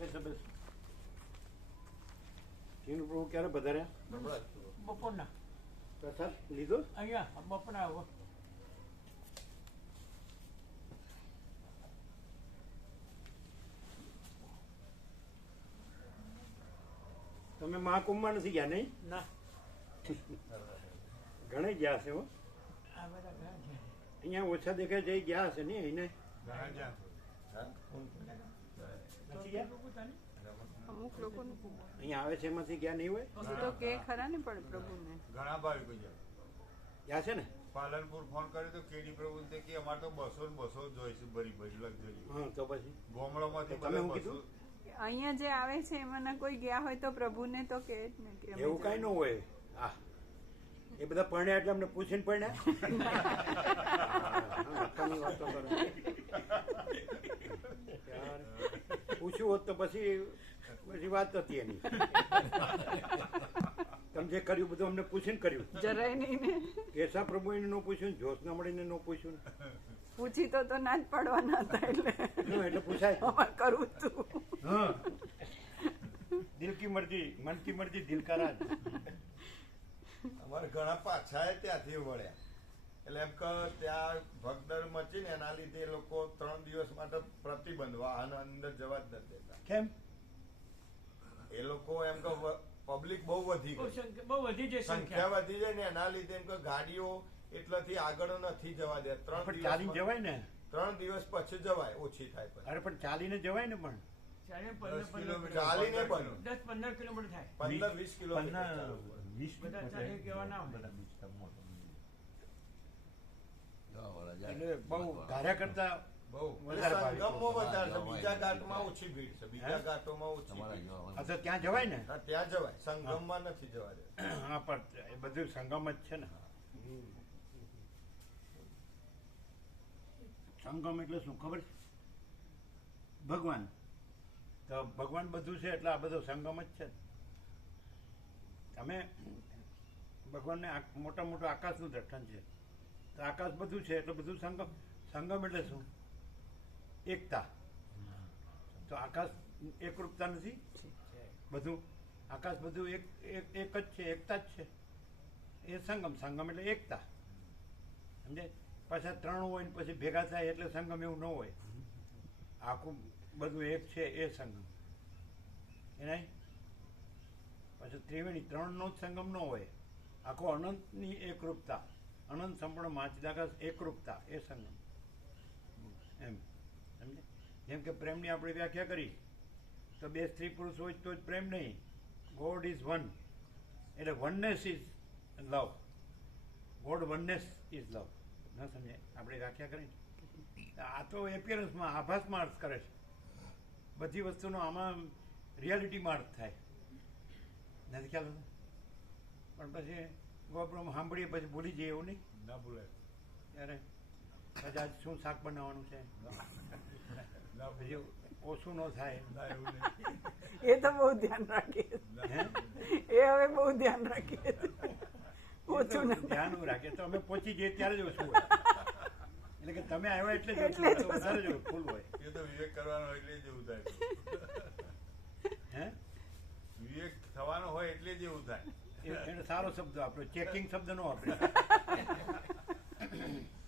પ્રભુ ક્યારે પધાર્યા? બપોરના પ્રસાદ લીધો અહીંયા બપોરના આવો. તમે મહાકુંભમાં નથી ગયા નહીં? ના ઘણા ગયા હશે હો. આ બધા ગયા છે. અહીંયા ઓછા દેખાય છે ગયા હશે ને એને અમુક લોકો અહીંયા આવે છે એમાંથી ગયા નહીં હોય? તો કે ખરા ને પણ પ્રભુને ઘણા ભાવિકો ગયા છે ને? પાલનપુર ફોન કર્યો તો કેડી પ્રભુ કે અમારે તો 200 ને 200 જોઈ છે ભરી લક્ઝરી. હા તો પછી ગોમડામાંથી તમે શું કીધું? અહીંયા જે આવે છે એમાંના કોઈ ગયા હોય તો પ્રભુને તો કે જ ને કે અમે એવું કઈ ન હોય. હા એ બધા પરણ્યા એટલે અમને પૂછીને પરણ્યા વાતો કરો. પૂછ્યું હોત તો પછી વાત હતી એની. તમે જે કર્યું બધું અમને પૂછીને કર્યું. જરાય નહીં ને કેશા પ્રભુ એને ન પૂછ્યું, જ્યોત્સના મળીને ન પૂછ્યું. પૂછી તો ના જ પાડવાના હતા એટલે પૂછાય અમારે કરવું જ તું. હા દિલ કી મરજી મન કી મરજી દિલ કા રાજ. અમારે ઘણા પાછા ત્યાંથી વળ્યા એટલે એમ કે ત્યાં ભગદડ મચીને એના લીધે એ લોકો 3 દિવસ માટે પ્રતિબંધ વાહન અંદર જવા જ નથી દેતા. કેમ? એ લોકો એમ કે પબ્લિક બહુ વધી ગઈ, બહુ વધી જાય સંખ્યા વધી જાય ને એના લીધે એમ કે ગાડીઓ એટલાથી આગળ નથી જવા દે. 3 પણ ચાલીને જવાય ને? 3 દિવસ પછી જવાય, ઓછી થાય પછી. અરે પણ ચાલીને જવાય ને? પણ ચાલીને પણ 10-15 કિલોમીટર થાય. 15-20 કિલોમીટર બધા ચાલી કેવા ના હોય. એટલે બહુ ધાર્યા કરતા બહુ વધારે ભાવિકો. સંગમમાં વધારે છે, બીજા ઘાટમાં ઓછી ભીડ છે, બીજા ઘાટોમાં ઓછી ભીડ. હા તો ત્યાં જવાય ને? હા, ત્યાં જવાય, સંગમમાં નથી જવા દે. હા પણ એ બધું સંગમ જ છે ને. સંગમ એટલે શું ખબર છે? ભગવાન. તો ભગવાન બધું છે એટલે આ બધો સંગમ જ છે. તમે ભગવાનને મોટા મોટું આકાશનું દર્શન છે તો આકાશ બધું છે એટલે બધું સંગમ. સંગમ એટલે શું? એકતા. તો આકાશ એકરૂપતા નથી? બધું આકાશ બધું એક જ છે, એકતા જ છે. એ સંગમ. સંગમ એટલે એકતા. સમજે? પાછા 3 હોય ને પછી ભેગા થાય એટલે સંગમ એવું ન હોય. આખું બધું એક છે એ સંગમ. એ નહીં પાછું ત્રિવેણી 3નો જ સંગમ ન હોય. આખો અનંતની એકરૂપતા, અનંત સંપૂર્ણ માચિદાકાશ એકરૂપતા એ સંગમ. એમ સમજે? જેમ કે પ્રેમની આપણે વ્યાખ્યા કરી તો 2 સ્ત્રી પુરુષ હોય તો જ પ્રેમ નહીં. ગોડ ઇઝ વન એટલે વનનેસ ઇઝ લવ. ગોડ વનનેસ ઇઝ લવ. ન સમજે? આપણે વ્યાખ્યા કરી. આ તો એપિયરન્સમાં, આભાસમાં અર્થ કરે છે. બધી વસ્તુનો આમાં રિયાલિટીમાં અર્થ થાય નથી ખ્યાલ હતો? પણ પછી ગોપડો સાંભળીએ પછી ભૂલી જઈએ એવું નહીં? ના ભૂલે. ત્યારે પછી આજ શું શાક બનાવવાનું છે, પછી ઓછું ન થાય. એ તો બહુ ધ્યાન રાખીએ. એ હવે બહુ ધ્યાન રાખીએ. ઓછું ના ધ્યાન રાખીએ તો અમે પહોંચી જઈએ ત્યારે જ ઓછું હોય. એટલે કે તમે આવ્યા એટલે જ ઓછું હોય, તો વધારે જ ફૂલ હોય. એ તો વિવેક કરવાનો એટલે જ એવું થાય. હે વિવેક થવાનો હોય એટલે જ એવું થાય. એને સારો શબ્દ વાપરો, ચેકિંગ શબ્દ નો વાપરે.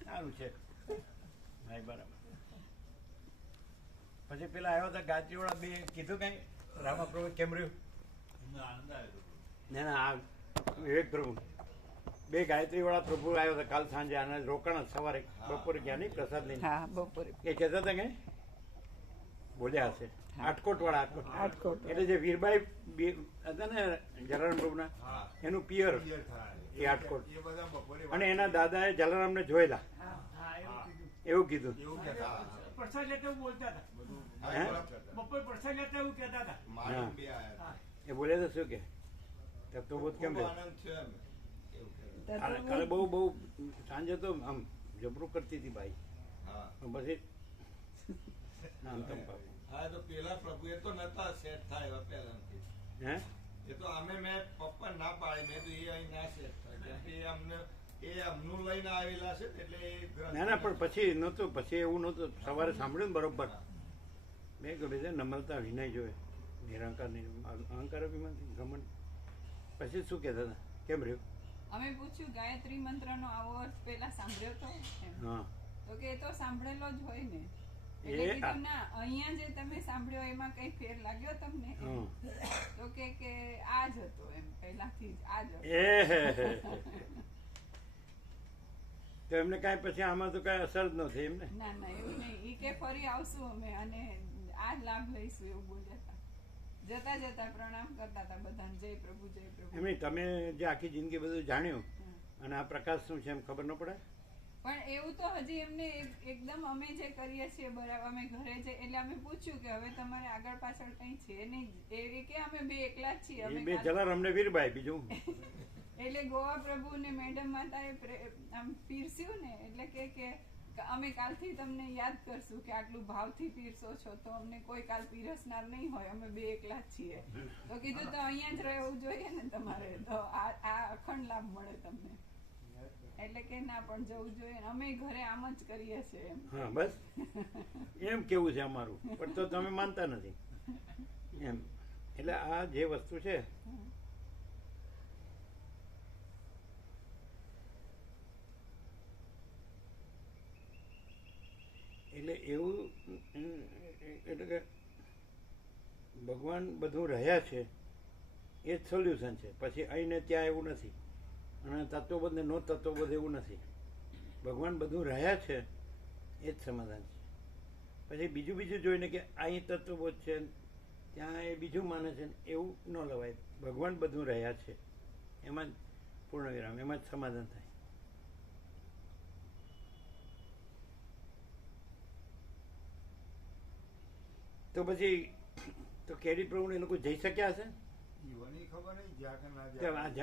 સારું છે ભાઈ, બરાબર. પછી પેલા આવ્યા હતા ગાયત્રી વાળા 2 કીધું કઈ રામાપ્રભુ કેમ રહ્યું? ના ના, વિવેક પ્રભુ 2 ગાયત્રી વાળા પ્રભુ આવ્યો હતા કાલ સાંજે. આના રોકાણ સવારે બપોરે ગયા નહીં પ્રસાદ લઈને? હા બપોરે એ કહેતા હતા કે બોલ્યા હશે આટકોટ વાળા. આટકોટ એટલે જે વીરબાઈ હતા ને જલારામ પ્રભુના, એનું પિયર એ આટકોટ. અને એના દાદાએ જલારામને જોયેલા એવું કીધું. પ્રસાદ લેતા એવું બોલતા હતા. બપોર પ્રસાદ લેતા એવું કહેતા હતા. એ બોલ્યા તો શું કે તો બહુ કેમ કાલે બહુ સાંજે તો આમ જબરું કરતી હતી ભાઈ. પછી હા તો પેલા પ્રભુ એ તો નતા સેટ થાય પહેલાથી. હે એ તો અમે મેં પપ્પા ના પાડી, મેં તો એ અહીં ના સેટ થાય. એ અમને એ અમનું લઈને આવેલા છે એટલે ના ના, પણ પછી નહોતું. પછી એવું નહોતું. સવારે સાંભળ્યું ને બરોબર મેં કહ્યું નમ્રતા વિનય જોઈએ. નિરંકાર અહંકાર અભિમાન ઘમંડ. પછી શું કહેતા હતા? કેમ રહ્યું? અમે પૂછ્યું ગાયત્રી મંત્રનો આવો અર્થ પહેલા સાંભળ્યો તો એમ. હા તો કે એ તો સાંભળેલો જ હોય ને. એ એટલે કીધું ના અહીંયા જે તમે સાંભળ્યો એમાં કઈ ફેર લાગ્યો તમને એમ. હા. તો કે આ જ હતો એમ પહેલાથી જ આ જ હતો. એ તો એમને કાંઈ પછી આમાં તો કાંઈ અસર જ ન થઈ એમને. ના ના એવું નહીં. ઈ કે ફરી આવશું અમે અને આ જ લાભ લઈશું એવું બોલ્યા હતા. જતા જતા પ્રણામ કરતા હતા બધાને, જય પ્રભુ જય પ્રભુ. એમની તમે જે આખી જિંદગી બધું જાણ્યું હમ. અને આ પ્રકાશ શું છે એમ ખબર ન પડે? પણ એવું તો હજી એમને એકદમ અમે જે કરીએ છીએ બરાબર અમે ઘરે જે એટલે અમે પૂછ્યું કે હવે તમારે આગળ પાછળ કઈ છે નહીં. એ કે અમે બે એકલા જ છીએ. એ અમે બે જલાર અમને વીરભાઈ બીજું. એટલે ગોવા પ્રભુ ને મેડમ માતાએ આમ પીરસ્યું ને એટલે કે અમે કાલથી તમને યાદ કરશું કે આટલું ભાવથી પીરસો છો તો અમને કોઈ કાલ પીરસનાર નહીં હોય, અમે બે એકલા જ છીએ. તો કીધું તો અહીંયા જ રહેવું જોઈએ ને તમારે, તો આ અખંડ લાભ મળે તમને. એટલે કે ના પણ જવું જોઈએ ને અમે ઘરે આમ જ કરીએ છીએ એમ. હા બસ એમ કેવું છે અમારું, પણ તો તમે માનતા નથી એમ. એટલે આ જે વસ્તુ છે એટલે એવું એટલે કે ભગવાન બધું રહ્યા છે એ જ સોલ્યુશન છે. પછી અહીંને ત્યાં એવું નથી, અને તત્વબોધ ને નો તત્વબોધ એવું નથી. ભગવાન બધું રહ્યા છે એ જ સમાધાન છે. પછી બીજું જોઈને કે અહીં તત્વબોધ છે ત્યાં એ બીજું માને છે એવું ન લવાય. ભગવાન બધું રહ્યા છે એમાં જ પૂર્ણ વિરામ, એમાં જ સમાધાન થાય. તો પછી તો કેરી પ્રભુને એ લોકો જઈ શક્યા હશે? ઈવોની ખબર નહીં જ્યાં કે ના કે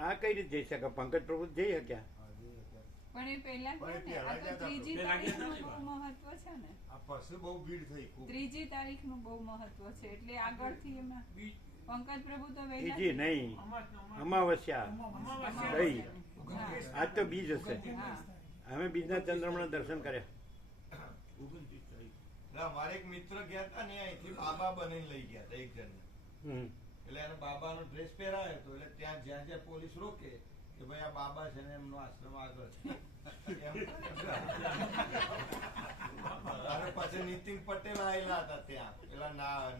આ કઈ રીતે જઈ શકે? પંકજ પ્રભુ જઈ શક્યા? પણ એ પહેલા પણ કે આ તો ત્રીજી પહેલા તારીખનું ગયા બહુ મહત્વ છે ને. આ પછી બહુ ભીડ થઈ ખૂબ. ત્રીજી તારીખનું બહુ મહત્વ છે એટલે આગળથી એમાં પંકજ પ્રભુ તો વહેલા બીજી નહીં, અમાવસ્યા ગઈ. આજ તો બીજ હશે. હા. અમે બીજના ચંદ્રમના દર્શન કર્યા. અમારે એક મિત્ર ગયા હતા ને અહીંથી બાબા બનીને લઈ ગયા હતા એક જણને. હમ. એટલે એને બાબાનો ડ્રેસ પહેરાયો હતો. એટલે ત્યાં જ્યાં પોલીસ રોકે કે ભાઈ આ બાબા છે ને એમનો આશ્રમ આગળ છે એમ. અને પછી નીતિન પટેલ આવેલા હતા ત્યાં, પેલા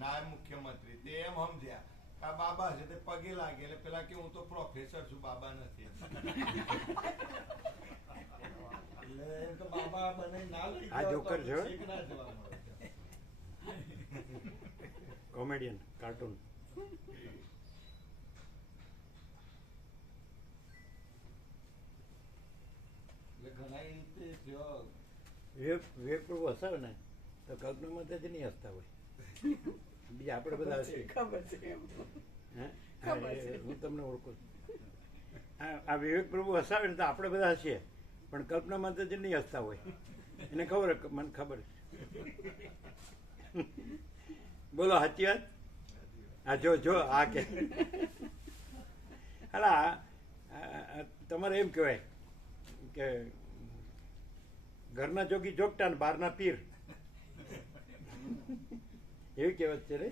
નાયબ મુખ્યમંત્રી. તે એમ સમજ્યા કે આ બાબા છે તે પગે લાગે એટલે પેલા કે હું તો પ્રોફેસર છું, બાબા નથી. એટલે એમ તો બાબા બને ના લઈ આ જોકર છે? શીખ ના જવા મળે. Comedian, cartoon. એટલે ઘણા એ રીતે થયો. વિવેક પ્રભુ હસાવે ને તો કલ્પનામાં જ નહીં હસતા હોય. બીજા આપણે બધા હસીએ. ખબર છે એમ. હે? ખબર છે. હું તમને ઓળખું છું. આ વિવેક પ્રભુ હસાવે ને તો આપણે બધા હસીએ, પણ કલ્પનામાં તો જ નહીં હસતા હોય. એને ખબર, મને ખબર છે. બોલો સાચી વાત? હા જો આ કે હાલા તમારે એમ કહેવાય કે ઘરના જોગી જોગટા ને બહારના પીર, એવી કહેવત છે રે.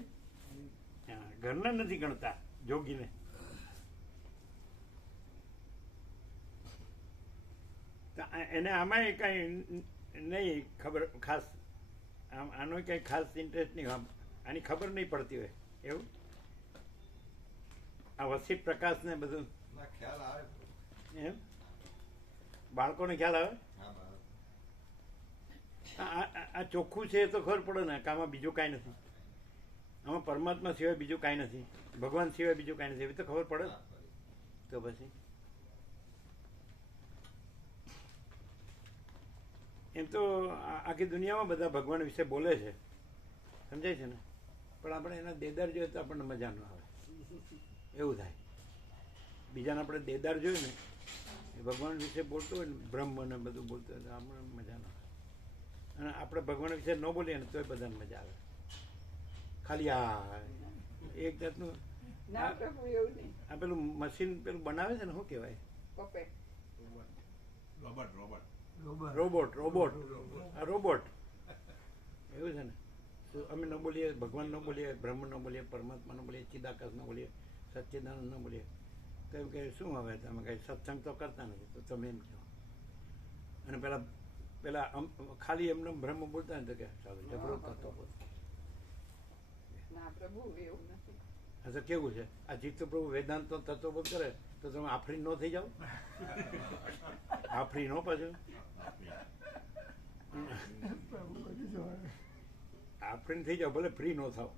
હા, ઘરના નથી ગણતા જોગીને. એને આમાંય કઈ નહીં ખબર ખાસ, આનો કઈ ખાસ ઇન્ટરેસ્ટ નહીં, આની ખબર નહીં પડતી હોય એવું. આ વસીત પ્રકાશ ને બધું ના ખ્યાલ આવે. એમ બાળકોને ખ્યાલ આવે. હા, આ ચોખ્ખું છે એ તો ખબર પડે ને કે આમાં બીજું કાંઈ નથી. આમાં પરમાત્મા સિવાય બીજું કાંઈ નથી, ભગવાન સિવાય બીજું કાંઈ નથી, એવી તો ખબર પડે ને. તો પછી એમ તો આખી દુનિયામાં બધા ભગવાન વિશે બોલે છે, સમજાય છે ને, પણ આપણે એના દેદાર જોઈએ તો આપણને મજા ન આવે, એવું થાય. બીજાને આપણે દેદાર જોઈએ ને એ ભગવાન વિશે બોલતો હોય ને, બ્રહ્મ ને બધું બોલતો હોય તો આપણે મજા ન આવે. અને આપણે ભગવાન વિશે ન બોલીએ ને તોય બધાને મજા આવે. ખાલી આ એક જાતનું ના પ્રભુ એવું નહીં. આ પેલું મશીન પેલું બનાવે છે ને, શું કહેવાય? પપ્પે રોબોટ. આ રોબોટ એવું છે ને. તો અમે ન બોલીએ ભગવાન ન બોલીએ, બ્રહ્મ ન બોલીએ, પરમાત્મા ન બોલીએ, ચિદાકાશ ન બોલીએ, સચ્ચિદાનંદ ન બોલીએ, તો એમ કે શું હવે તમે કંઈ સત્સંગ તો કરતા નથી, તો તમે એમ કહો. અને પેલા ખાલી એમને બ્રહ્મ બોલતા ને તો કે સારું જબરો તત્વ બોલ. ના પ્રભુ એવું નથી. આ તો કેવું છે, આ જીત પ્રભુ વેદાંત નો તત્વબોધ કરે તો તમે આફરી ન થઈ જાઓ? આફરી નો પાછું આફરી થઈ જાઓ, ભલે ફ્રી નો થાવ.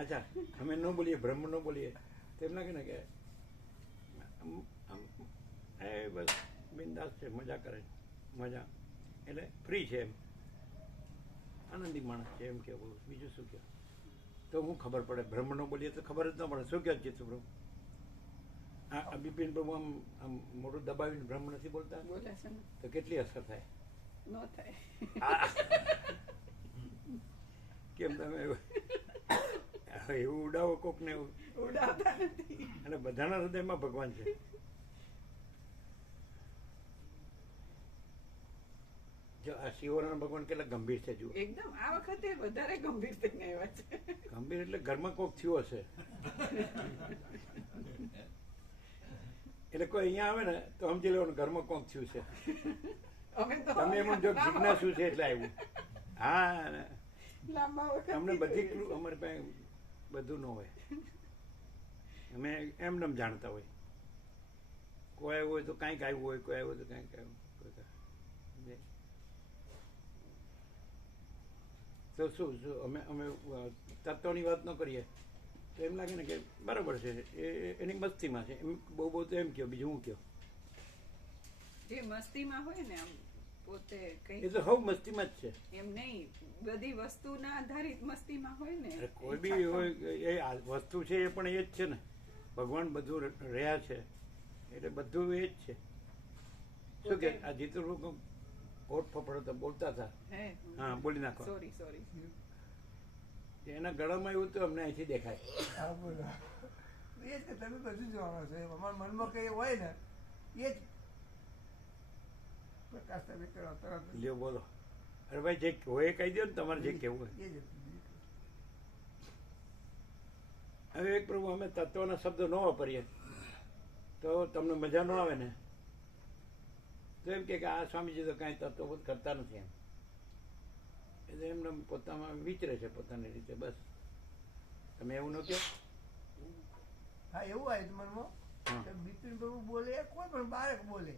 અચ્છા, અમે ન બોલીએ, બ્રહ્મ ન બોલીએ તો એમ લાગે ને કે એ બસ બિંદાસ છે, મજા કરે, મજા એટલે ફ્રી છે, એમ આનંદી માણસ છે, એમ કેવું. બીજું શું કહે તો હું ખબર પડે? બ્રહ્મ ન બોલીએ તો ખબર જ ન પડે. શું કહે ચિત્ત પ્રભુ? આ બિપિન પ્રભુ આમ મોટું દબાવીને બ્રહ્મ નથી બોલતા, બોલે છે ને, તો કેટલી અસર થાય? નો થાય. કેમ તમે એવું ઉડાવો કોક ને? એવું ઉડાવતા નથી. અને બધાના હૃદયમાં ભગવાન છે. જો આ શિવરામ ભગવાન કેટલા ગંભીર છે, જુઓ. એકદમ આ વખતે વધારે ગંભીર થઈને આવ્યા છે. ગંભીર એટલે ઘરમાં કોક થયું હશે. એટલે કોઈ અહીંયા આવે ને તો સમજી લેવાનું ઘરમાં કોક થયું છે. અમે તો તમે એમ જો જિજ્ઞાસુ છે એટલે આવ્યું. હા, લાંબા વખત અમને બધી ક્લુ અમારી પાસે બધું ન હોય. અમે એમને જાણતા હોય. કોઈ આવ્યું હોય તો કાંઈક આવ્યું હોય, કોઈ આવ્યું હોય તો કાંઈક આવ્યું. તો શું અમે તત્વની વાત ન કરીએ તો એમ લાગે ને કે બરાબર છે, એની મસ્તીમાં છે. એમ બહુ તો એમ કહો, બીજું હું કહો? જે મસ્તીમાં હોય ને આમ પોતે એ કઈ તો હવ મસ્તીમાં જ છે. એમ નહીં, બધી વસ્તુના આધારિત મસ્તીમાં હોય ને. કોઈ બી હોય એ વસ્તુ છે એ પણ એ જ છે ને. ભગવાન બધું રહ્યા છે એટલે બધું એ જ છે. શું કે આ જીતુ હોઠ ફફડો તો બોલતા હતા. હા, બોલી નાખો. સોરી એના ગળામાં એવું તો અમને અહીંથી દેખાય. હા બોલો. એ જ કે તમે બધું જોવાનું છે. અમારા મનમાં કઈ હોય ને એ જ પ્રકાશ તમે કરો તરત જ. લ્યો બોલો. અરે ભાઈ, જે હોય એ કહી દો ને, તમારે જે કહેવું હોય. એ જ હવે એક પ્રભુ અમે તત્વના શબ્દો ન વાપરીએ તો તમને મજા ન આવે ને. તો એમ કે આ સ્વામીજી તો કાંઈ તત્વબોધ કરતા નથી એમ. એટલે એમને પોતામાં વિચરે છે પોતાની રીતે. બસ તમે એવું ન કહો. હા એવું આવે મનમાં કે બિપિન પ્રભુ બોલે, કોઈ પણ બાળક બોલે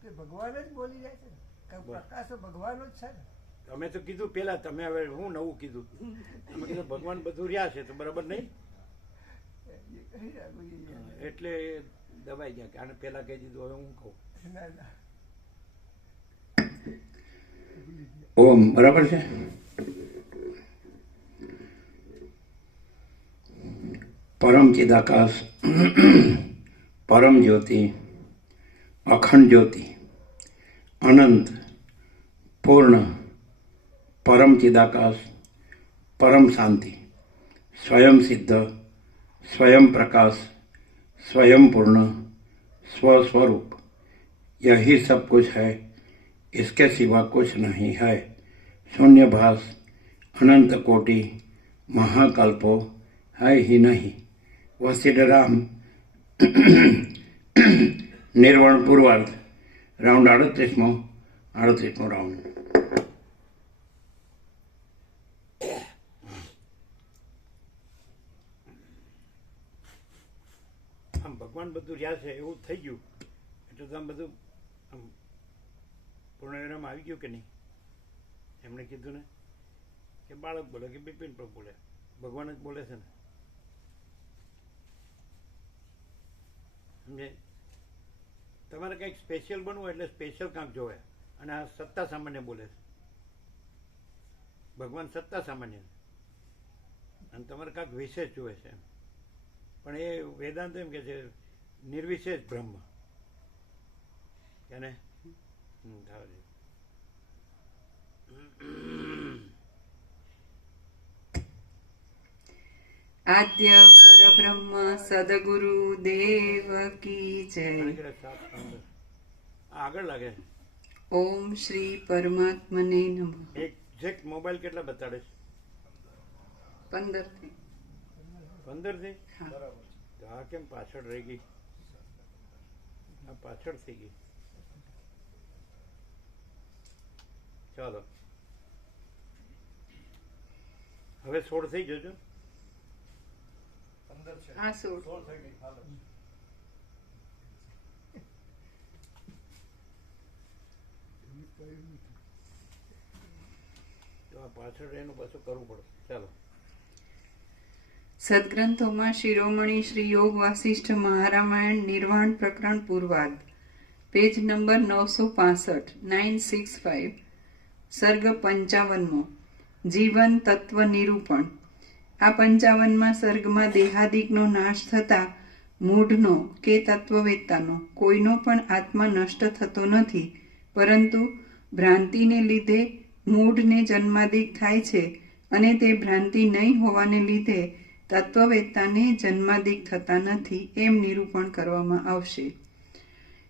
કે ભગવાન જ બોલી જાય છે ને. કારણ કે પ્રકાશ તો ભગવાન જ છે ને. અમે તો કીધું પેલા, તમે હવે હું નવું કીધું. અમે કીધું ભગવાન બધું રહ્યા છે તો બરાબર નહીં. એટલે એ દબાઈ ગયા કે આને પેલા કહી દીધું, હવે હું કહું. ના ના ઓમ બરાબર છે. પરમ ચિદાકાશ, પરમ જ્યોતિ, અખંડ જ્યોતિ, અનંત, પૂર્ણ, પરમ ચિદાકાશ, परम शांति, स्वयं सिद्ध, स्वयं प्रकाश, स्वयं पूर्ण, स्वस्वरूप, यही सब कुछ है, इसके सिवा कुछ नहीं है। शून्यभास, अनंत कोटि, महाकल्पो है ही नहीं। वशिष्ठराम निर्वाण पूर्वार्ध, राउंड 38मो राउंड। આમ ભગવાન બધું રહ્યા છે એવું થઈ ગયું એટલે તો આમ બધું આમ પૂર્ણ આવી ગયું કે નહીં? એમણે કીધું ને કે બાળક બોલે કે બિપિન પ્રભુ બોલે, ભગવાન જ બોલે છે ને. સમજે? તમારે કંઈક સ્પેશિયલ બનવું એટલે સ્પેશિયલ કાંક જોવે, અને આ સત્તા સામાન્ય બોલે છે. ભગવાન સત્તા સામાન્ય, અને તમારે કાંક વિશેષ જોવે છે એમ. પણ એ વેદાંત એમ કે છે નિર્વિશેષ બ્રહ્મ. એને આદ્ય પરબ્રહ્મ સદગુરુ દેવ કી જય. આગળ લાગે. ઓમ શ્રી પરમાત્મને નમઃ. એક એક્ઝેક્ટ મોબાઈલ કેટલા બતાડે છે? 15 થી 15 થી? હા. તો આ કેમ પાછળ રહી ગઈ? આ પાછળ થઈ ગઈ. ચાલો હવે 16 થઈ જજો. હા 16. તો આ પાછળ એનું પાછું કરવું પડશે. ચાલો. સદગ્રંથોમાં શિરોમણી શ્રી યોગ વાસિષ્ઠ મહારામાયણ નિર્વાણ પ્રકરણ પૂર્વાર્ધ, પેજ નંબર 965, 965, સર્ગ 55મો, જીવન તત્વ નિરૂપણ. આ 55મા સર્ગમાં દેહાદિકનો નાશ થતા મૂઢનો કે તત્વવેત્તાનો કોઈનો પણ આત્મા નષ્ટ થતો નથી, પરંતુ ભ્રાંતિને લીધે મૂઢને જન્માદિક થાય છે, અને તે ભ્રાંતિ નહીં હોવાને લીધે તત્વવેત્તાને જન્માદિક થતા નથી, એમ નિરૂપણ કરવામાં આવશે.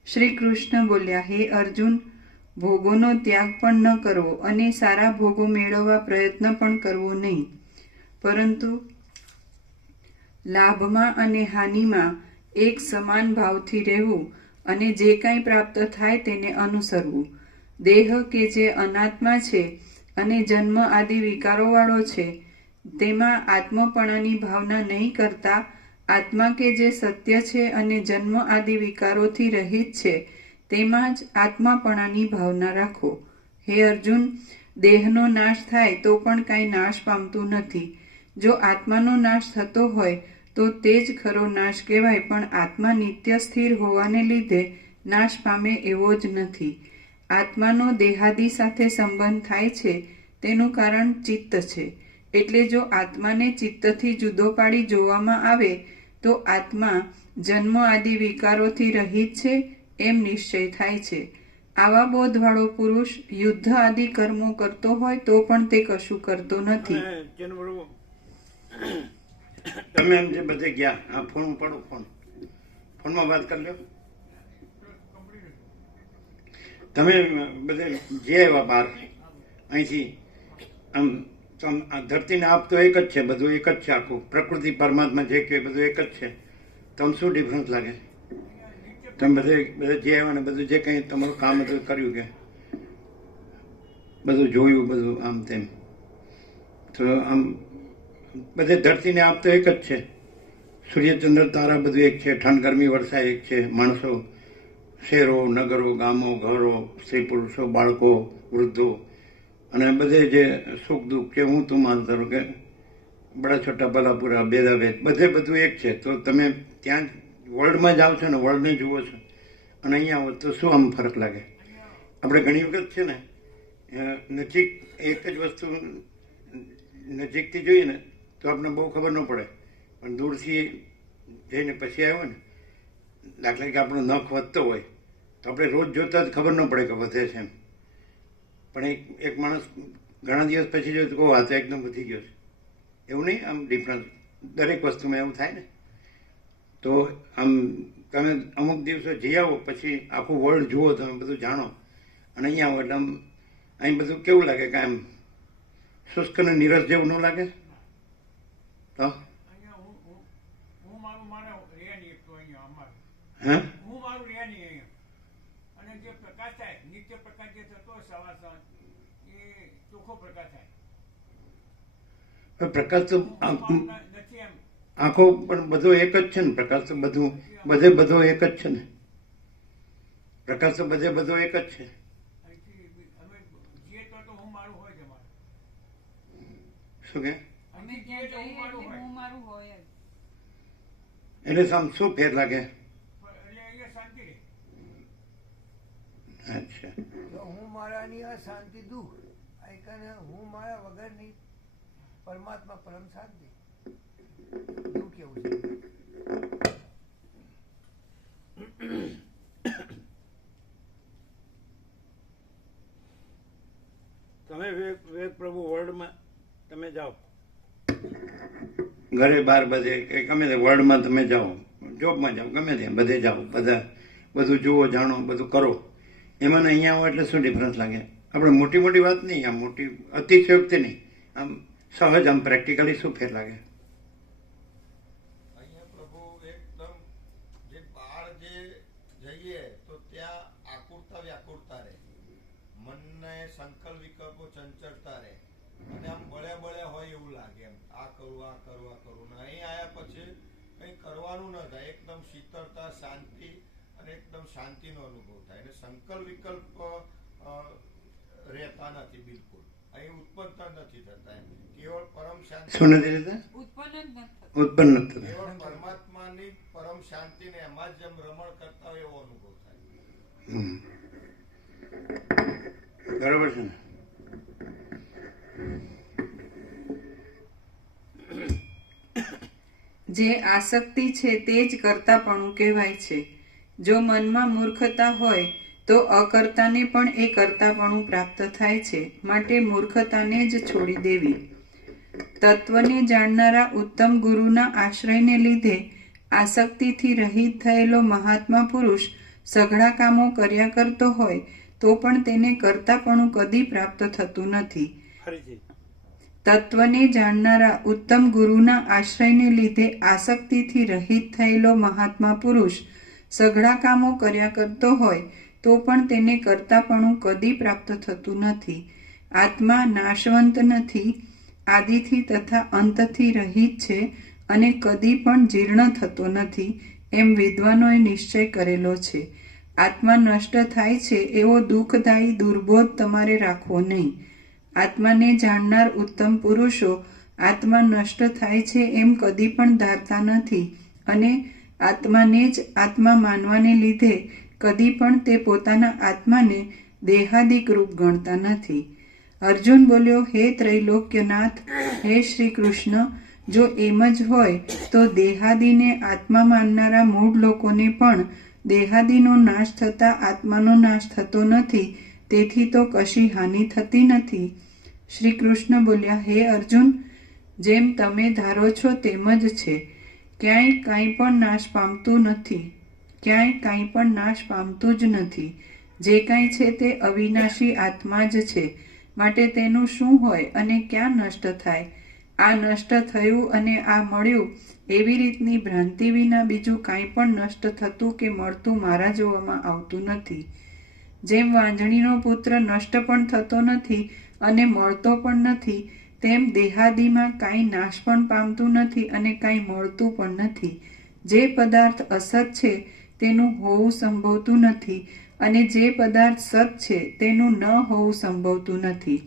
શ્રી કૃષ્ણ બોલ્યા, હે અર્જુન, ભોગોનો ત્યાગ પણ ન કરવો અને સારા ભોગો મેળવવા પ્રયત્ન પણ કરવો નહીં, પરંતુ લાભમાં અને હાનિમાં એક સમાન ભાવથી રહેવું અને જે કાંઈ પ્રાપ્ત થાય તેને અનુસરવું. દેહ કે જે અનાત્મા છે અને જન્મ આદિ વિકારોવાળો છે, તેમાં આત્મપણાની ભાવના નહીં કરતા આત્મા કે જે સત્ય છે અને જન્મ આદિ વિકારોથી રહિત છે, તેમાં જ આત્માપણાની ભાવના રાખો. હે અર્જુન, દેહનો નાશ થાય તો પણ કાંઈ નાશ પામતું નથી. જો આત્માનો નાશ થતો હોય તો તે જ ખરો નાશ કહેવાય, પણ આત્મા નિત્ય સ્થિર હોવાને લીધે નાશ પામે એવો જ નથી. આત્માનો દેહાદિ સાથે સંબંધ થાય છે તેનું કારણ ચિત્ત છે. એટલે જો આત્માને ચિત્તથી જુદો પાડી જોવામાં આવે તો આત્મા જન્મ આદિ વિકારોથી રહિત છે એમ નિશ્ચય થાય છે. આવા બોધવાળો પુરુષ યુદ્ધ આદિ કર્મો કરતો હોય તો પણ તે કશું કરતો નથી. અને જેનું બરોબર તમે એમ જે બધે ગયા, આ ફોન ઉપાડો, ફોનમાં વાત કરી લો. તમે બધે જે આવ્યા બહાર અહીંથી આમ આ ધરતીને આપ તો એક જ છે, બધું એક જ છે, આખું પ્રકૃતિ પરમાત્મા જે કે બધું એક જ છે. તમને શું ડિફરન્સ લાગે? તમે બધે જે આવ્યા ને બધું જે કંઈ તમારું કામ હતું કર્યું, કે બધું જોયું, બધું આમ તેમ, તો આમ બધે ધરતીને આપ તો એક જ છે. સૂર્યચંદ્ર તારા બધું એક છે, ઠંડ ગરમી વર્ષા એક છે, માણસો, શહેરો, નગરો, ગામો, ઘરો, સ્ત્રી પુરુષો, બાળકો, વૃદ્ધો, અને બધે જે સુખ દુઃખ કે હું તું માનતો કે બડા છોટા ભલાપુરા ભેદાભેદ બધે બધું એક છે. તો તમે ત્યાં વર્લ્ડમાં જાઓ છો ને, વર્લ્ડને જુઓ છો, અને અહીંયા આવો તો શું આમ ફરક લાગે? આપણે ઘણી વખત છે ને નજીક એક જ વસ્તુ નજીકથી જોઈએ ને તો આપણને બહુ ખબર ન પડે, પણ દૂરથી જઈને પછી આવ્યો ને, દાખલા કે આપણો નખ વધતો હોય તો આપણે રોજ જોતા જ ખબર ન પડે કે વધે છે એમ, પણ એક માણસ ઘણા દિવસ પછી જોયું તો કહો આ તો એકદમ વધી ગયો છે. એવું નહીં, આમ ડિફરન્સ દરેક વસ્તુમાં એવું થાય ને. તો આમ તમે અમુક દિવસો જઈ આવો પછી આખું વર્લ્ડ જુઓ, તમે બધું જાણો, અને અહીંયા આવો એટલે આમ અહીં બધું કેવું લાગે કે આમ શુષ્ક અને નીરસ જેવું ન લાગે? તો હા, પ્રકાશ તો આખો પણ બધો એક જ છે ને. પ્રકાશ તો બધું બધો એક જ છે ને. પ્રકાશ તો બધો એક જ છે. શું કે? અમે ત્યાં જઈએ એટલે હું મારું હોય જ. એટલે આમ શું ફેર લાગે? અચ્છા, તો હું મારાની આ શાંતિ દુઃખ, આ એકને હું મારા વગરની પરમાત્મા પરમ શાંતિ દુઃખ એવું છે. તમે વિવેક પ્રભુ વર્લ્ડમાં તમે જાઓ, ઘરે બહાર બધે કે ગમે તે વર્લ્ડમાં તમે જાઓ, જોબમાં જાઓ, ગમે ત્યાં બધે જાઓ, બધું જુઓ, જાણો, બધું કરો, એમાં અહીંયા આવો એટલે શું ડિફરન્સ લાગે? આપણે મોટી મોટી વાત નહીં, આમ મોટી અતિશયોક્તિ નહીં, આમ સહજ, આમ પ્રેક્ટિકલી શું ફેર લાગે? અહીંયા પ્રભુ એકદમ જે બહાર જે જઈએ તો ત્યાં આકુરતા વ્યાકુરતા રહે, મનને સંકલ્પ વિકલ્પો ચંચળતા રહે અને આમ બળે હોય એવું લાગે, એમ આ કરું આ કરું આ કરું. ને અહીં આવ્યા પછી કંઈ કરવાનું ન થાય, એકદમ શીતળતા, શાંતિ અને એકદમ શાંતિનો અનુભવ થાય. અને સંકલ્પ વિકલ્પ રહેતા નથી બિલકુલ, અહીં ઉત્પન્ન નથી થતા. એમ કેવળ પરમ શાંતિ શું નથી રહેતા? ઉત્પન્ન જ નથી થતું. ઉત્પન્ન નથી થતા. કેવળ પરમાત્માની પરમ શાંતિને એમાં જ જેમ રમણ કરતા હોય એવો અનુભવ થાય. બરાબર છે ને? જે આસક્તિ છે તે જ કર્તાપણું કહેવાય છે. જો મનમાં મૂર્ખતા હોય તો અકર્તાને પણ એ કર્તાપણું પ્રાપ્ત થાય છે, માટે મૂર્ખતાને જ છોડી દેવી. તત્વને જાણનારા ઉત્તમ ગુરુના આશ્રયને લીધે આસક્તિથી રહિત થયેલો મહાત્મા પુરુષ સઘળા કામો કર્યા કરતો હોય તો પણ તેને કર્તાપણું કદી પ્રાપ્ત થતું નથી. તત્વને જાણનારા ઉત્તમ ગુરુના આશ્રયને લીધે આસક્તિથી રહિત થયેલો મહાત્મા પુરુષ સઘળા કામો કર્યા કરતો હોય તો પણ તેને કર્તાપણું કદી પ્રાપ્ત થતું નથી. આત્મા નાશવંત નથી, આદિથી તથા અંતથી રહિત છે અને કદી પણ જીર્ણ થતો નથી, એમ વિદ્વાનોએ નિશ્ચય કરેલો છે. આત્મા નષ્ટ થાય છે એવો દુઃખદાયી દુર્બોધ તમારે રાખવો નહીં. આત્માને જાણનાર ઉત્તમ પુરુષો આત્મા નષ્ટ થાય છે એમ કદી પણ ધારતા નથી અને આત્માને જ આત્મા માનવાને લીધે કદી પણ તે પોતાના આત્માને દેહાદિક રૂપ ગણતા નથી. અર્જુન બોલ્યો, હે ત્રૈલોક્યનાથ, હે શ્રી કૃષ્ણ, જો એમ જ હોય તો દેહાદિને આત્મા માનનારા મૂળ લોકોને પણ દેહાદિનો નાશ થતા આત્માનો નાશ થતો નથી, તેથી તો કશી હાનિ થતી નથી. શ્રી કૃષ્ણ બોલ્યા, હે અર્જુન, જેમ તમે ધારો છો તેમ જ છે. ક્યાંય કાંઈ પણ નાશ પામતું નથી, ક્યાંય કાંઈ પણ નાશ પામતું જ નથી. જે કાંઈ છે તે અવિનાશી આત્મા જ છે, માટે તેનું શું હોય અને ક્યાં નષ્ટ થાય? આ નષ્ટ થયું અને આ મળ્યું એવી રીતની ભ્રાંતિ વિના બીજું કાંઈ પણ નષ્ટ થતું કે મળતું મારા જોવામાં આવતું નથી. જેમ વાંજણીનો પુત્ર નષ્ટ પણ થતો નથી અને મળતો પણ નથી, તેમ દેહાદિમાં કાંઈ નાશ પણ પામતું નથી અને કાંઈ મળતું પણ નથી. જે પદાર્થ અસત છે તેનું હોવું સંભવતું નથી અને જે પદાર્થ સત છે તેનું ન હોવું સંભવતું નથી.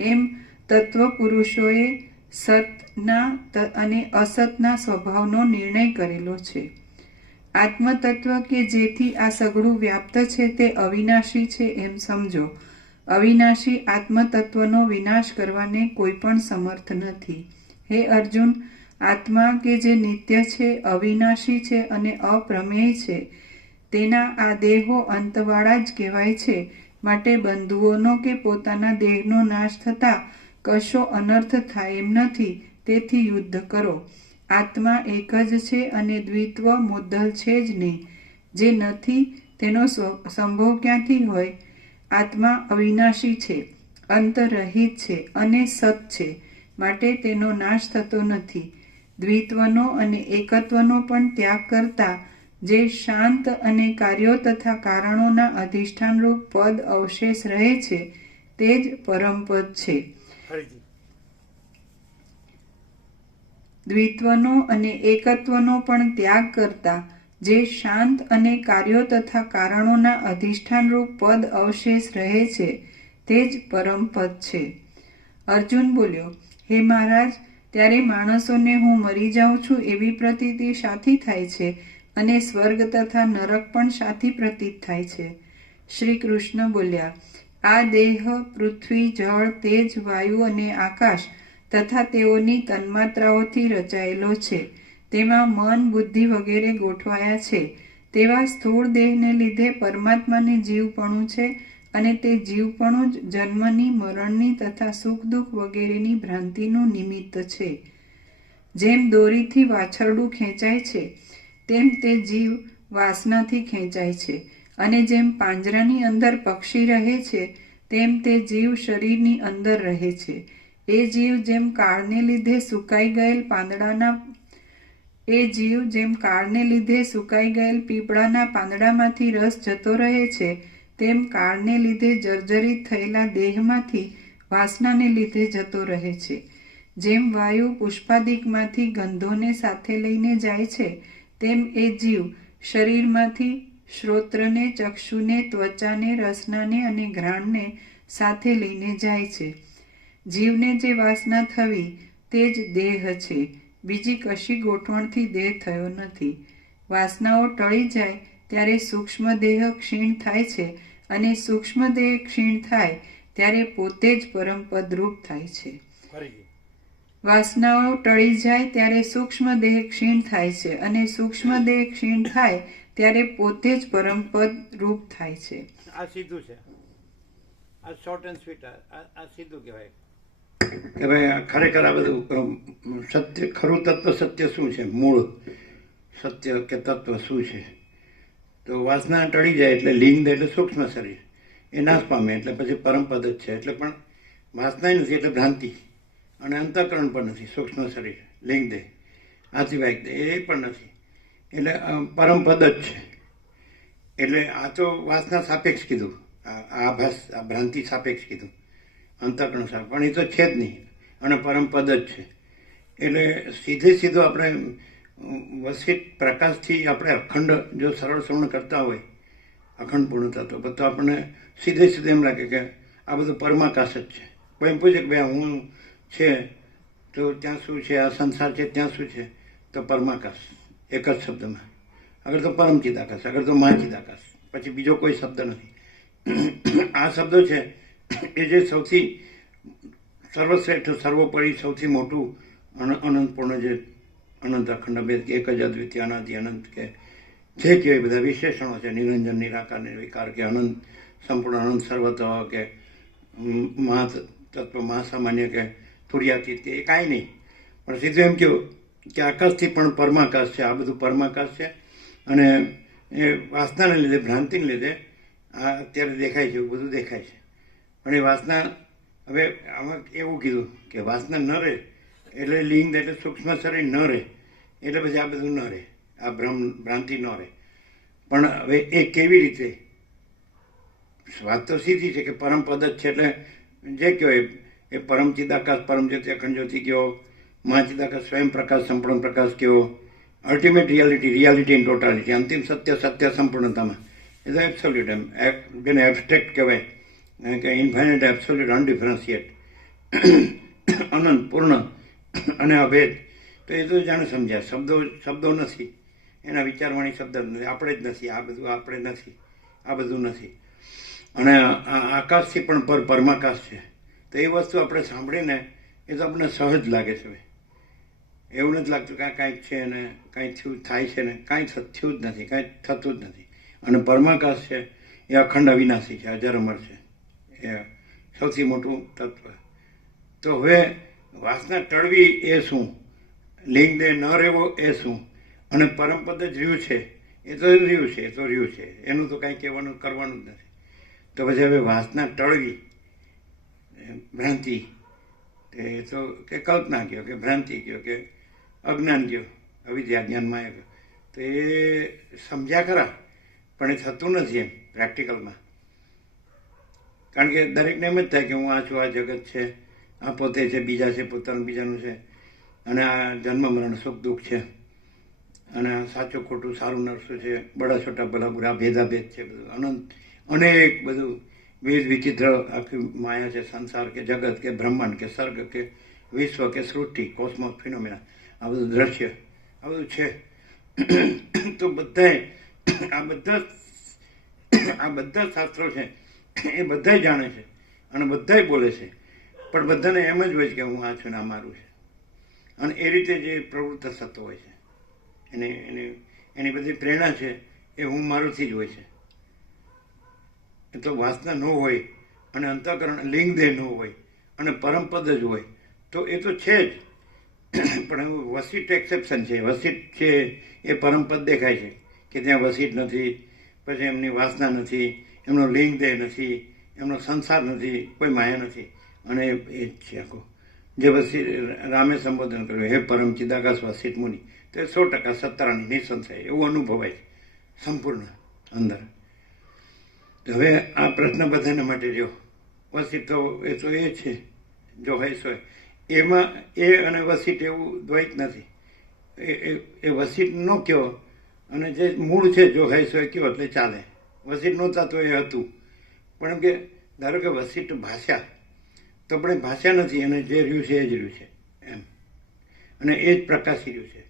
એમ તત્વ પુરુષોએ સતના અને અસતના સ્વભાવનો નિર્ણય કરેલો છે. આત્મતત્વ કે જેથી આ સઘળું વ્યાપ્ત છે તે અવિનાશી છે એમ સમજો. અવિનાશી આત્મતત્વનો વિનાશ કરવાને કોઈ પણ સમર્થ નથી. હે અર્જુન, આત્મા કે જે નિત્ય છે, અવિનાશી છે અને અપ્રમેય છે, તેના આ દેહો અંતવાળા જ કહેવાય છે. માટે બંધુઓનો કે પોતાના દેહનો નાશ થતા કશો અનર્થ થાય એમ નથી, તેથી યુદ્ધ કરો. આત્મા એક જ છે અને દ્વિત્વ મુદ્દલ છે જ નહીં. જે નથી તેનો સંભવ ક્યાંથી હોય? આત્મા અવિનાશી છે, અંતરહિત છે અને સત છે, માટે તેનો નાશ થતો નથી. દ્વિત્વનો અને એકત્વનો પણ ત્યાગ કરતા જે શાંત અને કાર્યો તથા કારણોના અધિષ્ઠાનરૂપ પદ અવશેષ રહે છે તે જ પરમપદ છે. દ્વિત્વનો અને એકત્વનો પણ ત્યાગ કરતા જે શાંત અને કાર્યો તથા કારણોના અધિષ્ઠાનરૂપ પદ અવશેષ રહે છે તે જ પરમપદ છે. અર્જુન બોલ્યો, હે મહારાજ, ત્યારે માણસોને હું મરી જાઉં છું એવી પ્રતીતિ શાથી થાય છે અને સ્વર્ગ તથા નરક પણ શાથી પ્રતીત થાય છે? શ્રી કૃષ્ણ બોલ્યા, આ દેહ પૃથ્વી, જળ, તેજ, વાયુ અને આકાશ તથા તેઓની તન્માત્રાઓથી રચાયેલો છે. તેમાં મન, બુદ્ધિ વગેરે ગોઠવાયા છે. તેવા સ્થૂળ દેહને લીધે પરમાત્માને જીવપણું છે અને તે જીવપણું જ જન્મની, મરણની તથા સુખ દુઃખ વગેરેની ભ્રાંતિનું નિમિત્ત છે. જેમ દોરીથી વાછરડું ખેંચાય છે તેમ તે જીવ વાસનાથી ખેંચાય છે અને જેમ પાંજરાની અંદર પક્ષી રહે છે તેમ તે જીવ શરીરની અંદર રહે છે. એ જીવ જેમ કાળને લીધે સુકાઈ ગયેલ પીપળાના પાંદડામાંથી રસ જતો રહે છે, તેમ કાળને લીધે જર્જરિત થયેલા દેહમાંથી વાસનાને લીધે જતો રહે છે. જેમ વાયુ પુષ્પાદિકમાંથી ગંધોને સાથે લઈને જાય છે, તેમ એ જીવ શરીરમાંથી શ્રોત્રને, ચક્ષુને, ત્વચાને, રસનાને અને ઘ્રાણને સાથે લઈને જાય છે. જીવને જે વાસના થવી તે જ દેહ છે. બીજી કશી ગોઠવણથી દેહ થયો નથી. વાસનાઓ ટળી જાય ત્યારે સૂક્ષ્મ દેહ ક્ષીણ થાય છે, અને સૂક્ષ્મ દેહ ક્ષીણ થાય ત્યારે પોતે જ પરમપદ રૂપ થાય છે. ફરીથી વાસનાઓ ટળી જાય ત્યારે સૂક્ષ્મ દેહ ક્ષીણ થાય છે, અને સૂક્ષ્મ દેહ ક્ષીણ થાય ત્યારે પોતે જ પરમપદ રૂપ થાય છે. આ સીધું છે, આ શોર્ટ એન્ડ સ્વીટ, આ સીધું કહેવાય કે ભાઈ આ ખરેખર આ બધું સત્ય, ખરું તત્વ સત્ય શું છે, મૂળ સત્ય કે તત્વ શું છે? તો વાસના ટળી જાય એટલે લિંગ એટલે સૂક્ષ્મ શરીર એ નાશ પામે એટલે પછી પરમપદ જ છે. એટલે પણ વાસના નથી એટલે ભ્રાંતિ, અને અંતઃકરણ પણ નથી. સૂક્ષ્મ શરીર, લિંગ દેહ, આતિવાહિક દેહ એ પણ નથી, એટલે પરમપદ જ છે. એટલે આ તો વાસના સાપેક્ષ કીધું, આ ભ્રાંતિ સાપેક્ષ કીધું, અંતઃકરણ સાપ, પણ એ તો છે જ નહીં, અને પરમપદ જ છે. એટલે સીધું આપણે વસિત પ્રકાશથી આપણે અખંડ જો સરળ શ્રવણ કરતા હોય, અખંડ પૂર્ણતા, તો આપણને સીધે એમ લાગે કે આ બધું પરમાકાશ જ છે. કોઈ એમ પૂછે કે ભાઈ હું છે તો ત્યાં શું છે, આ સંસાર છે ત્યાં શું છે? તો પરમાકાશ, એક જ શબ્દમાં. અગર તો પરમચિદાકાશ, અગર તો મહાચિદાકાશ, પછી બીજો કોઈ શબ્દ નથી. આ શબ્દો છે એ જે સૌથી સર્વશ્રેષ્ઠ, સર્વોપરી, સૌથી મોટું અનંતપૂર્ણ, જે અનંત, અખંડ, અભેદ, એક જ અદ્વિતીય, અનાદિ, અનંત, કે જે કહેવાય બધા વિશેષણો છે, નિરંજન, નિરાકાર, નિર્વિકાર, કે અનંત, સંપૂર્ણ, અનંત, સર્વતઃ, કે મહાતત્વ, મહાસામાન્ય, કે તુર્યાતીત, એ કાંઈ નહીં. પણ સીધું એમ કહ્યું કે આકાશથી પણ પરમાકાશ છે. આ બધું પરમાકાશ છે, અને એ વાસનાને લીધે, ભ્રાંતિને લીધે આ અત્યારે દેખાય છે, એવું બધું દેખાય છે. પણ એ વાસના, હવે આમાં એવું કીધું કે વાસના ન રહે એટલે લિંગ એટલે સૂક્ષ્મ શરીર ન રહે એટલે પછી આ બધું ન રહે, આ ભ્રાંતિ ન રહે. પણ હવે એ કેવી રીતે? વાત તો સીધી છે કે પરમપદ જ છે. એટલે જે કહેવાય એ પરમચિદાકાશ, પરમજ્યોતિ, અખંડ જ્યોતિ કયો, મહાચિદાકાશ, સ્વયં પ્રકાશ, સંપૂર્ણ પ્રકાશ કયો, અલ્ટિમેટ રિયાલિટી ઇન ટોટાલિટી, અંતિમ સત્ય સંપૂર્ણતામાં. એ તો એબ્સોલ્યુટ, જેને એબસ્ટ્રેક્ટ કહેવાય, કે ઇન્ફાઇનાઇટ, એબ્સોલ્યુટ, અનડિફરન્શિએટ, અનંત, પૂર્ણ અને અભેદ. તો એ તો જાણે સમજ્યા. શબ્દો નથી, એના વિચારવાણી શબ્દ નથી, આપણે જ નથી, આ બધું આપણે નથી, આ બધું નથી. અને આકાશથી પણ પરમાકાશ છે. તો એ વસ્તુ આપણે સાંભળીને એ તો આપણને સહજ લાગે છે. એવું નથી લાગતું કે આ કાંઈક છે ને કાંઈ થયું થાય છે ને, કાંઈ થયું જ નથી, કાંઈ થતું જ નથી. અને પરમાકાશ છે એ અખંડ અવિનાશી છે, અજર અમર છે, એ સૌથી મોટું તત્વ. તો હવે વાસના ટળવી એ શું? લિંગ દેહ ન રહેવો એ શું? અને પરમપદ જ રહ્યું છે, એ તો રહ્યું છે, એ તો રહ્યું છે, એનું તો કાંઈ કહેવાનું કરવાનું જ નથી. તો પછી હવે વાસના ટળવી, ભ્રાંતિ, એ તો કે કલ્પના કહો, કે ભ્રાંતિ કહો, કે અજ્ઞાન કહો, અવિદ્યા, જ્ઞાનમાં આવ્યો, તો એ સમજ્યા ખરા, પણ એ થતું નથી એમ પ્રેક્ટિકલમાં. કારણ કે દરેકને એમ જ થાય કે હું આ છું, આ જગત છે, આ પોતે છે, બીજા છે, પોતાનું બીજાનું છે, અને આ જન્મ મરણ, સુખ દુઃખ છે, અને આ સાચું ખોટું, સારું નરસું છે, બડા છોટા ભલા બુરા, ભેદાભેદ છે, બધું અનંત, અનેક બધું વિવિધ વિચિત્ર આખી માયા છે, સંસાર કે જગત કે બ્રહ્માંડ કે સર્ગ કે વિશ્વ કે સૃષ્ટિ, કોસ્મોસ, ફિનોમિના, આ બધું દ્રશ્ય, આ બધું છે. તો આ બધા શાસ્ત્રો છે એ બધા જાણે છે અને બધા બોલે છે, પણ બધાને એમ જ હોય છે કે હું આ છું ને આ મારું છે. અને એ રીતે જે પ્રવૃત્ત થતો હોય છે, એની બધી પ્રેરણા છે એ હું મારુંથી જ હોય છે. એ તો વાસના ન હોય અને અંતઃકરણ, લિંગ દેહ ન હોય અને પરમપદ જ હોય તો એ તો છે જ. પણ વસીટ એક્સેપ્શન છે. વસીટ છે એ પરમપદ દેખાય છે કે ત્યાં વસીટ નથી, પછી એમની વાસના નથી, એમનો લિંગ દેહ નથી, એમનો સંસાર નથી, કોઈ માયા નથી, અને એ જ છે આખો. જે વસી રામે સંબોધન કર્યું, હે પરમ ચિદાકાશ વસિત મુનિ, તો એ 100% સત્તારાની નિસંશય એવું અનુભવાય છે સંપૂર્ણ અંદર. હવે આ પ્રશ્ન બધાના માટે રહ્યો. વસિત તો એ છે, જો હોય સો એમાં એ અને વસિત એવું દ્વૈત નથી. એ વસિત ન કયો અને જે મૂળ છે જો હોય સો કયો એટલે ચાલે. વસિત નહોતા તો એ હતું, પણ એમ કે ધારો કે વસિત ભાષા તો પણ એ ભાષા નથી, અને જે રહ્યું છે એ જ રહ્યું છે એમ, અને એ જ પ્રકાશી રહ્યું છે.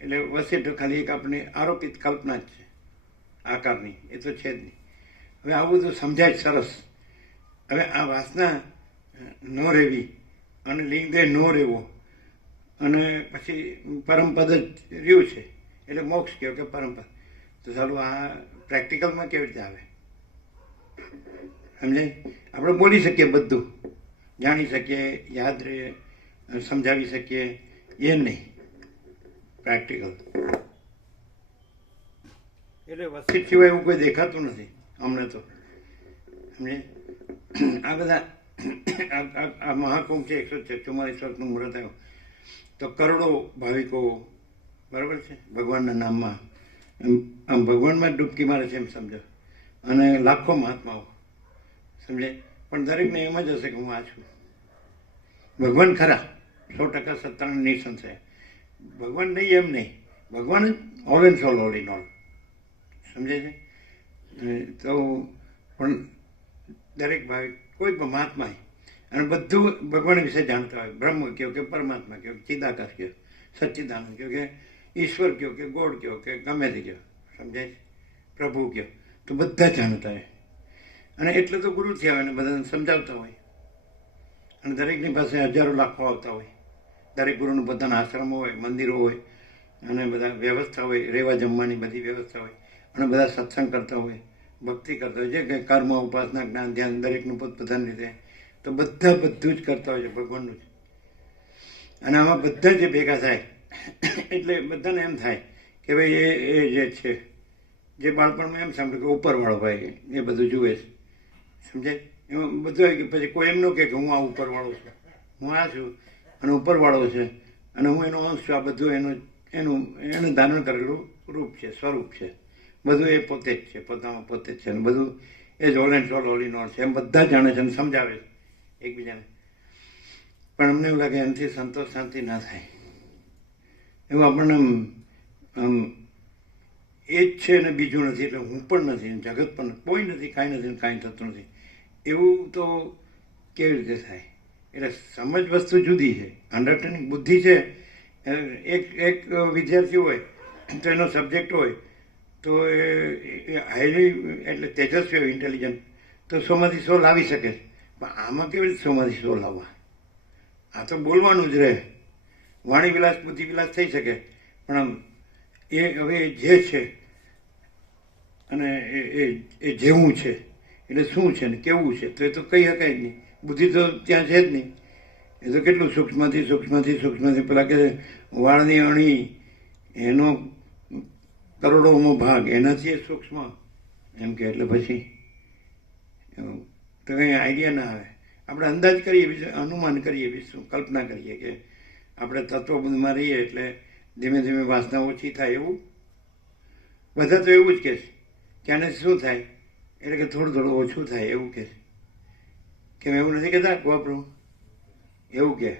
એટલે વસિત ખાલી એક આપણે આરોપિત કલ્પના જ છે આકારની, એ તો છે જ નહીં. હવે આવું બધું સમજાય સરસ. હવે આ વાસના ન રહેવી અને લિંગદેહ ન રહેવો અને પછી પરમપદ જ રહ્યું છે એટલે મોક્ષ કહો કે પરમપદ, તો ચાલો આ પ્રેક્ટિકલમાં કેવી રીતે આવે? સમજાય? આપણે બોલી શકીએ, બધું જાણી શકીએ, યાદ રહે, સમજાવી શકીએ, એ નહીં પ્રેક્ટિકલ. એટલે વસિત સિવાય એવું કોઈ દેખાતું નથી અમને તો. સમજે? આ બધા આ મહાકુંભ છે, 144 વર્ષનું મુહૂર્ત આવ્યું તો કરોડો ભાવિકો બરાબર છે ભગવાનના નામમાં આમ ભગવાનમાં ડૂબકી મારે છે એમ સમજો, અને લાખો મહાત્માઓ સમજે. પણ દરેકને એમ જ હશે કે હું આ છું. ભગવાન ખરા 100% સત્તાનું નિસંશય ભગવાન નહીં એમ નહીં, ભગવાન જ all and soul, all in all. સમજે છે? તો પણ દરેક ભાવિક કોઈ પણ મહાત્મા અને બધું ભગવાન વિશે જાણતા હોય, બ્રહ્મ કહો કે પરમાત્મા કહો, ચિદાકાશ કહો, સચ્ચિદાનંદ કહો કે ઈશ્વર કહો કે ગોડ કહો કે ગમે તે કહો, સમજાય છે? પ્રભુ કહો, તો બધા જાણતા હોય. અને એટલે તો ગુરુ થયા હોય ને બધાને સમજાવતા હોય. અને દરેકની પાસે હજારો લાખો આવતા હોય. દરેક ગુરુનું પોતાના આશ્રમો હોય, મંદિરો હોય, અને બધા વ્યવસ્થા હોય, રહેવા જમવાની બધી વ્યવસ્થા હોય, અને બધા સત્સંગ કરતા હોય, ભક્તિ કરતા હોય, જે કંઈ કર્મ, ઉપાસના, જ્ઞાન, ધ્યાન દરેકનું પોતપોતાની રીતે, તો બધા બધું જ કરતા હોય છે ભગવાનનું જ. અને આમાં બધા જે ભેગા થાય એટલે બધાને એમ થાય કે ભાઈ એ જે છે, જે બાળપણમાં એમ સાંભળ્યું કે ઉપરવાળો ભાઈ એ બધું જુએ છે, સમજાય? એમાં બધું આવી ગયું. પછી કોઈ એમ ન કહે કે હું આ ઉપરવાળો છું, હું આ છું અને ઉપરવાળો છે અને હું એનો અંશ છું. આ બધું એનું ધારણ કરેલું રૂપ છે, સ્વરૂપ છે, બધું એ પોતે જ છે, પોતામાં પોતે જ છે, અને બધું એ જ all and all, all in all છે. એમ બધા જાણે છે અને સમજાવે છે એકબીજાને. પણ અમને એવું લાગે એનાથી સંતોષ, શાંતિ ના થાય. એવું આપણને આમ એ જ છે ને બીજું નથી, એટલે હું પણ નથી, જગત પણ કોઈ નથી, કાંઈ નથી, કાંઈ થતું નથી, એવું તો કેવી રીતે થાય? એટલે સમજ વસ્તુ જુદી છે, અન્ડરસ્ટેન્ડિંગ બુદ્ધિ છે. એક વિદ્યાર્થી હોય તો એનો સબ્જેક્ટ હોય તો એ હાઈલી એટલે તેજસ્વી હોય, ઇન્ટેલિજન્ટ, તો 100માંથી 100 લાવી શકે છે. પણ આમાં કેવી રીતે 100માંથી 100 લાવવા? આ તો બોલવાનું જ રહે. વાણી વિલાસ, બુદ્ધિ વિલાસ થઈ શકે, પણ આમ એ હવે જે છે અને એ જેવું છે એટલે શું છે ને કેવું છે, તો એ તો કહી શકાય જ નહીં. બુદ્ધિ તો ત્યાં છે જ નહીં. એ તો કેટલું સૂક્ષ્મથી પેલા કે વાળની અણી એનો કરોડોમો ભાગ, એનાથી એ સૂક્ષ્મ એમ કે, એટલે પછી તો કંઈ આઈડિયા ના આવે. આપણે અંદાજ કરીએ, અનુમાન કરીએ, શું કલ્પના કરીએ કે આપણે તત્વબુદ્ધમાં રહીએ એટલે ધીમે ધીમે વાસના ઓછી થાય. એવું બધા તો એવું જ કહે છે કે આનાથી શું થાય, એટલે કે થોડું થોડું ઓછું થાય એવું કહે છે. કેમ એવું નથી કહેતા ગોપ્રભુ? એવું કહે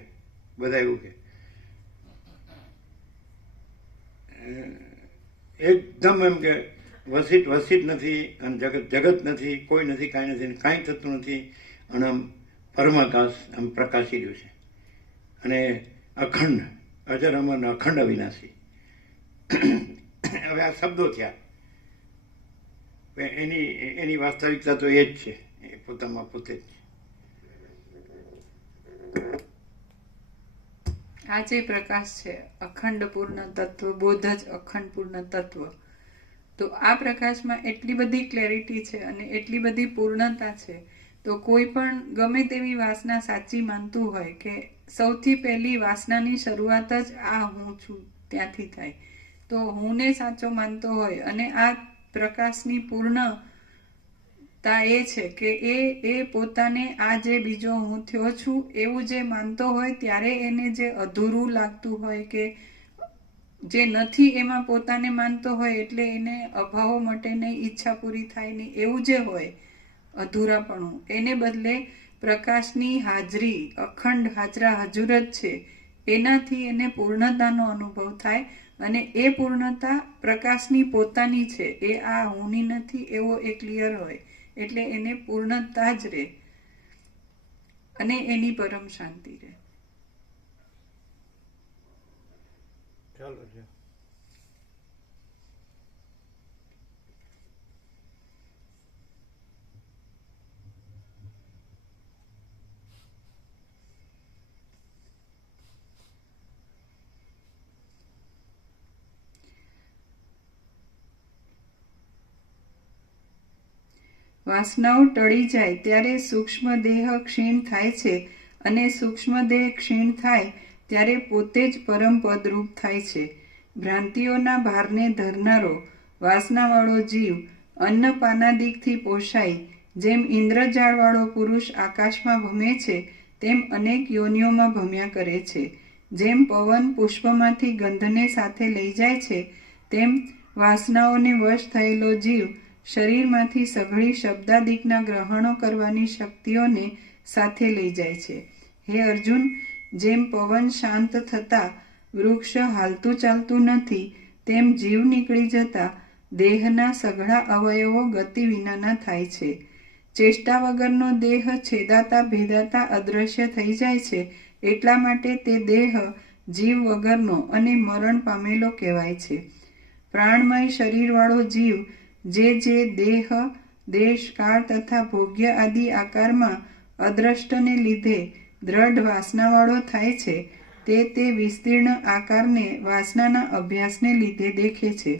બધા, એવું કહે. એકદમ એમ કે વસિત નથી અને જગત નથી, કોઈ નથી, કાંઈ નથી, કાંઈ થતું નથી, અને આમ પરમાકાશ આમ પ્રકાશી રહ્યું છે, અને અખંડ, અજર અમર, અખંડ અવિનાશી. હવે આ શબ્દો થયા, એની વાસ્તવિકતા તો એ જ છે, એ પોતામાં પોતે જ. આ જે પ્રકાશ છે, અખંડ પૂર્ણ તત્વ, બોધ જ અખંડ પૂર્ણ તત્વ. તો આ પ્રકાશમાં એટલી બધી ક્લેરિટી છે અને એટલી બધી પૂર્ણતા છે, તો કોઈ પણ ગમે તેવી વાસના સાચી માનતું હોય કે સૌથી પહેલી વાસનાની શરૂઆત જ આ હું છું ત્યાંથી થાય, તો હુંને સાચો માનતો હોય અને આ પ્રકાશની પૂર્ણ તા એ છે કે એ પોતાને આ જે બીજો હું થયો છું એવું જે માનતો હોય ત્યારે એને જે અધૂરું લાગતું હોય કે જે નથી એમાં પોતાને માનતો હોય એટલે એને અભાવો માટે નહીં, ઈચ્છા પૂરી થાય નહીં, એવું જે હોય અધૂરાપણું, એને બદલે પ્રકાશની હાજરી, અખંડ હાજરા હજુર જ છે, એનાથી એને પૂર્ણતાનો અનુભવ થાય અને એ પૂર્ણતા પ્રકાશની પોતાની છે, એ આ હુંની નથી એવો એ ક્લિયર હોય એટલે એને પૂર્ણતા જ રહે અને એની પરમ શાંતિ રહે. ચાલો છે. વાસનાઓ ટળી જાય ત્યારે સૂક્ષ્મ દેહ ક્ષીણ થાય છે અને સૂક્ષ્મ દેહ ક્ષીણ થાય ત્યારે પોતે જ પરમ પદરૂપ થાય છે. ભ્રાંતિઓના ભારને ધરનારો વાસનાવાળો જીવ અન્નપાનાદિકથી પોષાય જેમ ઇન્દ્રજાળવાળો પુરુષ આકાશમાં ભમે છે તેમ અનેક યોનિઓમાં ભમ્યા કરે છે. જેમ પવન પુષ્પમાંથી ગંધને સાથે લઈ જાય છે તેમ વાસનાઓને વશ થયેલો જીવ શરીરમાંથી સઘળી શબ્દાદિકના ગ્રહણો કરવાની શક્તિઓને સાથે લઈ જાય છે. હે અર્જુન, જેમ પવન શાંત થતા વૃક્ષ હાલતું ચાલતું નથી તેમ જીવ નીકળી જતા દેહના સઘળા અવયવો ગતિ વિનાના થાય છે. ચેષ્ટા વગરનો દેહ છેદાતા ભેદાતા અદ્રશ્ય થઈ જાય છે એટલા માટે તે દેહ જીવ વગરનો અને મરણ પામેલો કહેવાય છે. પ્રાણમય શરીરવાળો જીવ જે દેહ, દેશ, કાળ તથા ભોગ્ય આદિ આકારમાં અદ્રષ્ટને લીધે દ્રઢ વાસનાવાળો થાય છે તે વિસ્તીર્ણ આકારને વાસનાના અભ્યાસને લીધે દેખે છે.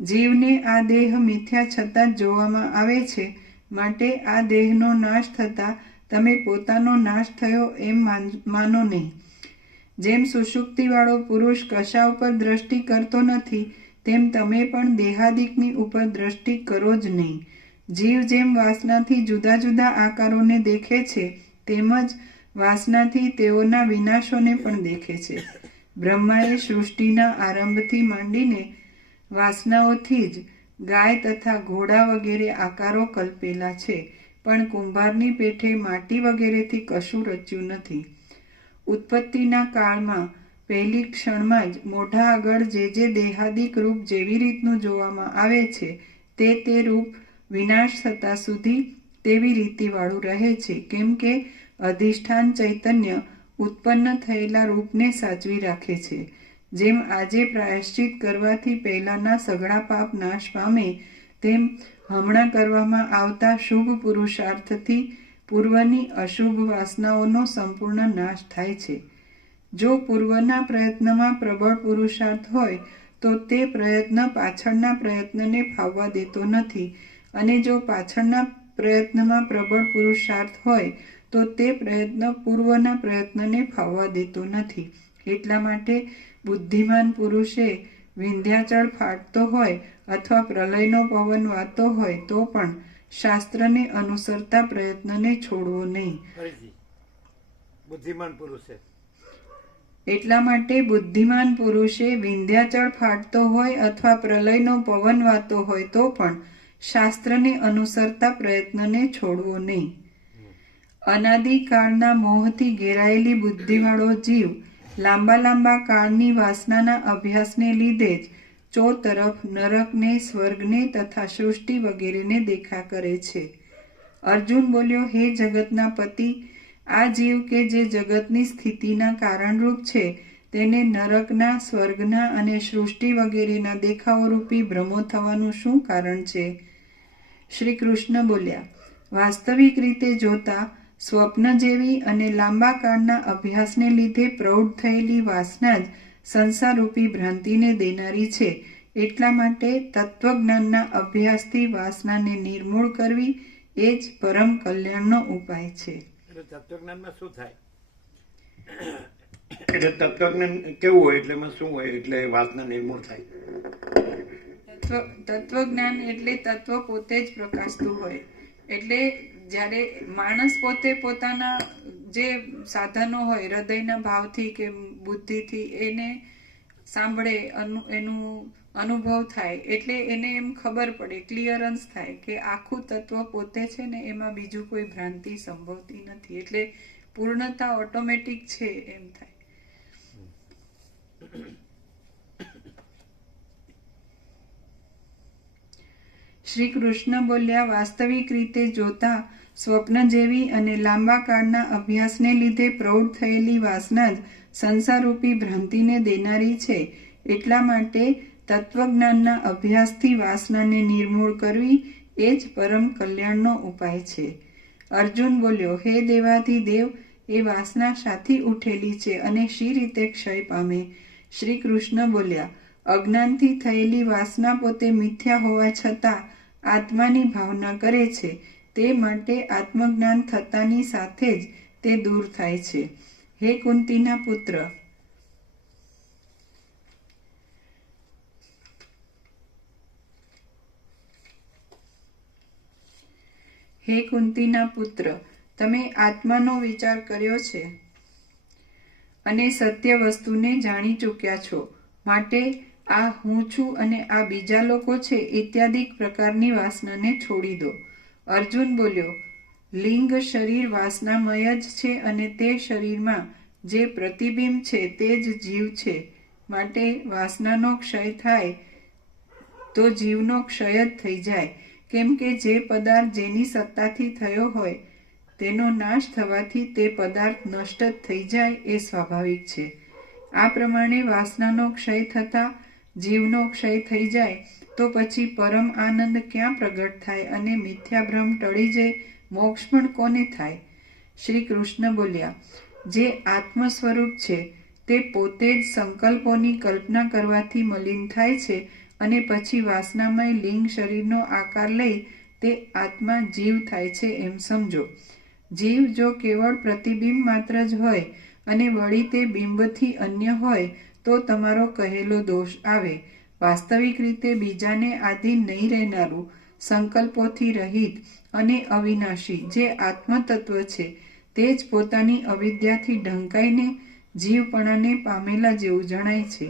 જીવને આ દેહ મિથ્યા છતાં જ જોવામાં આવે છે માટે આ દેહનો નાશ થતાં તમે પોતાનો નાશ થયો એમ માનો નહીં. જેમ સુષુપ્તિવાળો પુરુષ કશા ઉપર દ્રષ્ટિ કરતો નથી તેમ તમે પણ દેહાદિકની ઉપર દ્રષ્ટિ કરો જ નહીં. જીવ જેમ વાસનાથી જુદા જુદા આકારોને દેખે છે તેમજ વાસનાથી તેઓના વિનાશોને પણ દેખે છે. બ્રહ્માએ સૃષ્ટિના આરંભથી માંડીને વાસનાઓથી જ ગાય તથા ઘોડા વગેરે આકારો કલ્પેલા છે પણ કુંભારની પેઠે માટી વગેરેથી કશું રચ્યું નથી. ઉત્પત્તિના કાળમાં પહેલી ક્ષણમાં જ મોઢા આગળ જે દેહાદિક રૂપ જેવી રીતનું જોવામાં આવે છે તે રૂપ વિનાશ થતા સુધી તેવી રીતિવાળું રહે છે કેમ કે અધિષ્ઠાન ચૈતન્ય ઉત્પન્ન થયેલા રૂપને સાચવી રાખે છે. જેમ આજે પ્રાયશ્ચિત કરવાથી પહેલાના સઘળા પાપ નાશ પામે તેમ હમણાં કરવામાં આવતા શુભ પુરુષાર્થથી પૂર્વની અશુભ વાસનાઓનો સંપૂર્ણ નાશ થાય છે. જો પૂર્વના પ્રયત્નમાં પ્રબળ પુરુષાર્થ હોય તો તે પ્રયત્ન પાછળના પ્રયત્નને ફાવવા દેતો નથી અને જો પાછળના પ્રયત્નમાં પ્રબળ પુરુષાર્થ હોય તો તે પ્રયત્ન પૂર્વના પ્રયત્નને ફાવવા દેતો નથી. એટલા માટે બુદ્ધિમાન પુરુષે વિંધ્યાચળ ફાટતો હોય અથવા પ્રલયનો પવન વાતો હોય તો પણ શાસ્ત્રને અનુસરતા પ્રયત્નને છોડવો નહીં. બુદ્ધિમાન પુરુષે એટલા માટે બુદ્ધિમાન પુરુષે વિંધ્યાચળ ફાટતો હોય અથવા પ્રલયનો પવન વાતો હોય તો પણ શાસ્ત્રને અનુસરતા પ્રયત્નને છોડવો નહીં. અનાદિકાળના મોહથી ઘેરાયેલી બુદ્ધિવાળો જીવ લાંબા કાળની વાસનાના અભ્યાસને લીધે જ ચોતરફ નરકને, સ્વર્ગને તથા સૃષ્ટિ વગેરેને દેખા કરે છે. અર્જુન બોલ્યો, હે જગતના પતિ, આ જીવ કે જે જગતની સ્થિતિના કારણરૂપ છે તેને નરકના, સ્વર્ગના અને સૃષ્ટિ વગેરેના દેખાવો રૂપી ભ્રમો થવાનું શું કારણ છે? શ્રી કૃષ્ણ બોલ્યા, વાસ્તવિક રીતે જોતા સ્વપ્ન જેવી અને લાંબા કાળના અભ્યાસને લીધે પ્રૌઢ થયેલી વાસના જ સંસારરૂપી ભ્રાંતિને દેનારી છે. એટલા માટે તત્વજ્ઞાનના અભ્યાસથી વાસનાને નિર્મૂળ કરવી એ જ પરમ કલ્યાણનો ઉપાય છે. તત્વજ્ઞાનમાં શું થાય? એટલે તત્વજ્ઞાન કેવું હોય એટલે એમાં શું હોય એટલે વાસના નિર્મૂળ થાય? તત્વજ્ઞાન એટલે તત્વ પોતે જ પ્રકાશતું હોય એટલે જ્યારે માણસ પોતે પોતાના જે સાધનો હોય હૃદયના ભાવથી કે બુદ્ધિથી એને સાંભળે, એનું અનુભવ થાય, એટલે એને એમ ખબર પડે, ક્લિયરન્સ થાય કે આખું તત્વ પોતે છે ને, એમાં બીજું કોઈ ભ્રાંતિ સંભવતી નથી, એટલે પૂર્ણતા ઓટોમેટિક છે એમ થાય. શ્રી કૃષ્ણ બોલ્યા, વાસ્તવિક રીતે જોતા સ્વપ્ન જેવી અને લાંબા કાળના અભ્યાસને લીધે પ્રૌઢ થયેલી વાસના જ સંસારરૂપી ભ્રાંતિને દેનારી છે. એટલા માટે તત્વજ્ઞાનના અભ્યાસથી વાસનાને નિર્મૂળ કરવી એ જ પરમ કલ્યાણનો ઉપાય છે. અર્જુન બોલ્યો, હે દેવાધિદેવ, એ વાસના શાથી ઉઠેલી છે અને શી રીતે ક્ષય પામે? શ્રી કૃષ્ણ બોલ્યા, અજ્ઞાનથી થયેલી વાસના પોતે મિથ્યા હોવા છતાં આત્માની ભાવના કરે છે, તે માટે આત્મજ્ઞાન થતાની સાથે જ તે દૂર થાય છે. હે કુંતીના પુત્ર, હે કુંતીના પુત્ર, તમે આત્માનો વિચાર કર્યો છે અને સત્ય વસ્તુને જાણી ચૂક્યા છો, માટે આ હું છું અને આ બીજા લોકો છે ઇત્યાદિ પ્રકારની વાસનાને છોડી દો. અર્જુન બોલ્યો, લિંગ શરીર વાસનામય જ છે અને તે શરીરમાં જે પ્રતિબિંબ છે તે જ જીવ છે, માટે વાસનાનો ક્ષય થાય તો જીવનો ક્ષય જ થઈ જાય, કેમ કે જે પદાર્થ જેની સત્તાથી થયો હોય તેનો નાશ થવાથી તે પદાર્થ નષ્ટ જ થઈ જાય એ સ્વાભાવિક છે. આ પ્રમાણે વાસનાનો ક્ષય થતાં જીવનો ક્ષય થઈ જાય તો પછી પરમ આનંદ ક્યાં પ્રગટ થાય અને મિથ્યાભ્રમ ટળી જાય, મોક્ષ પણ કોને થાય? શ્રી કૃષ્ણ બોલ્યા, જે આત્મ સ્વરૂપ છે તે પોતે જ સંકલ્પોની કલ્પના કરવાથી મલિન થાય છે અને પછી વાસનામય લિંગ શરીરનો આકાર લઈ તે આત્મા જીવ થાય છે એમ સમજો. જીવ જો કેવળ પ્રતિબિંબ માત્ર જ હોય અને વળી તે બિંબથી અન્ય હોય તો તમારો કહેલો દોષ આવે. વાસ્તવિક રીતે બીજાને આધીન નહીં રહેનારું, સંકલ્પોથી રહિત અને અવિનાશી જે આત્મતત્વ છે તે જ પોતાની અવિદ્યાથી ઢંકાઈને જીવપણાને પામેલા જેવું જણાય છે.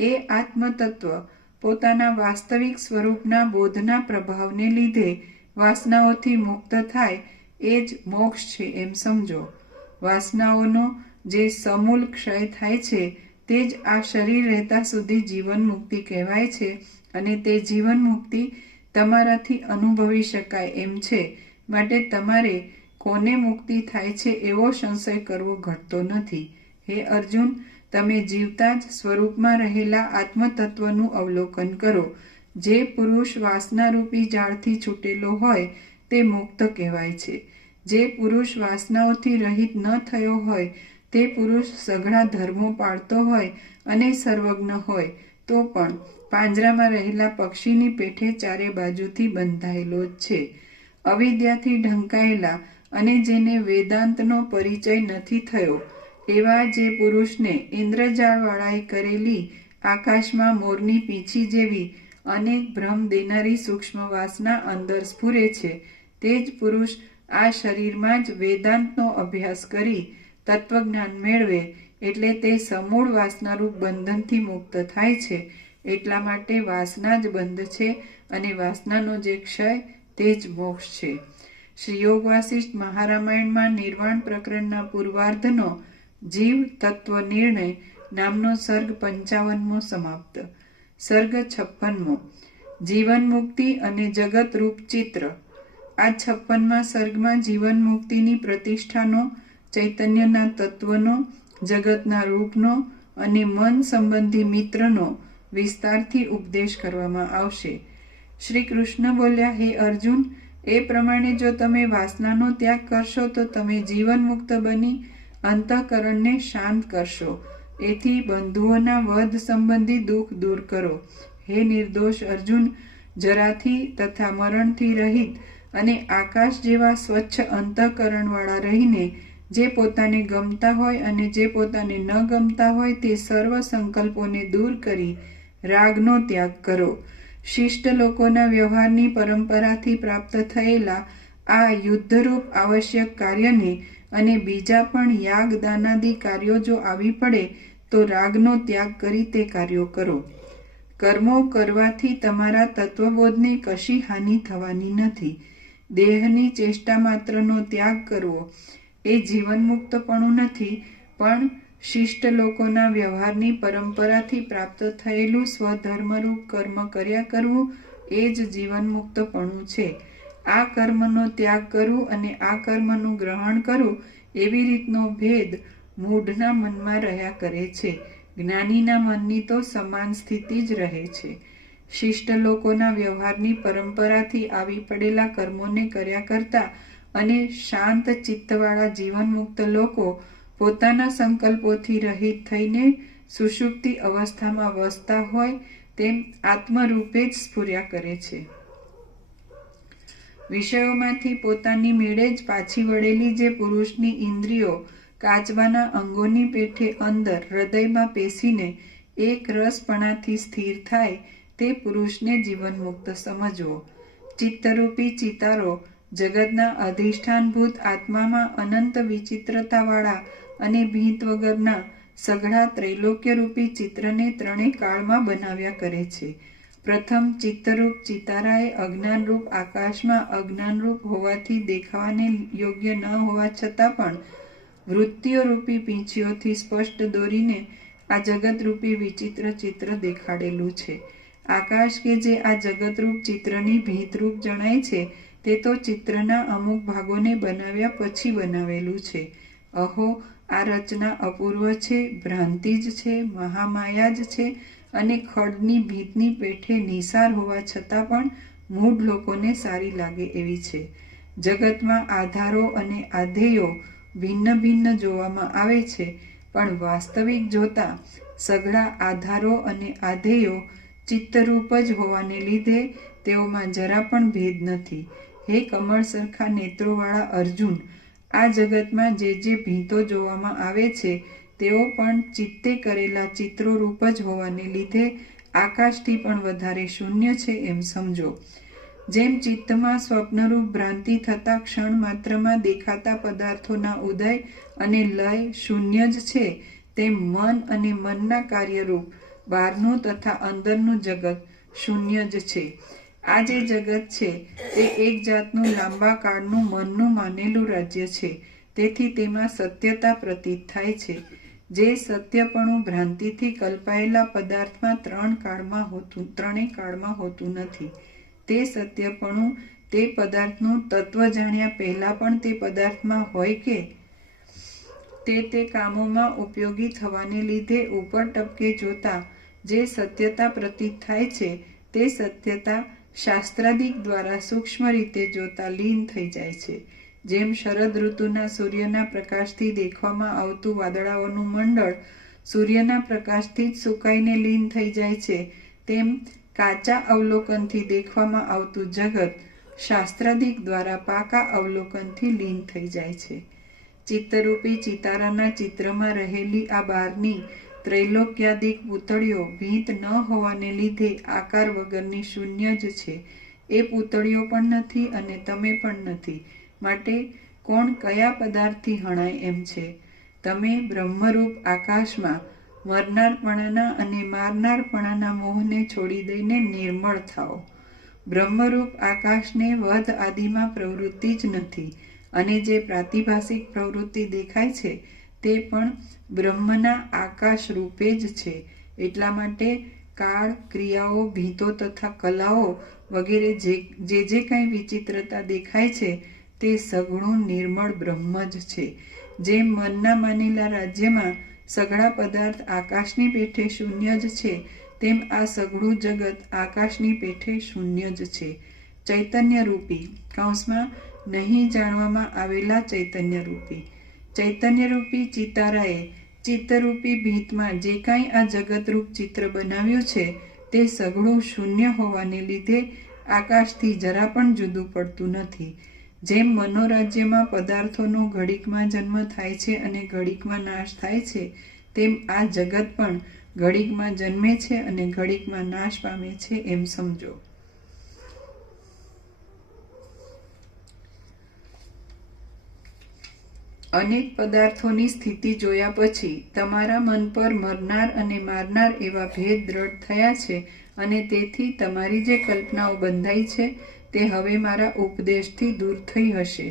એ આત્મતત્વ પોતાના વાસ્તવિક સ્વરૂપના બોધના પ્રભાવને લીધે વાસનાઓથી મુક્ત થાય એ જ મોક્ષ છે એમ સમજો. વાસનાઓનો જે સમૂલ ક્ષય થાય છે તે જ આ શરીર રહેતા સુધી જીવન મુક્તિ કહેવાય છે અને તે જીવન મુક્તિ તમારાથી અનુભવી શકાય એમ છે, માટે તમારે કોને મુક્તિ થાય છે એવો સંશય કરવો ઘટતો નથી. હે અર્જુન, તમે જીવતા જ સ્વરૂપમાં રહેલા આત્મતત્વનું અવલોકન કરો. જે પુરુષ વાસનારૂપી જાળથી છૂટેલો હોય તે મુક્ત કહેવાય છે. જે પુરુષ વાસનાઓથી રહિત ન થયો હોય તે પુરુષ સઘળા ધર્મો પાળતો હોય અને સર્વજ્ઞ હોય તો પણ પાંજરામાં રહેલા પક્ષીની પેઠે ચારે બાજુથી બંધાયેલો જ છે. અવિદ્યાથી ઢંકાયેલા અને જેને વેદાંતનો પરિચય નથી થયો એવા જે પુરુષને ઇન્દ્રજાળવાળાએ કરેલી આકાશમાં મોરની પીંછી જેવી અનેક ભ્રમ દેનારી સૂક્ષ્મ વાસના અંદર સ્ફુરે છે, તે જ પુરુષ આ શરીરમાં જ વેદાંતનો અભ્યાસ કરી તત્વજ્ઞાન મેળવે એટલે તે સમૂળ વાસનારૂપ બંધનથી મુક્ત થાય છે. એટલા માટે વાસના જ બંધ છે અને વાસનાનો જે ક્ષય તે જ મોક્ષ છે. શ્રી યોગ વાસિષ્ઠ મહારામાયણમાં નિર્વાણ પ્રકરણના પૂર્વાર્ધનો જીવ તત્વ નિર્ણય નામનો સર્ગ 55મો સમાપ્ત. સર્ગ 56મો જીવન મુક્તિ અને જગત રૂપ ચિત્ર. આ 56મા સર્ગમાં જીવન મુક્તિની પ્રતિષ્ઠાનો, ચૈતન્યના તત્વનો, જગતના રૂપનો અને મન સંબંધી મિત્રનો વિસ્તારથી ઉપદેશ કરવામાં આવશે. શ્રી કૃષ્ણ બોલ્યા, હે અર્જુન, એ પ્રમાણે જો તમે વાસનાનો ત્યાગ કરશો તો તમે જીવન મુક્ત બની અંતઃકરણને શાંત કરશો. એથી બંધુઓના વધ સંબંધી દુઃખ દૂર કરો. હે નિર્દોષ અર્જુન, જરાથી તથા મરણથી રહિત અને આકાશ જેવા સ્વચ્છ અંતઃકરણવાળા રહીને જે પોતાને ગમતા હોય અને જે પોતાને ન ગમતા હોય તે સર્વ સંકલ્પોને દૂર કરી રાગનો ત્યાગ કરો. શિષ્ટ લોકોના વ્યવહારની પરંપરાથી પ્રાપ્ત થયેલા આ યુદ્ધરૂપ આવશ્યક કાર્યને અને બીજા પણ યાગ દાનાદિ કાર્યો જો આવી પડે તો રાગનો ત્યાગ કરી તે કાર્યો કરો. કર્મો કરવાથી તમારા તત્વબોધને કશી હાનિ થવાની નથી. દેહની ચેષ્ટા માત્રનો ત્યાગ કરવો એ જીવનમુક્તપણું નથી, પણ શિષ્ટ લોકોના વ્યવહારની પરંપરાથી પ્રાપ્ત થયેલું સ્વધર્મરૂપ કર્મ કર્યા કરવું એ જ જીવનમુક્તપણું છે. આ કર્મનો ત્યાગ કરવું અને આ કર્મનું ગ્રહણ કરવું એવી રીતનો ભેદ મૂઢના મનમાં રહ્યા કરે છે. જ્ઞાનીના મનની તો સમાન સ્થિતિ જ રહે છે. શિષ્ટ લોકોના વ્યવહારની પરંપરાથી આવી પડેલા કર્મોને કર્યા કરતા અને શાંત ચિત્તવાળા જીવનમુક્ત લોકો પોતાના સંકલ્પોથી રહિત થઈને સુષુપ્તિ અવસ્થામાં વસતા હોય તેમ આત્મરૂપે જ સ્ફુર્યા કરે છે. વિષયોમાંથી પોતાની મેળે જ પાછી વળેલી જે પુરુષની ઇન્દ્રિયો કાચબાના અંગોની પેઠે અંદર હૃદયમાં પેસીને એક રસપણાથી સ્થિર થાય તે પુરુષને જીવનમુક્ત સમજવો. ચિત્તરૂપી ચિતારો જગતના અધિષ્ઠાનભૂત આત્મામાં અનંત વિચિત્રતાવાળા અને ભીત વગરના સઘળા ત્રૈલોક્યરૂપી ચિત્રને ત્રણેય કાળમાં બનાવ્યા કરે છે. પ્રથમ ચિત્તરૂપ ચિતારાએ અજ્ઞાનરૂપ આકાશમાં અજ્ઞાનરૂપ હોવાથી દેખાવાને યોગ્ય ન હોવા છતાં પણ વૃત્તિઓરૂપી પીંછીઓથી સ્પષ્ટ દોરીને આ જગતરૂપી વિચિત્ર ચિત્ર દેખાડેલું છે. આકાશ કે જે આ જગતરૂપ ચિત્રની ભીતરૂપ જણાય છે તે તો ચિત્રના અમુક ભાગોને બનાવ્યા પછી બનાવેલું છે. અહો, આ રચના અપૂર્વ છે, ભ્રાંતિ જ છે, મહામાયા જ છે અને ખડની ભીતની પેઠે નિસાર હોવા છતાં પણ મૂઢ લોકોને સારી લાગે એવી છે. જગતમાં આધારો અને આધેયો ભિન્ન ભિન્ન જોવામાં આવે છે, પણ વાસ્તવિક જોતા સઘળા આધારો અને આધેયો ચિત્તરૂપ જ હોવાને લીધે તેઓમાં જરા પણ ભેદ નથી. હે કમળ સરખા નેત્રોવાળા અર્જુન, આ જગતમાં જે જે ભીતો જોવામાં આવે છે તેઓ પણ ચિત્તે કરેલા ચિત્રો રૂપ જ હોવાને લીધે આકાશથી પણ વધારે શૂન્ય છે એમ સમજો. જેમ ચિત્તમાં સ્વપ્નરૂપ ભ્રાંતિ થતા ક્ષણ માત્રમાં દેખાતા પદાર્થોના ઉદય અને લય શૂન્ય જ છે, તેમ મન અને મનના કાર્યરૂપ બહારનું તથા અંદરનું જગત શૂન્ય જ છે. આ જે જગત છે તે એક જાતનું લાંબા કાળનું મનનું માનેલું રાજ્ય છે, તેથી તેમાં સત્યતા પ્રતીત થાય છે. જે સત્યપણું ભ્રાંતિથી કલ્પાયેલા પદાર્થમાં ત્રણેય કાળમાં હોતું નથી. તે સત્યપણું તે પદાર્થનું તત્વ જાણ્યા પહેલા પણ તે પદાર્થમાં હોય કે તે કામોમાં ઉપયોગી થવાને લીધે ઉપર ટપકે જોતા જે સત્યતા પ્રતીત થાય છે તે સત્યતા શાસ્ત્રાદિક દ્વારા સૂક્ષ્મ રીતે જોતા લીન થઈ જાય છે. જેમ શરદ ઋતુના સૂર્યના પ્રકાશથી દેખવામાં આવતું વાદળાઓનું મંડળ સૂર્યના પ્રકાશથી જ સુકાઈને લીન થઈ જાય છે, તેમ કાચા અવલોકનથી દેખવામાં આવતું જગત શાસ્ત્રાદિક દ્વારા પાકા અવલોકનથી લીન થઈ જાય છે. ચિત્તરૂપી ચિતારાના ચિત્રમાં રહેલી આ બહારની ત્રૈલોક્યાદિક પૂતળીઓ ભીત ન હોવાને લીધે આકાર વગરની શૂન્ય જ છે. એ પૂતળીઓ પણ નથી અને તમે પણ નથી, માટે કોણ કયા પદાર્થથી હણાય એમ છે. તમે બ્રહ્મરૂપ આકાશમાં મરનારપણાના અને મારનારપણાના મોહને છોડી દઈને નિર્મળ થાઓ. બ્રહ્મરૂપ આકાશને વધ આદિમાં પ્રવૃત્તિ જ નથી, અને જે પ્રાતિભાસિક પ્રવૃત્તિ દેખાય છે તે પણ બ્રહ્મના આકાશ રૂપે જ છે. એટલા માટે કાળ, ક્રિયાઓ, ભીતો તથા કલાઓ વગેરે જે કંઈ વિચિત્રતા દેખાય છે તે સઘળું નિર્મળ બ્રહ્મ જ છે. જેમ મનના માનેલા રાજ્યમાં સઘળા પદાર્થ આકાશની પેઠે શૂન્ય જ છે, તેમ આ સઘળું જગત આકાશની પેઠે શૂન્ય જ છે. ચૈતન્યરૂપી નહીં જાણવામાં આવેલા ચૈતન્યરૂપી ચિતારાએ ચિત્તરૂપી ભીતમાં જે કાંઈ આ જગતરૂપ ચિત્ર બનાવ્યું છે તે સઘળું શૂન્ય હોવાને લીધે આકાશથી જરા પણ જુદું પડતું નથી. જેમ મનોરાજ્યમાં પદાર્થોનો ઘડીકમાં જન્મ થાય છે અને ઘડીકમાં નાશ થાય છે, તેમ આ જગત પણ ઘડીકમાં જન્મે છે અને ઘડીકમાં નાશ પામે છે એમ સમજો. અનેક પદાર્થોની સ્થિતિ જોયા પછી તમારા મન પર મરનાર અને મારનાર એવા ભેદ દ્રઢ થયા છે, અને તેથી તમારી જે કલ્પનાઓ બંધાઈ છે તે હવે મારા ઉપદેશથી દૂર થઈ હશે.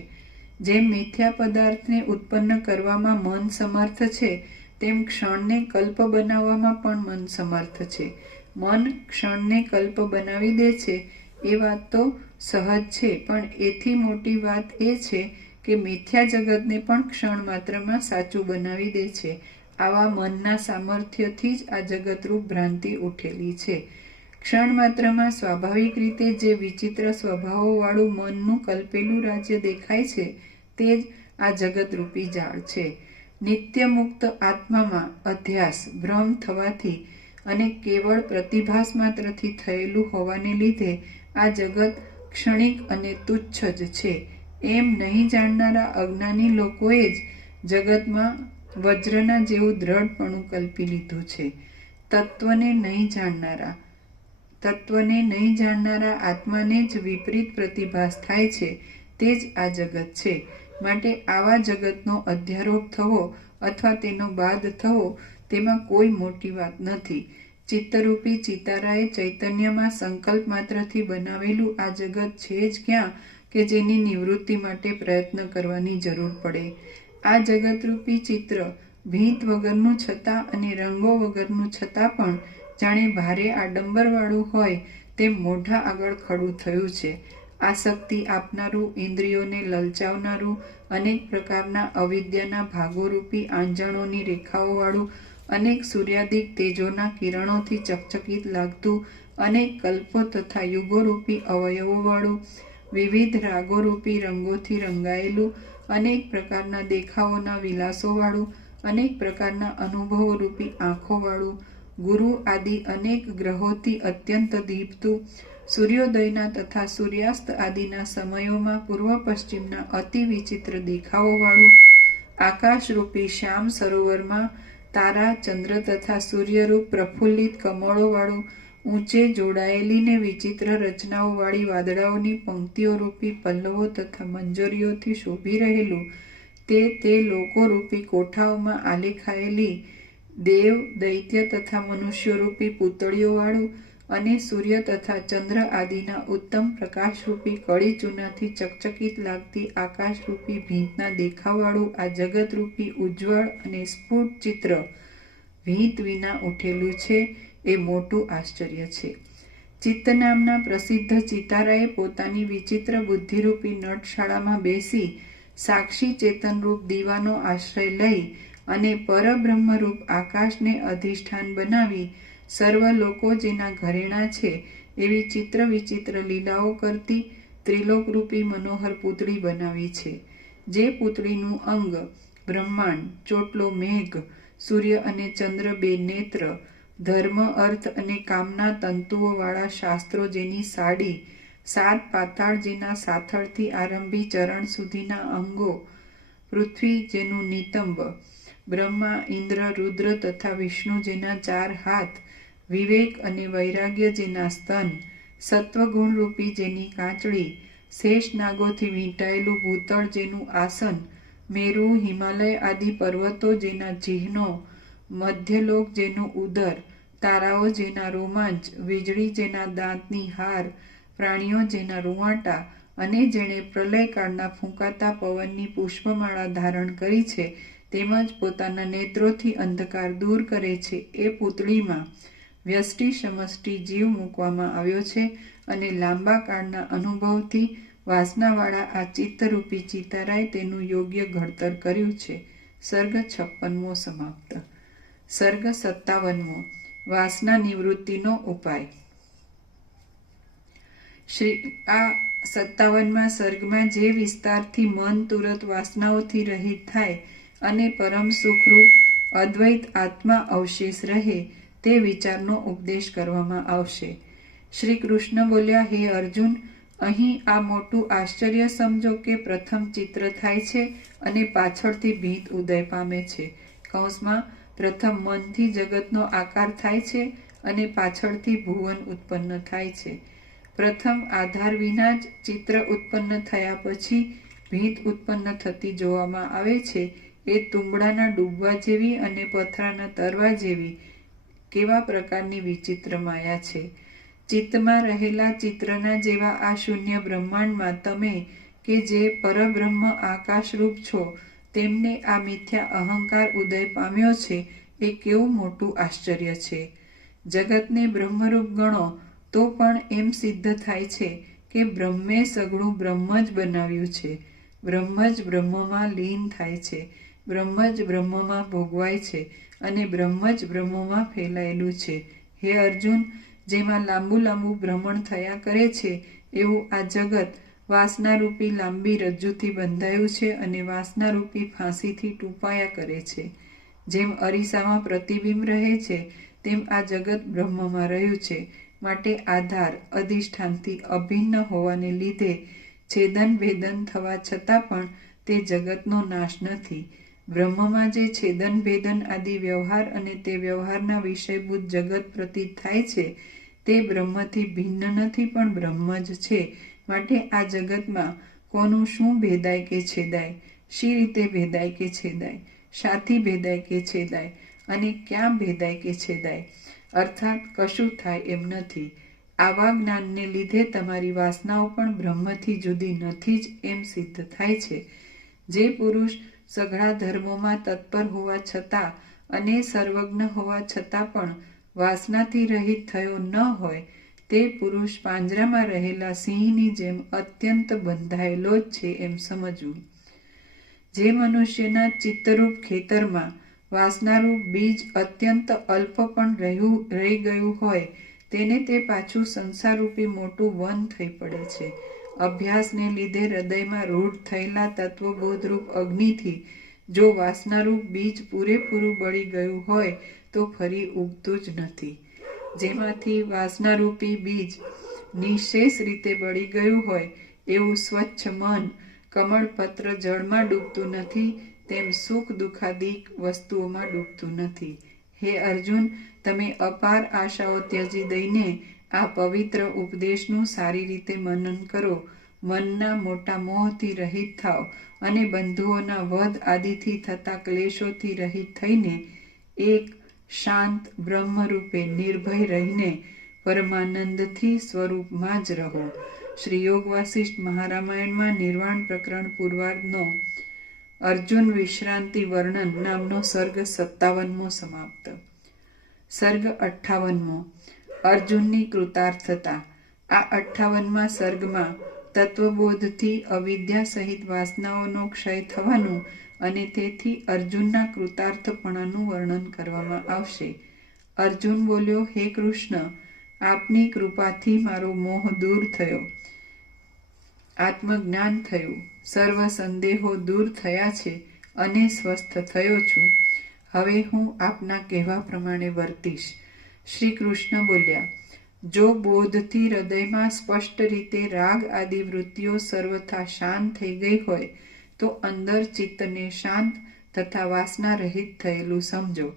જેમ મિથ્યા પદાર્થને ઉત્પન્ન કરવામાં મન સમર્થ છે, તેમ ક્ષણને કલ્પ બનાવવામાં પણ મન સમર્થ છે. મન ક્ષણને કલ્પ બનાવી દે છે એ વાત તો સહજ છે, પણ એથી મોટી વાત એ છે કે મિથ્યા જગતને પણ ક્ષણ માત્રમાં સાચું બનાવી દે છે. આવા મનના સામર્થ્યથી જ આ જગતરૂપ ભ્રાંતિ ઉઠેલી છે. ક્ષણ માત્રમાં સ્વાભાવિક રીતે જે વિચિત્ર સ્વભાવોવાળું મનનું કલ્પેલું રાજ્ય દેખાય છે તે જ આ જગતરૂપી જાળ છે. નિત્ય મુક્ત આત્મામાં અધ્યાસ ભ્રમ થવાથી અને કેવળ પ્રતિભાસ માત્રથી થયેલું હોવાને લીધે આ જગત ક્ષણિક અને તુચ્છ જ છે એમ નહીં જાણનારા અજ્ઞાની લોકોએ જ જગતમાં વજ્રના જેવું દ્રઢપણું કલ્પી લીધું છે. તત્વને નહીં જાણનારા આત્માને જ વિપરીત પ્રતિભાસ થાય છે, તે જ આ જગત છે. માટે આવા જગતનો અધ્યારોપ થવો અથવા તેનો બાદ થવો તેમાં કોઈ મોટી વાત નથી. ચિત્તરૂપી ચિતારાએ ચૈતન્યમાં સંકલ્પ માત્રથી બનાવેલું આ જગત છે જ ક્યાં કે જેની નિવૃત્તિ માટે પ્રયત્ન કરવાની જરૂર પડે. આ જગતરૂપી ચિત્ર ભીંત વગરનું છતાં અને રંગો વગરનું છતાં પણ જાણે ભારે આડંબરવાળું હોય તેમ મોઢા આગળ ખડું થયું છે. આસક્તિ આપનારું, ઇન્દ્રિયોને લલચાવનારું, અનેક પ્રકારના અવિદ્યાના ભાગોરૂપી આંજણોની રેખાઓવાળું, અનેક સૂર્યાદિક તેજોના કિરણોથી ચકચકિત લાગતું, અનેક કલ્પો તથા યુગોરૂપી અવયવોવાળું, વિવિધ રાગોરૂપી રંગોથી રંગાયેલું, અનેક પ્રકારના દેખાવોના વિલાસોવાળું, અનેક પ્રકારના અનુભવોરૂપી આંખોવાળું, ગુરુ આદિ અનેક ગ્રહોથી અત્યંત દીપતું, સૂર્યોદયના તથા સૂર્યાસ્ત આદિના સમયોમાં પૂર્વ પશ્ચિમના અતિ વિચિત્ર દેખાવોવાળું, આકાશરૂપી શ્યામ સરોવરમાં તારા, ચંદ્ર તથા સૂર્યરૂપ પ્રફુલ્લિત કમળોવાળું, ઊંચે જોડાયેલી ને વિચિત્ર રચનાઓવાળી વાદળાઓની પંક્તિઓરૂપી પલ્લવો તથા મંજરીઓથી શોભી રહેલું, તે લોકોરૂપી કોઠાઓમાં આલેખાયેલી દેવ, દૈત્ય તથા મનુષ્યોરૂપી પૂતળીઓવાળું, અને સૂર્ય તથા ચંદ્ર આદિના ઉત્તમ પ્રકાશરૂપી કળી ચૂનાથી ચકચકિત લાગતી આકાશરૂપી ભીંતના દેખાવવાળું આ જગતરૂપી ઉજ્જવળ અને સ્ફુટ ચિત્ર ભીંત વિના ઉઠેલું છે એ મોટું આશ્ચર્ય છે. ચિત્ત નામના પ્રસિદ્ધ ચિતારાએ પોતાની વિચિત્ર બુદ્ધિરૂપી નટશાળામાં બેસી સાક્ષી ચેતનરૂપ દીવાનો આશ્રય લઈ અને પરબ્રહ્મરૂપ આકાશને અધિષ્ઠાન બનાવી સર્વ લોકો જેના ઘરેણા છે એવી ચિત્ર વિચિત્ર લીલાઓ કરતી ત્રિલોકરૂપી મનોહર પૂતળી બનાવી છે. જે પૂતળીનું અંગ બ્રહ્માંડ, ચોટલો મેઘ, સૂર્ય અને ચંદ્ર બે નેત્ર, ધર્મ, અર્થ અને કામના તંતુઓવાળા શાસ્ત્રો જેની સાડી, સાત પાતાળ જેના સાથળથી આરંભી ચરણ સુધીના અંગો, પૃથ્વી જેનું નિતંબ, બ્રહ્મા, ઇન્દ્ર, રુદ્ર તથા વિષ્ણુ જેના 4 હાથ, વિવેક અને વૈરાગ્ય જેના સ્તન, સત્વગુણરૂપી જેની કાંચળી, શેષ નાગોથી વીંટાયેલું ભૂતળ જેનું આસન, મેરુ, હિમાલય આદિ પર્વતો જેના ચિહ્નો, મધ્યલોક જેનું ઉદર, તારાઓ જેના રોમાંચ, વીજળી જેના દાંતની હાર, પ્રાણીઓ જેના રૂંવાટા, અને જેણે પ્રલયકાળના ફૂંકાતા પવનની પુષ્પમાળા ધારણ કરી છે તેમજ પોતાના નેત્રોથી અંધકાર દૂર કરે છે એ પૂતળીમાં વ્યષ્ટિ સમષ્ટિ જીવ મૂકવામાં આવ્યો છે, અને લાંબા કાળના અનુભવથી વાસનાવાળા આ ચિત્તરૂપી ચિતારાએ તેનું યોગ્ય ઘડતર કર્યું છે. સર્ગ 56મો સમાપ્ત. સર્ગ 57મો વાસના નિવૃત્તિનો ઉપાય. આ 57મા સર્ગમાં જે વિસ્તારથી મન તુરત વાસનાઓથી રહિત થાય અને પરમ સુખરૂપ અદ્વૈત આત્મા અવશેષ રહે તે વિચારનો ઉપદેશ કરવામાં આવશે. શ્રી કૃષ્ણ બોલ્યા, હે અર્જુન, અહીં આ મોટું આશ્ચર્ય સમજો કે પ્રથમ ચિત્ર થાય છે અને પાછળથી ભીંત ઉદય પામે છે. કૌંસમાં પ્રથમ મનથી જગતનો આકાર થાય છે અને પાછળથી ભુવન ઉત્પન્ન થાય છે. પ્રથમ આધાર વિના જ ચિત્ર ઉત્પન્ન થયા પછી ભીત ઉત્પન્ન થતી જોવામાં આવે છે એ તુંબડાના ડૂબવા જેવી અને પથરાના તરવા જેવી કેવા પ્રકારની વિચિત્ર માયા છે. ચિત્તમાં રહેલા ચિત્રના જેવા આ શૂન્ય બ્રહ્માંડમાં તમે કે જે પરબ્રહ્મ આકાશરૂપ છો તેમને આ મિથ્યા અહંકાર ઉદય પામ્યો છે એ કેવું મોટું આશ્ચર્ય છે. જગતને બ્રહ્મરૂપ ગણો તો પણ એમ સિદ્ધ થાય છે કે બ્રહ્મે સગળું બ્રહ્મ જ બનાવ્યું છે. બ્રહ્મ જ બ્રહ્મમાં લીન થાય છે, બ્રહ્મ જ બ્રહ્મમાં ભોગવાય છે અને બ્રહ્મ જ બ્રહ્મમાં ફેલાયેલું છે. હે અર્જુન, જેમાં લાંબુ લાંબુ ભ્રમણ થયા કરે છે એવું આ જગત વાસનારૂપી લાંબી રજ્જુથી બંધાયું છે અને વાસનારૂપી ફાંસીથી ટૂંપાયા કરે છે. જેમ અરીસામાં પ્રતિબિંબ રહે છે તેમ આ જગત બ્રહ્મમાં રહ્યું છે. માટે આધાર અધિષ્ઠાનથી અભિન્ન હોવાને લીધે છેદન ભેદન થવા છતાં પણ તે જગતનો નાશ નથી. બ્રહ્મમાં જે છેદન ભેદન આદિ વ્યવહાર અને તે વ્યવહારના વિષયભૂત જગત પ્રતીત થાય છે તે બ્રહ્મથી ભિન્ન નથી પણ બ્રહ્મ જ છે. માટે આ જગતમાં કોનું શું ભેદાય કે છેદાય, શી રીતે ભેદાય કે છેદાય, શાથી ભેદાય કે છેદાય અને ક્યાં ભેદાય કે છેદાય, અર્થાત કશું થાય એમ નથી. આવા જ્ઞાનને લીધે તમારી વાસનાઓ પણ બ્રહ્મથી જુદી નથી જ એમ સિદ્ધ થાય છે. જે પુરુષ સઘળા ધર્મોમાં તત્પર હોવા છતાં અને સર્વજ્ઞ હોવા છતાં પણ વાસનાથી રહિત થયો ન હોય તે પુરુષ પાંજરામાં રહેલા સિંહની જેમ અત્યંત બંધાયેલો જ છે એમ સમજવું. જે મનુષ્યના ચિત્તરૂપ ખેતરમાં વાસનારૂપ બીજ અત્યંત અલ્પ પણ રહી ગયું હોય તેને તે પાછું સંસારરૂપી મોટું વન થઈ પડે છે. અભ્યાસને લીધે હૃદયમાં રૂઢ થયેલા તત્વબોધરૂપ અગ્નિથી જો વાસનારૂપ બીજ પૂરેપૂરું બળી ગયું હોય તો ફરી ઉગતું જ નથી. જેમાંથી વાસનારૂપી બીજ નિઃશેષ રીતે બળી ગયું હોય એવું સ્વચ્છ મન કમળપત્ર જળમાં ડૂબતું નથી તેમ સુખ દુઃખાદિક વસ્તુઓમાં ડૂબતું નથી. હે અર્જુન, તમે અપાર આશાઓ ત્યજી દઈને આ પવિત્ર ઉપદેશનું સારી રીતે મનન કરો. મનના મોટા મોહથી રહિત થાવ અને બંધુઓના વધ આદિથી થતા ક્લેશોથી રહિત થઈને એક શાંત બ્રહ્મરૂપે નિર્ભય રહીને પરમાનંદથી સ્વરૂપમાં જ રહો. શ્રી યોગ વાસિષ્ઠ મહારામાયણમાં નિર્વાણ પ્રકરણ પૂર્વાર્ધનો અર્જુન વિશ્રાંતિ વર્ણન નામનો સર્ગ 57મો સમાપ્ત. સર્ગ 58મો અર્જુનની કૃતાર્થતા. આ 58મા સર્ગમાં તત્વબોધથી અવિદ્યા સહિત વાસનાઓનો ક્ષય થવાનું અને તેથી અર્જુનના કૃતાર્થપણાનું વર્ણન કરવામાં આવશે. અર્જુન બોલ્યો, હે કૃષ્ણ, આપની કૃપાથી મારો મોહ દૂર થયો, આત્મજ્ઞાન થયું, સર્વ સંદેહો દૂર થયા છે અને સ્વસ્થ થયો છું. હવે હું આપના કહેવા પ્રમાણે વર્તીશ. શ્રી કૃષ્ણ બોલ્યા, જો બોધથી હૃદયમાં સ્પષ્ટ રીતે રાગ આદિ વૃત્તિઓ સર્વથા શાંત થઈ ગઈ હોય તો અંદર ચિત્તને શાંત તથા વાસના રહિત થયેલું સમજો.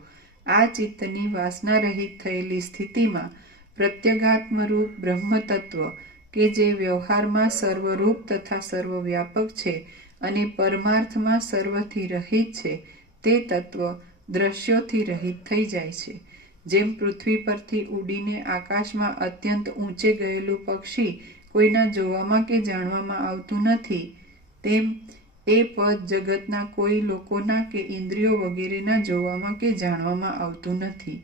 આ ચિત્તની વાસના રહિત થયેલી સ્થિતિમાં પ્રત્યગાત્મરૂપ બ્રહ્મ તત્વ કે જે વ્યવહારમાં સર્વરૂપ તથા સર્વવ્યાપક છે અને પરમાર્થમાં સર્વથી રહિત છે તે તત્વ દ્રશ્યોથી રહિત થઈ જાય છે. જેમ પૃથ્વી પરથી ઉડીને આકાશમાં અત્યંત ઊંચે ગયેલું પક્ષી કોઈના જોવામાં કે જાણવામાં આવતું નથી તેમ એ પદ જગતના કોઈ લોકોના કે ઇન્દ્રિયો વગેરેના જોવામાં કે જાણવામાં આવતું નથી.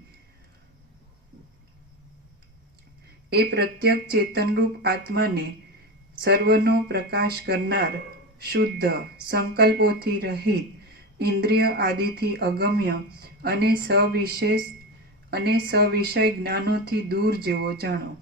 એ પ્રત્યેક ચેતનરૂપ આત્માને સર્વનો પ્રકાશ કરનાર, શુદ્ધ, સંકલ્પોથી રહિત, ઇન્દ્રિય આદિથી અગમ્ય અને સવિષય જ્ઞાનોથી દૂર જેવો જાણો.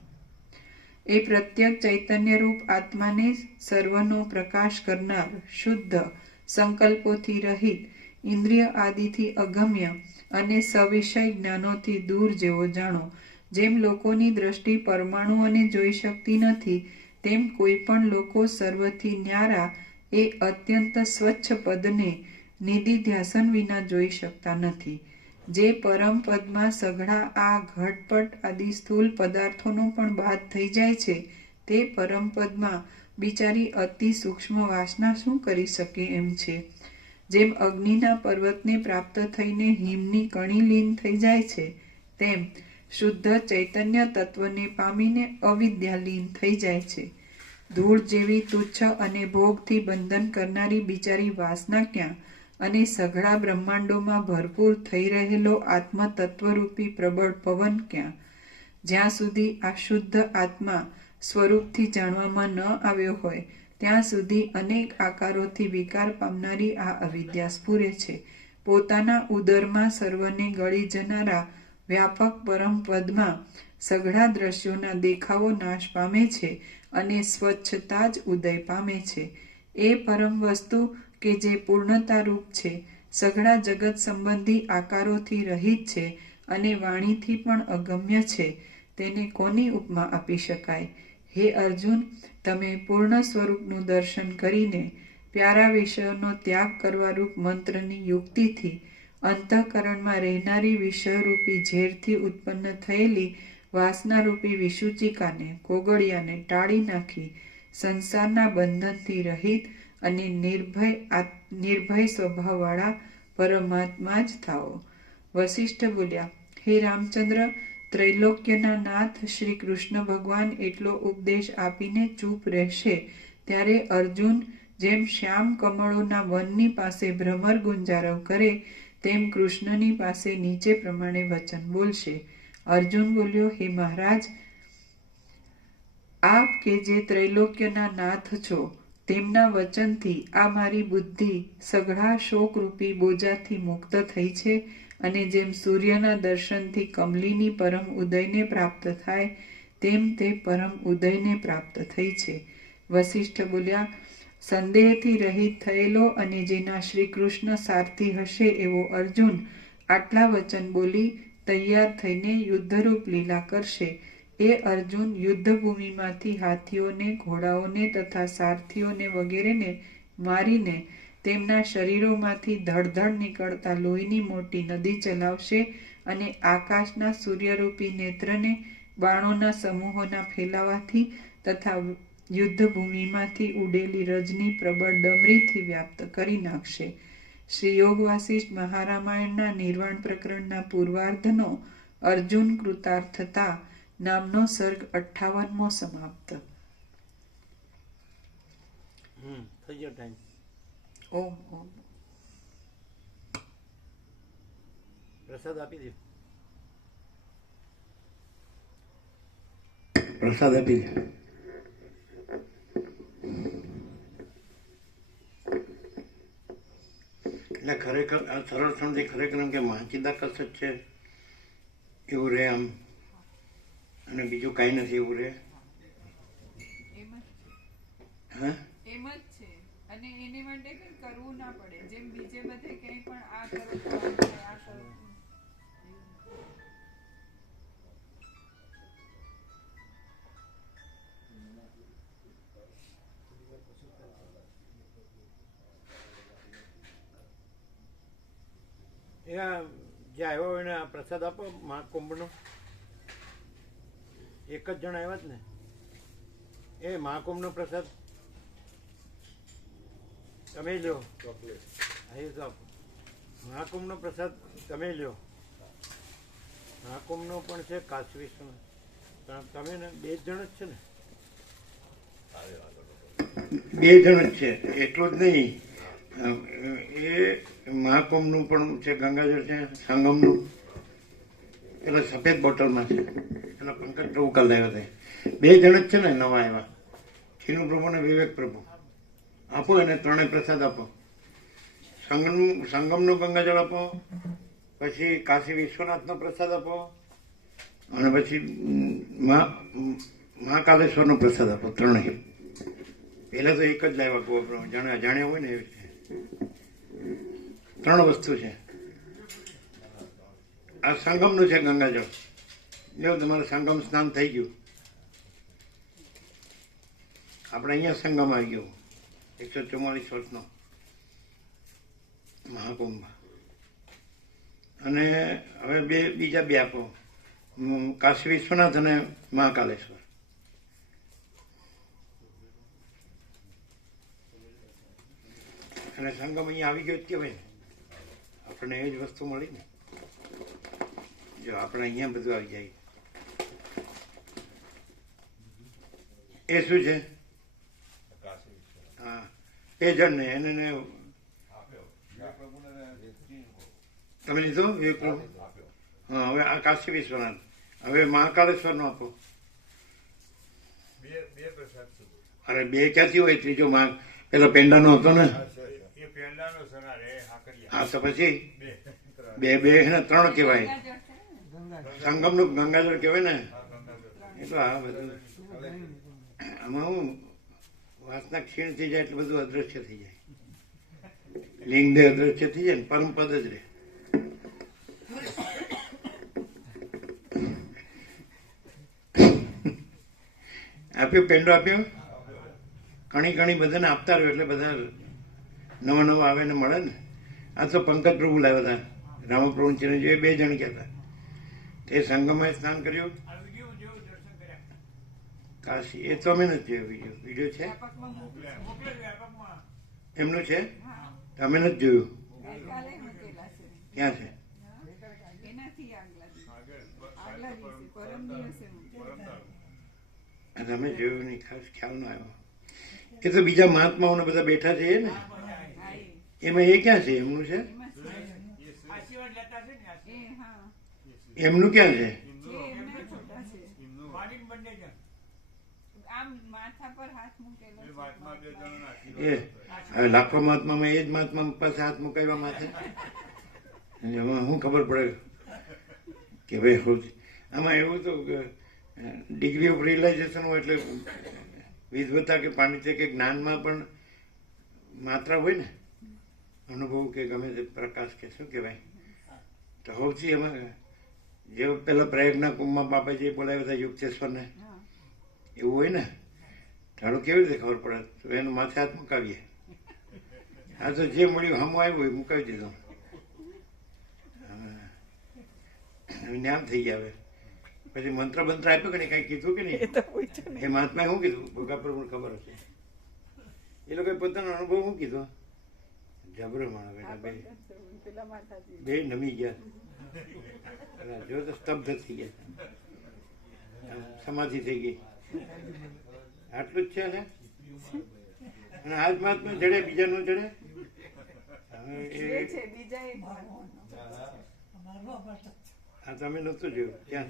એ પ્રત્યેક ચૈતન્યરૂપ આત્માને સર્વનો પ્રકાશ કરનાર, શુદ્ધ, સંકલ્પોથી રહિત, ઇન્દ્રિય આદિથી અગમ્ય અને સવિષય જ્ઞાનોથી દૂર જેવો જાણો. જેમ લોકોની દ્રષ્ટિ પરમાણુઓને જોઈ શકતી નથી તેમ કોઈ પણ લોકો સર્વથી ન્યારા એ અત્યંત સ્વચ્છ પદને નિધિધ્યાસન વિના જોઈ શકતા નથી. જે પરમ પદમાં સઘળા આ ઘટપટ આદિ સ્થૂલ પદાર્થોનો પણ બાદ થઈ જાય છે તે પરમ પદમાં બિચારી અતિ સૂક્ષ્મ વાસના શું કરી શકે એમ છે. જેમ અગ્નિના પર્વતને પ્રાપ્ત થઈને હિમની કણી લીન થઈ જાય છે, તેમ શુદ્ધ ચૈતન્ય તત્વને પામીને અવિદ્યા લીન થઈ જાય છે. ધૂળ જેવી તુચ્છ અને ભોગથી બંધન કરનારી બિચારી વાસના ક્યાં, અને સઘળા બ્રહ્માંડોમાં ભરપૂર થઈ રહેલો આત્મતત્વરૂપી પ્રબળ પવન ક્યાં? જ્યાં સુધી આ શુદ્ધ આત્મા સ્વરૂપથી જાણવામાં ન આવ્યો હોય ત્યાં સુધી અનેક આકારોથી વિકાર પામનારી આ અવિદ્યા સ્ફુરે છે. પોતાના ઉદરમાં સર્વને ગળી જનારા વ્યાપક પરમ પદમાં સઘળા દ્રશ્યોના દેખાવો નાશ પામે છે અને સ્વચ્છતા જ ઉદય પામે છે. એ પરમ વસ્તુ કે જે પૂર્ણતારૂપ છે, સઘળા જગત સંબંધી આકારોથી રહિત છે અને વાણીથી પણ અગમ્ય છે, તેને કોની ઉપમા આપી શકાય? હે અર્જુન, તમે પૂર્ણ સ્વરૂપનું દર્શન કરીને પ્યારા વિષયોનો ત્યાગ કરવા રૂપ મંત્રની યુક્તિથી અંતઃકરણમાં રહેનારી વિષયરૂપી ઝેરથી ઉત્પન્ન થયેલી વાસનારૂપી વિસૂચિકાને, કોગળિયાને ટાળી નાખી સંસારના બંધનથી રહિત અને નિર્ભય સ્વભાવવાળા પરમાત્મા જ થાઓ. વસિષ્ઠ બોલ્યા, હે રામચંદ્ર, ત્રૈલોક્યના નાથ શ્રી કૃષ્ણ ભગવાન એટલો ઉપદેશ આપીને ચૂપ રહેશે ત્યારે અર્જુન જેમ શ્યામ કમળોના વનની પાસે ભ્રમર ગુંજારવ કરે તેમ કૃષ્ણની પાસે નીચે પ્રમાણે વચન બોલશે. અર્જુન બોલ્યો, હે મહારાજ, આપ કે જે ત્રૈલોક્યના નાથ છો, તેમના વચનથી આ મારી બુદ્ધિ સઘળા શોકરૂપી બોજાથી મુક્ત થઈ છે અને જેમ સૂર્યના દર્શનથી કમલીની પરમ ઉદયને પ્રાપ્ત થાય તેમ તે પરમ ઉદયને પ્રાપ્ત થઈ છે. વસિષ્ઠ બોલ્યા, સંદેહથી રહિત થયેલો અને જેના શ્રી કૃષ્ણ સારથી હશે એવો અર્જુન આટલા વચન બોલી તૈયાર થઈને યુદ્ધરૂપ લીલા કરશે. એ અર્જુન યુદ્ધભૂમિમાંથી હાથીઓને, ઘોડાઓને તથા સારથીઓને વગેરેને મારીને તેમના શરીરોમાંથી ધડધડ નીકળતા લોહીની મોટી નદી ચલાવશે અને આકાશના સૂર્યરૂપી નેત્રને બાણોના સમૂહોના ફેલાવાથી તથા યુદ્ધભૂમિમાંથી ઉડેલી રજની પ્રબળ ડમરીથી વ્યાપ્ત કરી નાખશે. શ્રી યોગ વાસિષ્ઠ મહારામાયણના નિર્વાણ પ્રકરણના પૂર્વાર્ધનો અર્જુન કૃતાર્થતા નામનો સર્ગ 58મો સમાપ્ત. થઈ ગયો ટાઈમ. ઓમ ઓમ. પ્રસાદ આપી દે. પ્રસાદ આપી દે. એટલે ખરેખર આ સરળ સમજી ખરેખર એમ કે વાંચીદા કશ જ છે એવું રહે આમ, અને બીજું કાંઈ નથી એવું રહે. હા, એમ જ છે. અને એની માટે કંઈ કરવું ના પડે. જેમ બીજે બધે કંઈ પણ આ કરો તો આમ થાય, આ કરો. એ જે આવ્યો હોય એને આ પ્રસાદ આપો મહાકુંભનો. એક જ જણ આવ્યા જ ને એ મહાકુંભનો પ્રસાદ તમે લ્યો. મહાકુંભનો પ્રસાદ તમે લ્યો. મહાકુંભનો પણ છે, કાશી વિશ્વનો. તમે ને બે જણ જ છે ને? બે જણ જ છે, એટલું જ નહીં. એ મહાકુંભનું પણ છે, ગંગાજળ છે, સંગમનું એટલે સફેદ બોટલમાં છે. એના પંકજ પ્રભુ કાલ આવ્યા હતા. બે જણ જ છે ને નવા આવ્યા, છીનુ પ્રભુ અને વિવેક પ્રભુ. આપો એને ત્રણેય પ્રસાદ આપો. સંગમનું ગંગાજળ આપો, પછી કાશી વિશ્વનાથનો પ્રસાદ આપો, અને પછી મહાકાલેશ્વરનો પ્રસાદ આપો. ત્રણેય પહેલા તો એક જ લાવ્યા ગોપ્રભુ, જાણે અજાણ્યા હોય ને એવી રીતે. ત્રણ વસ્તુ છે. આ સંગમનું છે ગંગાજળ. જો તમારે સંગમ સ્નાન થઈ ગયું. આપણે અહીંયા સંગમ આવી ગયો 144 વર્ષનો મહાકુંભ. અને હવે બીજા બે આપો, કાશી વિશ્વનાથ અને મહાકાલેશ્વર. અને સંગમ અહીંયા આવી ગયો જ કહેવાય ને, આપણને એ જ વસ્તુ મળી ને. જો આપણે અહીંયા બધું આવી જાય. એ શું છે? હા, એ જણ ને એને તમે લીધો વિવેક પ્રભુ? હા, હવે આ કાશી વિશ્વનાથ. હવે મહાકાલેશ્વરનો આપો. અરે બે ક્યાંથી હોય? ત્રીજો પેલા પેંડાનો હતો ને. હા તો પછી બે બે હે ને, ત્રણ કહેવાય. સંગમનું ગંગાજળ કહેવાય ને. એ તો આ બધું આમાં હું વાસના ક્ષીણ થઈ જાય એટલે બધું અદ્રશ્ય થઈ જાય. લિંગ દેહ અદ્રશ્ય થઈ જાય ને પરમ પદ જ રહે. આપ્યો પેંડો આપ્યો. ઘણી ઘણી બધાને આપતા રહ્યો એટલે બધા નવા નવા આવે ને મળે ને. આ તો પંકજ પ્રભુ લાવ્યા હતા, રામપ્રભુ ચિરંજીવી, બે જણ ગયા હતા. તે સંગમમાં સ્નાન કર્યું. કાશી એ તો અમે નથી જોયું. વિડીયો છે એમનું છે, અમે નથી જોયું. ગઈકાલે મૂકેલા છે. ક્યાં છે? એનાથી આગલા દિવસે પરમ દિવસે મૂકેલા. અને અમે જોયું નહીં, ખાસ ખ્યાલ ન આવ્યો. એ તો બીજા મહાત્માઓને બધા બેઠા છે ને, હા, એમાં એ ક્યાં છે? એમનું છે? એમાં છે. એ હા, એમનું ક્યાં છે? જે એમના છોટા છે. આમ માથા પર હાથ મૂકેલો છે. એ હવે લાખો મહાત્મામાં એ જ મહાત્મા પાસે હાથ મુકાવ્યા માથે. એમાં શું ખબર પડે કે ભાઈ હું આમાં એવું તો ડિગ્રી ઓફ રિયલાઇઝેશન હોય એટલે વિદ્વતા કે પાંડિત્ય કે જ્ઞાનમાં પણ માત્રા હોય ને, અનુભવ કે ગમે તે પ્રકાશ કે શું કહેવાય. તો સૌથી અમે જે પેલા પ્રયાગના કુંભમાં બાપાજીએ બોલાવ્યા હતા યુક્તેશ્વરને, હા. એવું હોય ને. તારું કેવી રીતે ખબર પડે? તો એનું માથે હાથ મુકાવીએ. આ તો જે મળ્યું હમું આવ્યું હોય મુકાવી દીધું. જ્ઞાન થઈ ગયા. હવે પછી મંત્ર બંત્ર આપ્યો કે નહીં, કઈ કીધું કે નહીં? એ મહાત્માએ શું કીધું? ભોગા પ્રભુને ખબર હશે. એ લોકોએ પોતાનો અનુભવ શું કીધો? જબરો માણો બેટા, પેલા માથાથી બે નમી ગયા. જો તો સ્તબ્ધ થઈ ગયા, સમાધિ થઈ ગઈ. આટલું જ છે ને. અને આજ મહાત્મા જડે, બીજા નો જડે. એ છે બીજા એક આ તમે નતું જોયું ક્યાં?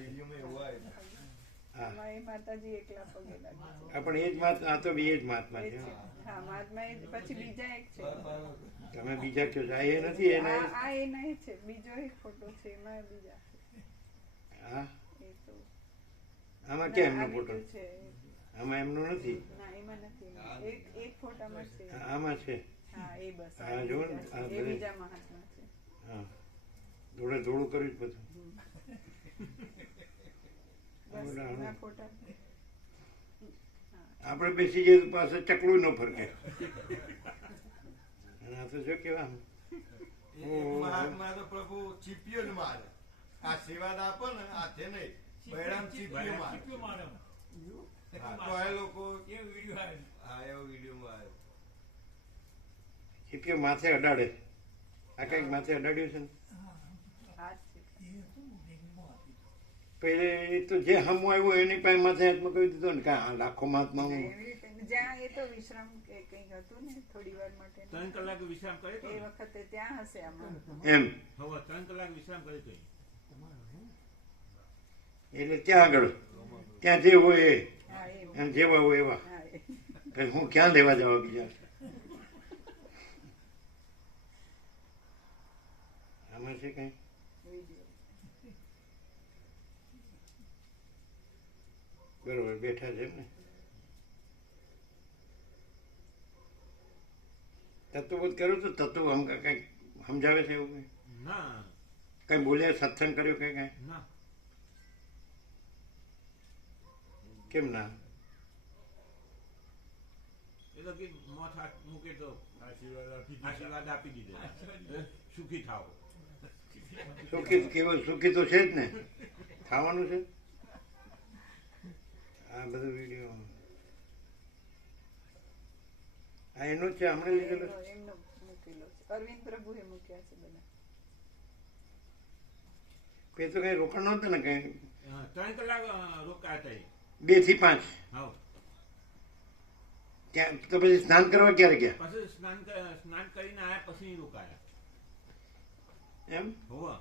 હા, એમાં એ માતાજી એકલા પગે લાગે. આ પણ એ જ મહાત્મા. આ તો બી એ જ મહાત્મા છે. હા, મહાત્મા એ પછી બીજા એક છે. તમે બીજા કયો છો? આ એ નથી એને. આ એ નહીં છે, બીજો એક ફોટો છે, એમાં બીજા છે. હા, એ તો આમાં ક્યાં ના, એમનો આ ફોટો? બીજું છે. આમાં એમનો નથી. ના, એમાં નથી. એક ફોટામાં છે. આમાં છે. હા, એ બસ હા, જુઓ ને, આ એ બધે. બીજા મહાત્મા છે. હા, થોડે થોડું કર્યું જ બધું. બસ એના ફોટા. આપણે બેસી જઈએ તો પાસે ચકલું ન ફરકે. અને આ તો જો કેવા મહાત્મા તો પ્રભુ ચીપિયો જ મારે. આશીર્વાદ આપો ને હાથે નહીં, બૈરામ ચીપિયો મારે. હા, તો એ લોકો હા એવો વિડીયો આવ્યો. ચીપિયો માથે અડાડે. આ કઈક માથે અડાડ્યું છે ને. હાથ છે. પહેલે એ તો જે હમું આવ્યું એની પાસે માથે હાથમાં કહી દીધો ને કે લાખો મહાત્મા હું. એવી રીતે જ્યાં એ તો વિશ્રામ કે કંઈક હતું ને થોડી વાર માટે 3 કલાક વિશ્રામ કરે તો એ વખતે ત્યાં હશે આમાં. એમ હવે 3 કલાક વિશ્રામ કરે તો એટલે ત્યાં આગળ ત્યાં જે હોય એ હા, એમ. અને જેવા હોય એવા. હા, એ. પછી હું ક્યાં લેવા જવા બીજા? આમાં છે કઈ? વિડીયો. બરોબર, બેઠા છે એમ ને. તત્વબોધ કર્યું તો તત્વ કઈ સમજાવે છે એવું કઈ? ના કઈ બોલ્યા? સત્સંગ કર્યો કઈ? કઈ ના કેમ ના? એ તો કે મોત હાથ મૂકે તો આશીર્વાદ આપી દીધે સુખી થાવ. સુખી કેવળ સુખી તો છે જ ને, ખાવાનું છે. આ બધું વિડીયો આ એનો જ છે, હમણાં લીધેલો. એમનો મૂકેલો વકીલો છે. અરવિંદ પ્રભુએ મૂક્યા છે બધા. એ તો કઈ રોકાણ નહોતું ને કઈ 3 કલાક રોકાયા હતા એ. 2 થી 5 હા ત્યાં તો પછી સ્નાન કરવા ક્યારે ગયા પછી સ્નાન કરીને આયા પછી રોકાયા. એમ હોવા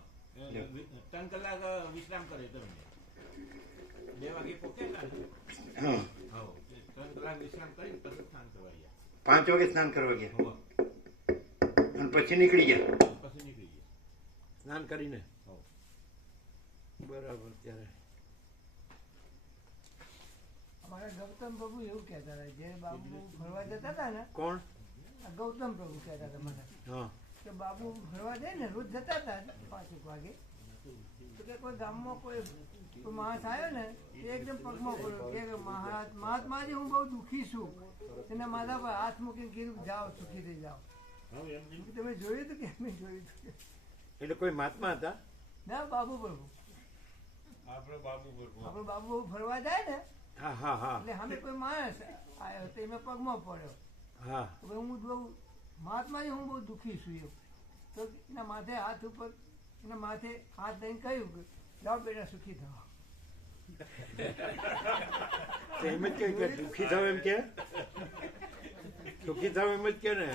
3 કલાક વિશ્રામ કરે તમે 2 વાગે પહોંચ્યા હતા ને. હા હા 3 કલાક વિશ્રામ કરીને પછી સ્નાન કરવા ગયા. 5 વાગે સ્નાન કરવા ગયા હોવા અને પછી નીકળી ગયા પછી નીકળી ગયા. સ્નાન કરીને હોવ. બરાબર ત્યારે અમારા ગૌતમ પ્રભુ એવું કહેતા હતા, જ્યારે બાબુ ફરવા જતા હતા ને, કોણ આ ગૌતમ પ્રભુ કહેતા હતા મને હા કે બાબુ ફરવા જાય ને, રોજ જતા હતા 5 વાગે, તો કે કોઈ ગામમાં કોઈ માણસ આવ્યો ને, એ એકદમ પગમાં પડ્યો કે મહાત્માજી હું બહુ દુઃખી છું. એના માથા પર હાથ મૂકીને કીધું જાઓ, સુખી થઈ જાઓ. તમે જોયું હતું કે મેં જોયું હતું? એટલે કોઈ મહાત્મા હતા ના, બાબુ પ્રભુ, આપણો બાબુ આપણો બાબુ ફરવા જાય ને, હા હા હા એટલે સામે કોઈ માણસ આવ્યો તો એમાં પગમાં પડ્યો. હા તો હું બહુ મહાત્માજી હું બહુ દુઃખી છું એમ. તો એના માથે હાથ ઉપર એના માથે હાથ દઈને કહ્યું કે જાઓ બેટા, સુખી થાઓ. તો એમ જ કે દુઃખી થાવ એમ કે સુખી થાવ એમ જ કે ને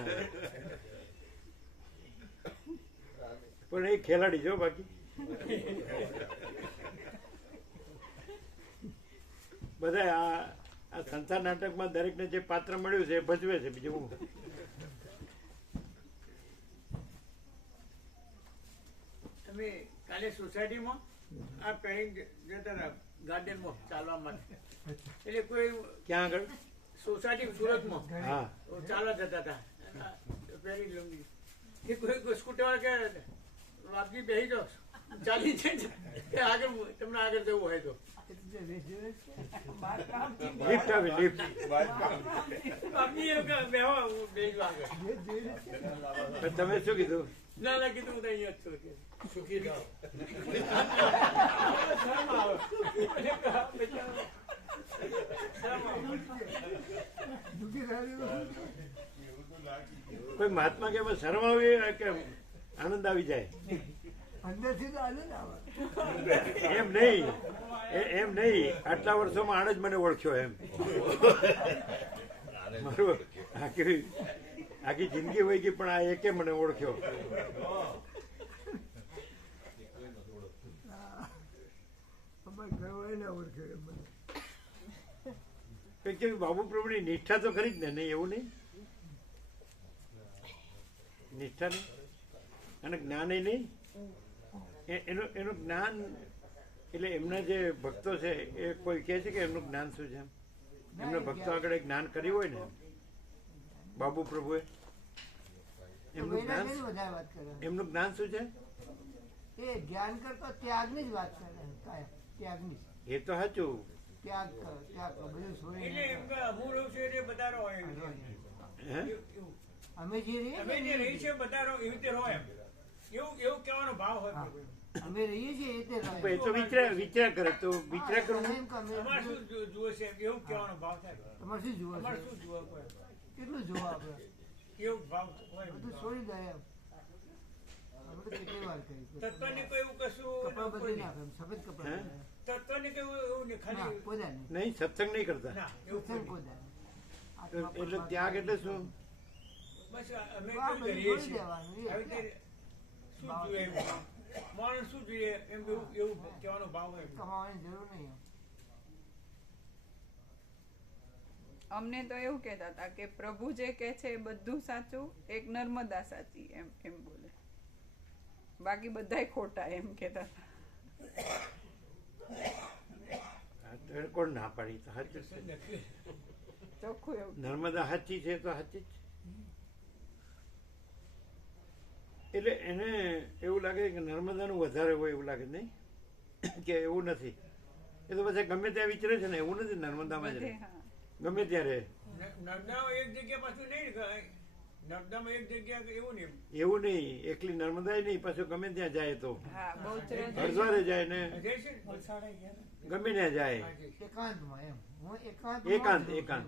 પણ એ ખેલાડી જો બાકી બધા આ સંસાર નાટકમાં દરેકને જે પાત્ર મળ્યું છે એ ભજવે છે. બીજું હું અમે કાલે સોસાયટીમાં આ પેણી જતા હતા ગાર્ડનમાં ચાલવા માટે, એટલે કોઈ ક્યાં આગળ સોસાયટી સુરતમાં હા ચાલવા જતા હતા પેણી લુંગી કે કોઈ સ્કૂટર વાળા કે વાપજી બેસી જાઓ, ચાલી જાય આગળ તમને આગળ જવું હોય તો. લિફ્ટ આવી લિફ્ટ વાપજી એવું કે બેહો બેસી આગળ. તમે શું કીધું ના ના કીધું હું તો અહીંયા જ છું કે સુખી થાવ. દુઃખી થયેલું કોઈ મહાત્મા કે એમાં શરમ આવી કે આનંદ આવી જાય અંદરથી તો આનંદ આવે. એમ નહીં એમ નહીં આટલા વર્ષોમાં આને જ મને ઓળખ્યો એમ મારું આખી જિંદગી વહી ગઈ પણ આ એકે મને ઓળખ્યો. અમારે ઘરવાળાને ઓળખે મને. કંઈક કે બાબુ પ્રભુની નિષ્ઠા તો ખરી જ ને નહીં એવું નહીં નિષ્ઠા નહીં અને જ્ઞાન નહીં એનું જ્ઞાન એટલે એમના જે ભક્તો છે એ કોઈ કહે છે કે એમનું જ્ઞાન શું છે એમના ભક્તો આગળ જ્ઞાન કર્યું હોય ને બાબુ પ્રભુએ એમનું જ્ઞાન વધારે વાત કરે. એમનું જ્ઞાન શું છે એ જ્ઞાન કરતો ત્યાગની જ વાત કરે. કાયમ ત્યાગની. એ તો સાચું ત્યાગ કરો, ત્યાગ કરો, બધું એટલે છોડીને. એમ કે અમુક રહું છે એટલે બધા રહો એમ. હે અમે જે રહીએ અમે જે રહી છે બધા રહો એવી રીતે રહો એમ. એવું કહેવાનો ભાવ હોય. અમે રહીએ છીએ એ તે પણ એ તો વિચાર કરે તો વિચાર કરવું અમારે શું જુએ છે એવું કહેવાનો ભાવ થાય. તમારે શું જુઓ અમારે છે? શું જુએ કોઈ કેટલું જોવા આપણે કેવું ભાવ હોય. બધું છોડી દે એમ. આપણે તો કેટલી વાર કરી. તત્વને કોઈ એવું કપડાં કશું બદલી નાખે, સફેદ કપડાં હે? પહેરે. તત્વને કેવું એવું નહીં ના, ખાલી કોદા નહીં. નહીં સત્સંગ નહીં કરતા ના એવું સત્સંગ કોઈ નહીં. કોદા નહીં. એટલે ત્યાગ એટલે શું બસ અમે આ કેવું બધું કરીએ છોડી છીએ દેવાનું. એ આવી રીતે શું જોઈએ એવું માણસ શું જોઈએ એમ એવું કહેવાનો ભાવ હોય. કમાવાની જરૂર નહીં. અમને તો એવું કહેતા હતા કે પ્રભુ જે કહે છે એ બધું સાચું, એક નર્મદા સાચી, એમ બોલે, બાકી બધાય ખોટા, એમ કહેતા હતા. આ તો કોણ ના પાડી તો સાચું છે ચોખ્ખું એવું. નર્મદા સાચી છે તો સાચી જ છે. એટલે એને એવું લાગે કે નર્મદાનું વધારે હોય એવું લાગે નહીં કે એવું નથી. એ તો પછી ગમે ત્યાં વિચરે છે ને એવું નથી નર્મદામાં જ બધે રહે. હા. ગમે ત્યારે નર્મદામાં એક જગ્યા પાછું નહીં નર્મદામાં એક જગ્યા એવું નહીં. એવું નહીં એકલી નર્મદા નહીં પાછું ગમે ત્યાં જાય તો હા, બહુચરાજી. હરદ્વારે જાય ને જય શ્રી વલસાડ ગયા ને. ગમે ત્યાં જાય એકાંતમાં એમ. હું એકાંત, એકાંત. એકાંત.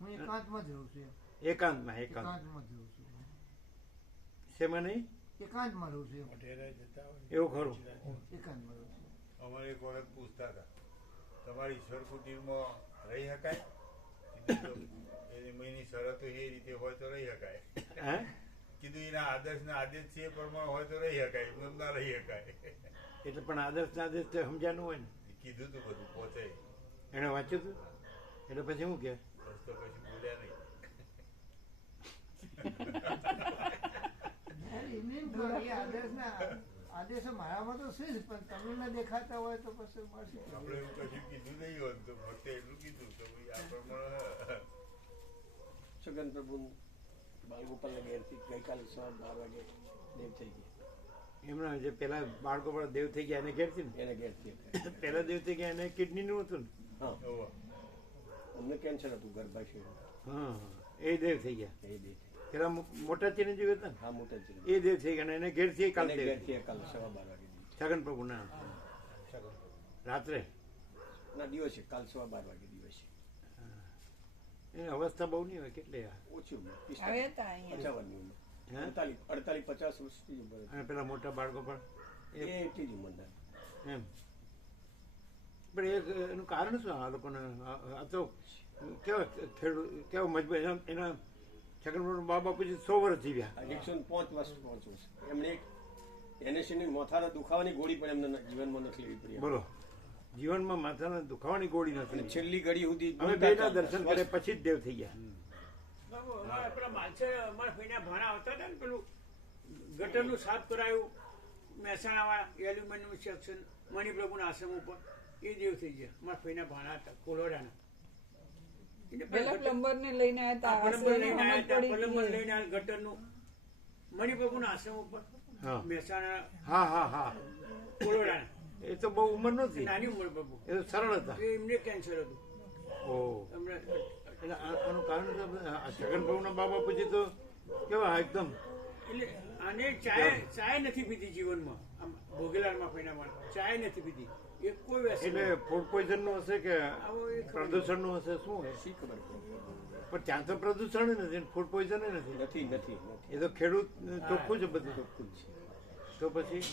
હું એકાંતમાં જ રહું છું એમ. એકાંતમાં એકાંતમાં જ રહું છું. એકાંત. શેમાં નહીં એકાંતમાં રહું છું એમ. એવું ખરું એકાંતમાં રહું છું. અમારે એક વખત પૂછતા હતા તમારી ઈશ્વર કુટીરમાં રહી શકાય? કીધું તો એની મહિની શરતો એ રીતે હોય તો રહી શકાય. હે કીધું એના આદેશ છે એ પ્રમાણે હોય તો રહી શકાય, એમ ના રહી શકાય. એટલે પણ આદર્શ આદેશ તો સમજાનું હોય ને. કીધું તું બધું પોતે, એણે વાંચ્યું હતું એટલે પછી શું કે બસ તો પછી બોલ્યા નહીં. એમને એમ કહ્યું, એ આદેશો મારામાં તો છે જ, પણ તમને ન દેખાતા હોય તો પછી મળશે. આપણે એવું કશું કીધું નહીં હોત તો ફક્ત એટલું કીધું તો ભાઈ આ પ્રમાણે છગન પ્રભુ બાલગોપાલના ઘેરથી ગઈકાલે સવાર 12 વાગે દેવ થઈ ગયા. એમના જે પેલા બાળકો પણ દેવ થઈ ગયા એને ઘેરથી ને એને ઘેરથી પેલા દેવ થઈ ગયા એને કિડનીનું હતું ને. હા, હોવા. અમને કેન્સર હતું ગર્ભાશય, હા એ દેવ થઈ ગયા. એ દેવ થઈ પેલા મોટા ચિરંજીવી હતા ને હા મોટા છે એ દેવ થઈ ગયા અને એને ઘેરથી કાલ એને દેવ ઘેરથી કાલે સવા 12 વાગે દીધી. છગન પ્રભુ ના રાત્રે ના દિવસે કાલ સવા 12 વાગે દિવસે એની અવસ્થા બહુ નહીં હોય કેટલી ઓછી ઉંમર આવ્યા હતા અહીંયા 55 ની ઉંમર, હે? 48-50 વર્ષની ઉંમર અને પેલા મોટા બાળકો પણ એ એટલી જ ઉંમરના. એમ પણ એનું કારણ શું આ લોકોને આ તો કેવા ખેડૂત કેવા મજબૂત એના છગન મા બાપુજી 100 વર્ષ જીવ્યા. 105 વર્ષ એમણે એક એનેસીની માથાના દુખાવાની ગોળી પણ એમને જીવનમાં નથી લેવી પડી. બોલો જીવનમાં માથાના દુખાવાની ગોળી અને નથી. છેલ્લી ઘડી સુધી અમે બેના દર્શન કરે પછી જ દેવ થઈ ગયા. પેલા માલસર અમારા ભાઈના ભાણા આવતા હતા ને, પેલું ગટરનું સાફ કરાયું મહેસાણામાં એલ્યુમિનિયમ સેક્શન મણિપ્રભુના આશ્રમ ઉપર, એ દેવ થઈ ગયા. અમારા ભાઈના ભાણા હતા કોલોડાના. પેલા પ્લમ્બર ને લઈને આવ્યા હતા ગટરનું મણિપ્રભુના આશ્રમ ઉપર હા મહેસાણા હા હા હા કોલોડાના. એ તો બહુ ઉંમર નથી, નાની ઉંમર પ્રભુ, એ તો સરળ હતા. એમને કેન્સર હતું. ઓહ એમને એટલે આનું કારણ તો આ છગન પ્રભુના બા બાપુજી તો કેવા એકદમ એટલે આને ચાય નથી પીધી જીવનમાં. આમ ભોગેલાલમાં ફેનામાં ચાય નથી પીધી, એ કોઈ વ્યસન એટલે ફૂડ પોઈઝન નું હશે કે પ્રદૂષણ નું હશે શું હોય? શી ખબર પડે. પણ ત્યાં તો પ્રદૂષણ નથી ફૂડ પોઈઝન નથી. નથી એ તો ખેડૂત ચોખ્ખું છે બધું. ચોખ્ખું જ છે. તો પછી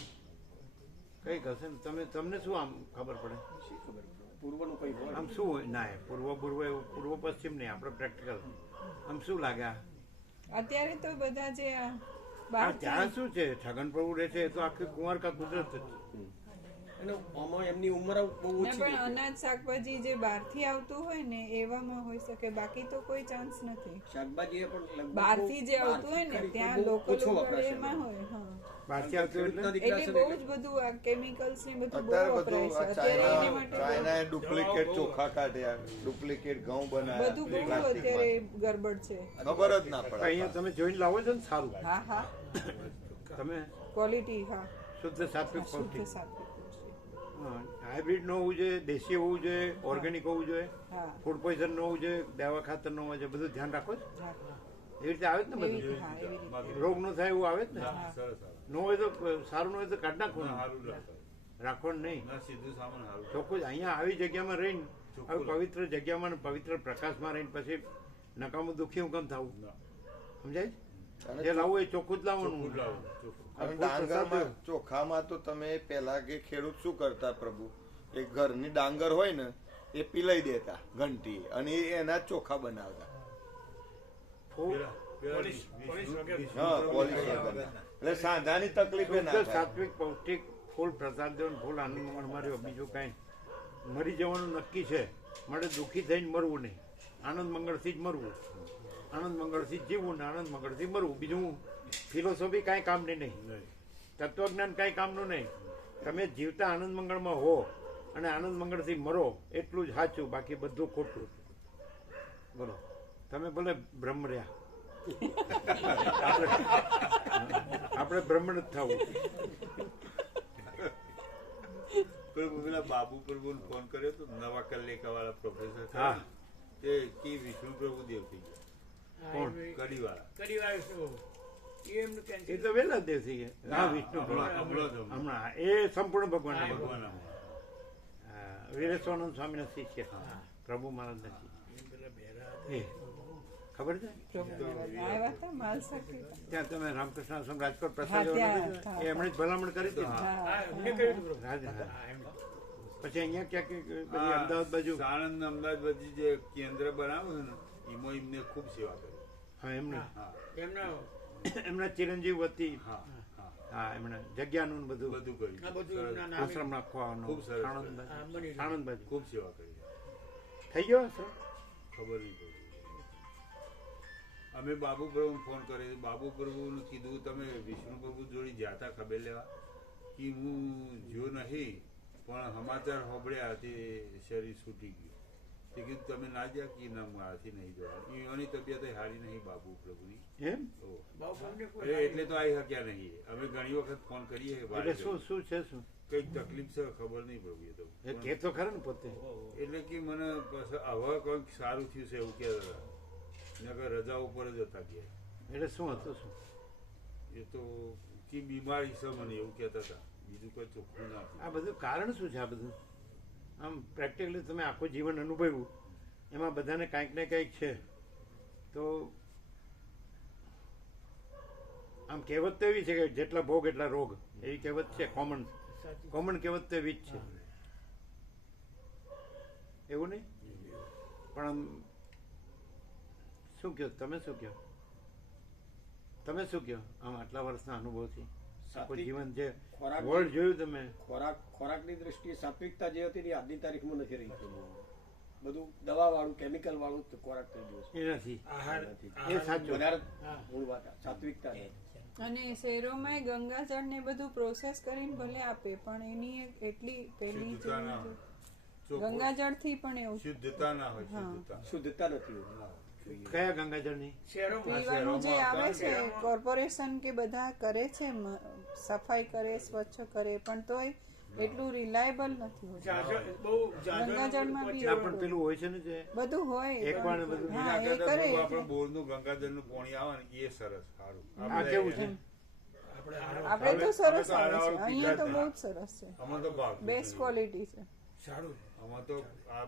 કઈક હશે ને તમને શું આમ ખબર પડે શી ખબર પડે પૂર્વનું કઈ હોય. આમ શું હોય? ના પૂર્વ એવું પૂર્વ પશ્ચિમ નહીં, આપણે પ્રેક્ટિકલ આમ શું લાગે અત્યારે તો બધા જે આ આ બહાર ત્યાં શું છે છગન પ્રભુ રહે છે એ તો આખી કુંવારકા કુદરત જ છે. અને આમાં એમની ઉંમર બહુ ને ઓછી પણ અનાજ શાકભાજી જે બહારથી આવતું હોય ને એવામાં હોઈ શકે, બાકી તો કોઈ ચાન્સ નથી. શાકભાજી એ પણ લગભગ બહારથી જે આવતું હોય ને ત્યાં લોકલ ઓછો વપરાશ એમાં હોય. હા બહારથી આવતું એટલે એટલે બહુ જ બધું આ કેમિકલ્સ ને બધું બહુ અત્યારે વપરાય છે. બધું અત્યારે એને માટે ચાઇનાએ ડુપ્લિકેટ ચોખા કાઢ્યા, ડુપ્લિકેટ ઘઉં બધું બનાવ્યા બહુ પ્લાસ્ટિકમાં. અત્યારે ગરબડ છે. ખબર જ ના પડે. અહીંયા તમે જોઈને લાવો છો ને સારું હા હા તમે ક્વોલિટી હા શુદ્ધ સાત્વિક શુદ્ધ પૌષ્ટિક સાત્વિક છે. હાઇબ્રિડ ન હોવું જોઈએ, દેશી હોવું જોઈએ, ઓર્ગેનિક હોવું જોઈએ, હા ફૂડ પોઈઝન ન હોવું જોઈએ, દવા ખાતર ન હોવું જોઈએ, બધું ધ્યાન રાખો છો. હા એવી રીતે આવે જ ને એવી બધું હા એવી રીતે રોગ ન થાય એવું આવે જ ને. હા. સરસ ન હોય તો સારું ન હોય તો કાઢ નાખવાનું, સારું લાગે. રાખવાનું નહીં. ના સીધું સામાન સારું. ચોખ્ખું જ અહીંયા આવી જગ્યામાં રહીને આવી પવિત્ર જગ્યામાં ને પવિત્ર પ્રકાશમાં રહીને પછી નકામું દુઃખી હું કેમ થવું? ના. સમજાય? જે લાવવું એ ચોખ્ખું જ લાવવાનું. ચોખ્ખું લાવવું, ચોખ્ખું. આ અને ફૂલ પ્રસાદ ડાંગરમાં ચોખામાં તો તમે પેલા કે ખેડૂત શું કરતા પ્રભુ, એ ઘરની ડાંગર હોય ને એ પીલાઈ દેતા ઘંટી, અને એના જ ચોખા બનાવતા. ફૂલ પોલીસ વગેરે. હા, પોલીસ વગરના. એટલે સાંધાની તકલીફ ના શુદ્ધ થાય. સાત્વિક પૌષ્ટિક ફૂલ પ્રસાદ દેવાનું, ફૂલ આનંદ મંગળ માર્યો, બીજું કાંઈ મરી જવાનું નક્કી છે. માટે દુઃખી થઈને મરવું નહીં, આનંદ મંગળથી જ મરવું, આનંદ મંગળથી જ જીવવું ને આનંદ મંગળથી મરવું. બીજું ફિલોસોફી કાંઈ કામની નહીં, તત્વજ્ઞાન કાંઈ કામનું નહીં. તમે જીવતા આનંદ મંગળમાં હો અને આનંદ મંગળથી મરો એટલું જ સાચું, બાકી બધું ખોટું. બોલો તમે ભલે બ્રહ્મ રહ્યા, આપણે બ્રહ્મ જ થવું. પ્રભુ પેલા બાબુ પ્રભુ ફોન કર્યો તો નવા કલ્લેકા વાળા પ્રોફેસર હા. તે કી વિષ્ણુ પ્રભુ દેવ થઈ ગયા. કોણ? કડીવાળા. કડીવાળા શું? એ એમનું એ કેન્સર. તો વહેલા જ દેવ થઈ ગયા. હા વિષ્ણુ ભગવાન હમણાં જ. હમણાં એ સંપૂર્ણ ભગવાન ભગવાન આમાં. વીરેશ્વરાનંદ સ્વામીના શિષ્ય પ્રભુ મહારાજ નથી. ખબર છે આવ્યા હતા માલસર કે ત્યાં તમે રામકૃષ્ણ આશ્રમ રાજકોટ હા, પ્રસાદ ત્યાં, હા. એ એમણે જ ભલામણ કરી હતી ને? હા, એમને કહ્યું હતું પ્રભુ. હા, હા. હા, એમને. પછી અહીંયા ક્યાંક બધી અમદાવાદ બાજુ સાણંદ ને અમદાવાદ બધી જે કેન્દ્ર બનાવ્યું ને એમાં એમને ખૂબ સેવા કરી. હા એમને હા એમના એમના ચિરંજીવ વતી હા હા હા એમણે જગ્યાનું ને બધું બધું કર્યું. આ બધું સરસ. એમના નામે. આશ્રમ નાખવાનો ખૂબ સરસ. સાણંદ હા, બાજુ બની ગયું. સાણંદ બાજુ ખૂબ સેવા કરી. થઈ ગયો આશ્રમ? ખબર નહીં પડી. અમે બાબુ પ્રભુ ફોન કર્યો. બાબુ પ્રભુને કીધું તમે વિષ્ણુ પ્રભુ જોડી જ્યાં હતા ખબર લેવા કે હું જો નહીં પણ સમાચાર સાંભળ્યા તે શરીર છૂટી ગયું. તે કીધું તમે ના જ્યા કે ના મારાથી નહીં જવાનું. એની તબિયત સારી નહીં બાબુ પ્રભુની. એમ ઓહ. બાબુ પ્રભુને કોઈ એટલે તો આવી શક્યા નહીં. અમે ઘણી વખત ફોન કરીએ એટલે શું છે શું કઈક તકલીફ છે ખબર નહીં પ્રભુ એ તો એ કે તો ખરા ને પોતે એટલે કે મને પછી હવે કંઈક સારું થયું છે એવું કહેતા હતા. નકર રજા ઉપર જ હતા કે એટલે શું હતું શું એ તો કે બીમારી છે મને એવું કહેતા હતા. બીજું કોઈ ચોખ્ખું ના આ બધું કારણ શું છે આ બધું આમ પ્રેક્ટિકલી તમે આખું જીવન અનુભવ્યું એમાં બધાને કાંઈક ને કંઈક છે તો આમ કહેવત તો એવી છે કે જેટલા ભોગ એટલા રોગ એવી કહેવત છે કોમન કહેવત તો એવી જ છે એવું નહીં પણ આમ શું કહો તમે શું કહો આમ આટલા વર્ષના અનુભવથી આખું જીવન જે ખોરાક વર્લ્ડ જોયું તમે ખોરાકની દ્રષ્ટિએ સાત્વિકતા જે હતી એ આજની તારીખમાં નથી રહી બધું દવા વાળું કેમિકલ વાળું ખોરાક થઈ ગયું છે. એ નથી આહાર એ સાચું વધારે મૂળ વાત સાત્વિકતા છે. અને શહેરોમાં ગંગાજળ ને બધું પ્રોસેસ કરીને ભલે આપે પણ એની એક એટલી પેલી શુદ્ધતા ના હોય. ચોખ્ખું. ગંગાજળ થી પણ એવું શુદ્ધતા ના હોય. હા. શુદ્ધતા શુદ્ધતા નથી કયા ગંગાજળની શહેરોમાં પીવાનું જે આવે છે શહેરોમાં કોર્પોરેશન કે બધા કરે છે સફાઈ કરે સ્વચ્છ કરે પણ તોય એટલું રિલાયબલ નથી હોતું જાજર- બહુ જાજરનું ગંગાજળમાં બધું બી ના પણ પેલું હોય છે ને જે બધું હોય એકવાર ને બધું. હા એ એના કરતા કરે પેલું આપણે બોરનું ગંગાજળનું પાણી આવે ને એ સરસ સારું. આ આપણે કેવું છે આપણે આપણે તો સરસ અમે આવે છે આરાવાળું અહીંયા તો પીતા બહુ જ સરસ છે આમાં તો ભાવતું બેસ્ટ નહીં. ક્વોલિટી છે સારું આમાં તો આ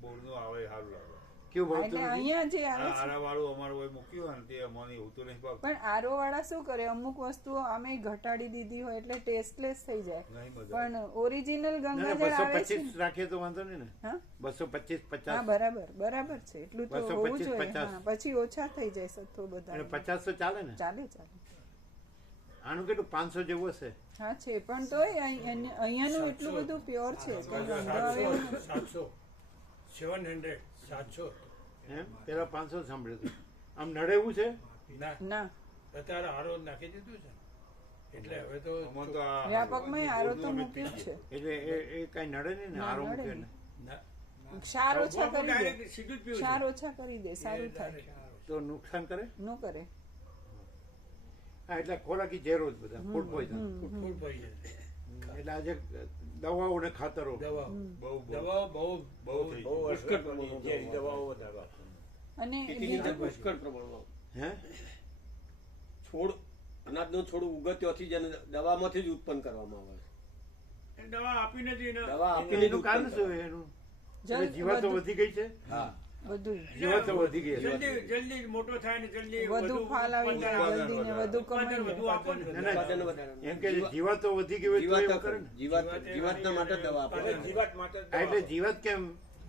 બોરનું આવે સારું લાગે. કેવું ભાવતું એટલે નથી? અહીંયા જે આવે આ છે આરાવાળું અમારું હોય મૂક્યું હોય ને તે અમારે એવું તો નહીં ભાવતું. પણ આરો વાળા શું કરે અમુક વસ્તુઓ અમે ઘટાડી દીધી હોય એટલે ટેસ્ટલેસ થઈ જાય નહીં મજા આવે. પણ ઓરિજિનલ ના, ગંગાજળ આવે છે 225 રાખીએ તો વાંધો નહીં ને હા 225 હા 50 બરાબર છે એટલું તો 225, હોવું જોઈએ 50. હા પછી ઓછા થઈ જાય સત્તો બધા એટલે 50 તો ચાલે ને ચાલે ચાલે આનું કેટલું 500 જેવું હશે હા છે પણ તોય અહીંયાનું એટલું બધું પ્યોર છે કોઈ વાંધો આવે એવું નથી. 700 700 700 એમ પેલા 500 સાંભળ્યું હતું આમ નડે એવું છે ના ના અત્યારે હારો નાખી દીધું છે એટલે હવે તો આમાં તો આ વ્યાપકમાં આરો તો બોરનું અમે મૂક્યું જ પીએ. છે એટલે એ કઈ નડે નહીં ને ના, આરો નડે મૂકે નહીં. ને ના. ક્ષાર ઓછા કરી દે ડાયરેક્ટ સીધું જ પીવું છે. ક્ષાર ઓછા કરી દે સારું થાય તો નુકસાન કરે ન કરે હા એટલે ખોરાકી ઝેરો જ બધા ફૂડ પોઈઝન ફૂલ પડી જાય. એટલે આજે દવાઓ ને ખાતરો દવા બહુ બહુ દવાઓ બહુ બહુ થઈ ગઈ. પુષ્કળ પ્રમાણમાં ઝેરી દવાઓ વધારે અને ખેતીની અંદર બીજું પુષ્કળ પ્રમાણમાં હે છોડ અનાજનો છોડ ઉગે ત્યાંથી જ એને દવામાંથી જ ઉત્પન્ન કરવામાં આવે છે. દવા આપી નથી ને દવા આપીને જ એનું કારણ ઉત્પન્ન શું કરવામાં એનું જલ એટલે જીવાતો વધુ- વધી ગઈ છે હા બધું જીવાતો વધી ગઈ છે જલ્દી જલ્દી મોટો થાય ને જલ્દી વધુ ફાલ આવી જાય ઉત્પાદન જલ્દી ને વધારે. વધુ ઉત્પાદન કમાઈ વધુ આપો ને. ના, ના. ઉત્પાદન વધારે. એમ કે જીવાતો વધી ગઈ હોય તો એવું કરે ને જીવાતના માટે દવા આપે જીવાત માટે જ હા, એટલે જીવાત કેમ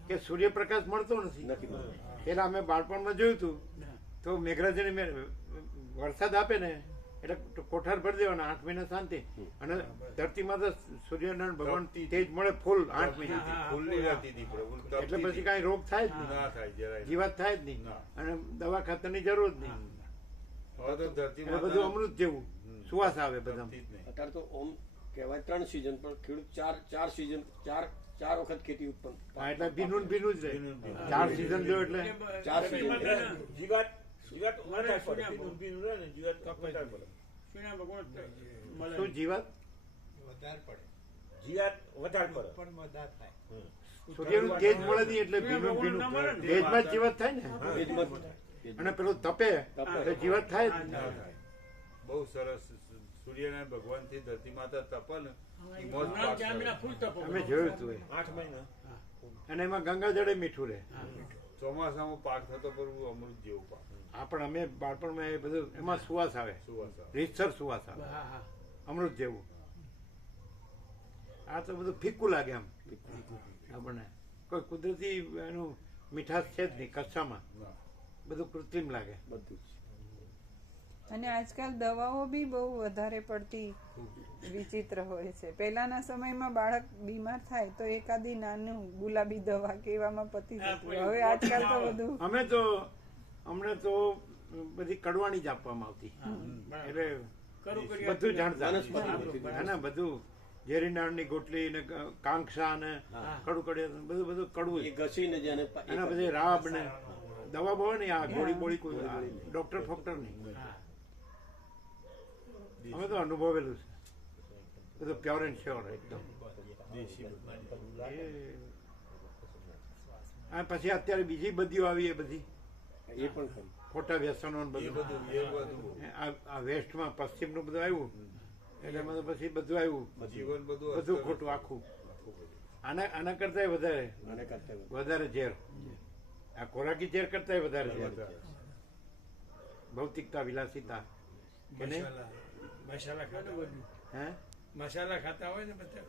કે સૂર્યપ્રકાશ મળતો નથી નથી મળતો. પેલા અમે બાળપણમાં જોયું હતું તો મેઘરાજાને વરસાદ આપે ને એટલે કોઠાર ભરી દેવાના 8 મહિના શાંતિ અને ધરતીમાં તો સૂર્યનારાયણ ભગવાન તેજ મળે ફૂલ 8 મહિના ફૂલની રહેતી હતી પ્રભુ. એટલે પછી કાંઈ રોગ થાય જ નહીં ના થાય જરાય. જીવાત થાય જ નહીં ના. અને દવા ખાતરની જરૂર જ નહીં હવે તો ધરતી એટલે બધું અમૃત જેવું સુવાસ આવે બધા ધરતી જ નહીં. અત્યારે તો ઓમ કહેવાય 3 સિઝન પણ ખેડૂત ચાર સિઝન ચાર વખત ખેતી ઉત્પન્ન હા, એટલે ભીનું ને ભીનું જ ભીનું ને રહે ભીનું. 4 સીઝન લ્યો એટલે ચાર season. જીવાત જીવાત વધારે પડે. ભીનું ભીનું રહે ને જીવાત વધારે પડે. સુના ભગવાન મળે. શું જીવાત જીવાત વધારે પડે સૂર્યનું તેજ મળે નહીં એટલે ભીનું ભીનું ભેજમાં જ જીવાત થાય ને ભેજમાં જ. અને પેલું તપે એટલે જીવાત થાય જ ના નહીં. થાય. બહુ સરસ સૂર્યનારાયણ ભગવાન થી ધરતી માતા તપે ને ઈ મોજ ઉનાળા પાક ચાંદના કરે. ફૂલ તપો. અમે જોયું હતું એ 8 મહિના અને એમાં ગંગાજળે મીઠું રહે ચોમાસામાં પાક થતો પ્રભુ અમૃત જેવો પાક. આ પણ અમે બાળપણમાં એ બધું એમાં સુવાસ આવે, સુવાસ આવે. રીતસર સુવાસ આવે, હા હા અમૃત જેવું. આ તો બધું ફીકું લાગે આમ આપણને, કોઈ કુદરતી એનું મીઠાશ છે જ નહીં કચ્છામાં, ના. બધું કૃત્રિમ લાગે. બધું જ અને આજકાલ દવાઓ બી બહુ વધારે પડતી વિચિત્ર હોય છે. પહેલાના સમયમાં બાળક બીમાર થાય તો એકાદી નાનું ગુલાબી દવા કે એવામાં પતી જતું. હવે આજકાલ તો બધું અમને તો બધી કડવાણી જ આપવામાં આવતી, એટલે કરું કરી બધું જાણતા. વનસ્પતિ. ના ના, બધું ઝેરી નાળની ગોટલી ને કાંકસા ને કડું કડિયા બધું કડવું જ. એ ઘસીને જેને એના પછી રાબ ને દવા બવા નહીં, આ ગોળી બોળી કોઈ ડોક્ટર ફોક્ટર નહીં. અમે તો અનુભવેલું છે બધું, પ્યોર એન્ડ શ્યોર એકદમ. દેશી આ પછી અત્યારે બીજી બદીઓ આવી, એ બધી એ પણ ખરું. ખોટા વ્યસનો ને એ બધું. બધું આ વેસ્ટમાં પશ્ચિમનું બધું આવ્યું એટલે એમાં તો પછી બધું આવ્યું, જીવન બધું બધું ખોટું આખું. આના કરતા આને કરતા વધારે ઝેર, આ ખોરાકી ઝેર કરતા વધારે ઝેર. ભૌતિકતા, વિલાસિતા. કે નહીં? મસાલા ખાતા હોય હે? મસાલા ખાતા હોય ને બધા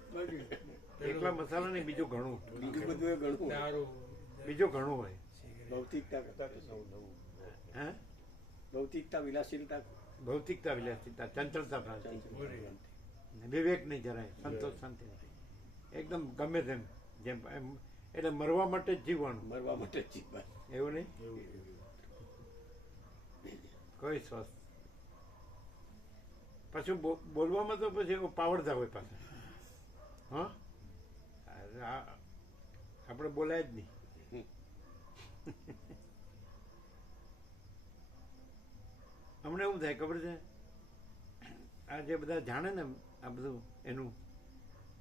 એકલા મસાલા નહીં, બીજું ઘણું, બીજું બધું એ ઘણું દારૂ બીજું ઘણું હોય. ભૌતિકતા કરતા તો સૌ નવું. હે? ભૌતિકતા વિલાસીલતા ભૌતિકતા, વિલાસિતા, ચંચળતા, ભ્રાંતિ, બોરી વિવેક નહીં જરાય, સંતોષ, શાંતિ નહીં. એકદમ ગમે તેમ જેમ એમ, એટલે મરવા માટે જ જીવવાનું, મરવા માટે જ જીવન. એવું નહીં. કોઈ સ્વસ્થ. પાછું બોલવામાં તો પછી પાવડતા હોય પાછા. હા, આપણે બોલાય જ નહીં. અમને એવું થાય ખબર છે, આ જે બધા જાણે ને આ બધું એનું,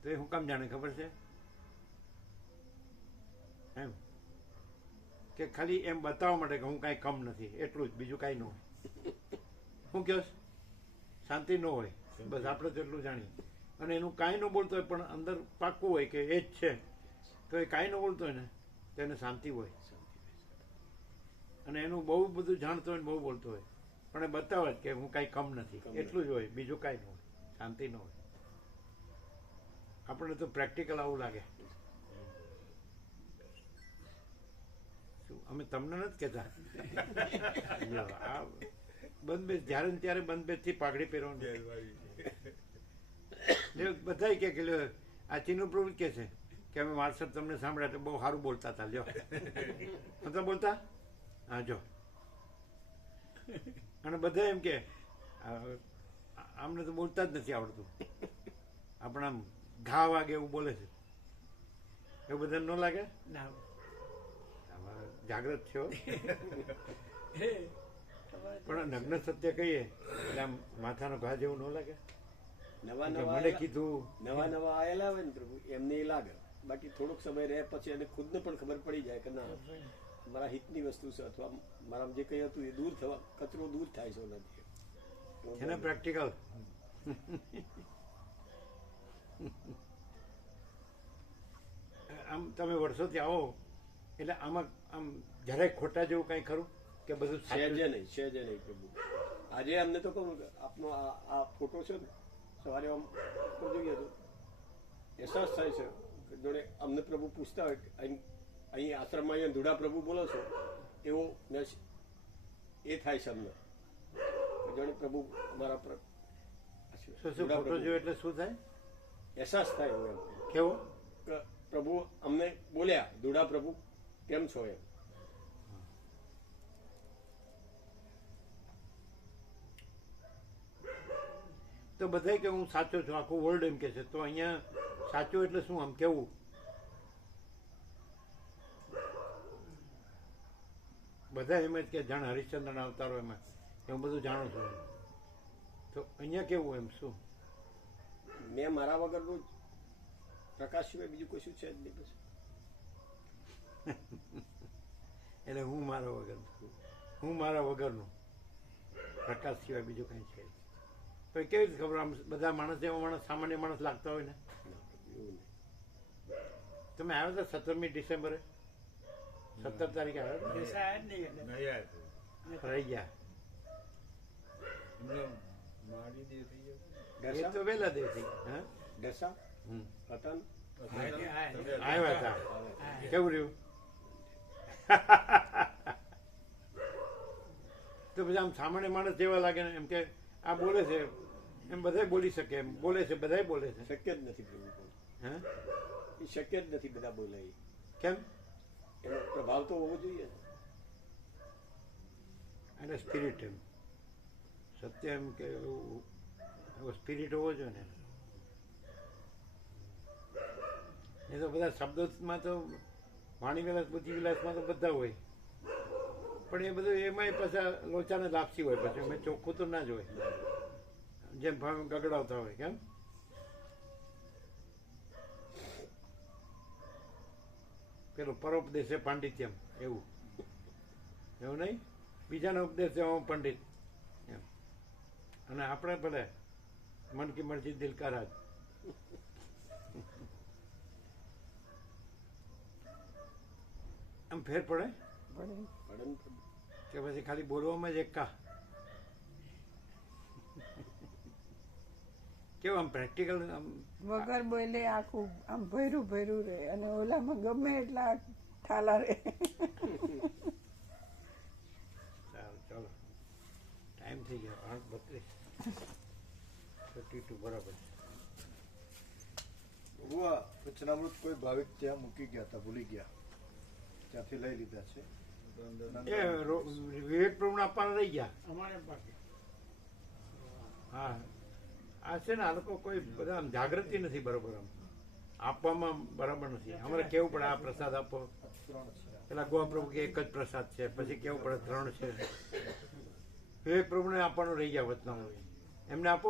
તો એ હું કામ જાણે ખબર છે? એમ કે ખાલી એમ બતાવવા માટે કે હું કાંઈ કમ નથી, એટલું જ, બીજું કાંઈ ન હોય. શું કહો? શાંતિ ન હોય, બસ આપણે તો એટલું જાણીએ. અને એનું કાંઈ ન બોલતો હોય પણ અંદર પાક્કું હોય કે એ જ છે, તો એ કાંઈ ન બોલતો હોય ને તો એને શાંતિ હોય. અને એનું બહુ બધું જાણતો હોય ને બહુ બોલતો હોય પણ એ બતાવે જ કે હું કાંઈ કમ નથી, એટલું જ હોય, બીજું કાંઈ ન હોય, શાંતિ ન હોય. આપણને તો પ્રેક્ટિકલ આવું લાગે. શું અમે તમને નથી કહેતા? આ બંધ જ્યારે ને ત્યારે બંધ થી પાઘડી પહેરવાનું. બધા કે આ ચીનું પ્રભુ કે છે કે અમે વારસદ તમને સાંભળ્યા તો બહુ સારું બોલતા હતા. લ્યો નતા બોલતા? હા જો. અને બધા એમ કે આમને તો બોલતા જ નથી આવડતું, આપણે આમ ઘા વાગે એવું બોલે છે. એવું બધાને ન લાગે? ના જાગ્રત થયો. પણ નગ્ન સત્ય કહીએ એટલે આમ માથાનો ઘા જેવું ન લાગે? નવા મને નવા કીધું નવા નવા આયેલા હોય ને પ્રભુ, એમને એ લાગે. બાકી થોડોક સમય રહે પછી એને ખુદને પણ ખબર પડી જાય કે ના, મારા હિતની વસ્તુ છે, અથવા મારા જે કંઈ હતું એ દૂર થવા, કચરો દૂર થાય છે નથી. એને પ્રેક્ટિકલ. આમ તમે વર્ષોથી આવો એટલે આમાં આમ જરાય ખોટા જેવું કઈ ખરું કે બધું સહેજે નહીં પ્રભુ. આજે અમને તો કહું કે આપનો આ ફોટો છે ને, સવારે આમ જોઈએ તો અહેસાસ થાય છે કે જોડે અમને પ્રભુ પૂછતા હોય કે અહીં આશ્રમમાં અહીંયા ધૂડા પ્રભુ બોલો છો, એવો એ થાય છે અમને. જોડે પ્રભુ અમારા ફોટો જોયો એટલે શું થાય? અહેસાસ થાય એવું એમ કેવો? કે પ્રભુ અમને બોલ્યા, ધૂડા પ્રભુ કેમ છો એમ. તો બધા કે હું સાચો છું, આખું વર્લ્ડ એમ કે છે, તો અહીંયા સાચું એટલે શું આમ કેવું? બધા એમ જ કે જાણ હરિશ્ચંદ્રના અવતારો એમાં હું બધું જાણું છું, તો અહીંયા કેવું એમ શું? મેં મારા વગરનું પ્રકાશ સિવાય બીજું કશું છે જ નહીં. પછી એટલે હું મારા વગરનું પ્રકાશ સિવાય બીજું કઈ છે. તો એ કેવી રીતે ખબર? આમ બધા માણસ એવા માણસ, સામાન્ય માણસ લાગતા હોય ને. તમે આવ્યા હતા 17મી ડિસેમ્બરે? 17 તારીખે આવ્યા દેસાઈ આયા જ નહીં એટલે. નહીં આવ્યા તો. હતા? રહી ગયા એમને મારી દે થઈ ગયો. એ તો વહેલા દેવથી હા ડસા હમ. હતા ને? આવ્યા હતા કેવું રહ્યું તો પછી આમ સામાન્ય માણસ જેવા લાગે ને એમ કે આ બોલે છે એમ બધાય બોલી શકે એમ બોલે છે બધાય બોલે છે શક્ય જ નથી પ્રભુ પણ. હા એ શક્ય જ નથી બધા બોલાય. કેમ એનો પ્રભાવ તો હોવો જોઈએ. એટલે સ્પિરિટ એમ સત્ય એમ કે એવો સ્પિરિટ હોવો જોઈએ ને એ તો બધા શબ્દોમાં તો વાણી વિલાસ બુદ્ધિ વિલાસમાં તો બધા હોય પણ એ બધું એમાંય પાછા લોચાને લાપસી હોય પછી અમે ચોખ્ખું તો ના જ હોય જેમ ભાવ ગગડાવતા હોય કેમ પેલું પરોપદેશે પાંડિત્યમ એવું એવું નહીં બીજાનો ઉપદેશ હું પંડિત એમ અને આપણે ભલે મન કી મરજી દિલ કા રાજ આમ ફેર પડે કે પછી ખાલી બોલવામાં જ એકા કેવું આમ પ્રેક્ટિકલ આમ વગર બોલે આખું આમ ભર્યું ભર્યું રહે અને ઓલામાં ગમે એટલા ઠાલા રહે. સારું ચાલો ટાઈમ થઈ ગયો 8:32 બરાબર હુઆ વચનામૃત કોઈ ભાવિક ત્યાં મૂકી ગયા હતા ભૂલી ગયા ત્યાંથી લઈ લીધા છે એ વિવેક પ્રમાણે આપવાના રહી ગયા અમારે બાકી હા આ છે ને આ લોકો કોઈ બધા આમ જાગૃતિ નથી બરોબર આમ આપવામાં બરાબર નથી અમારે કેવું પડે આ પ્રસાદ આપો પેલા ગોવા પ્રભુ કે એક જ પ્રસાદ છે પછી કેવું પડે 3 છે વિવેક પ્રભુને આપવાનું રહી ગયા વચનામાં એમને આપો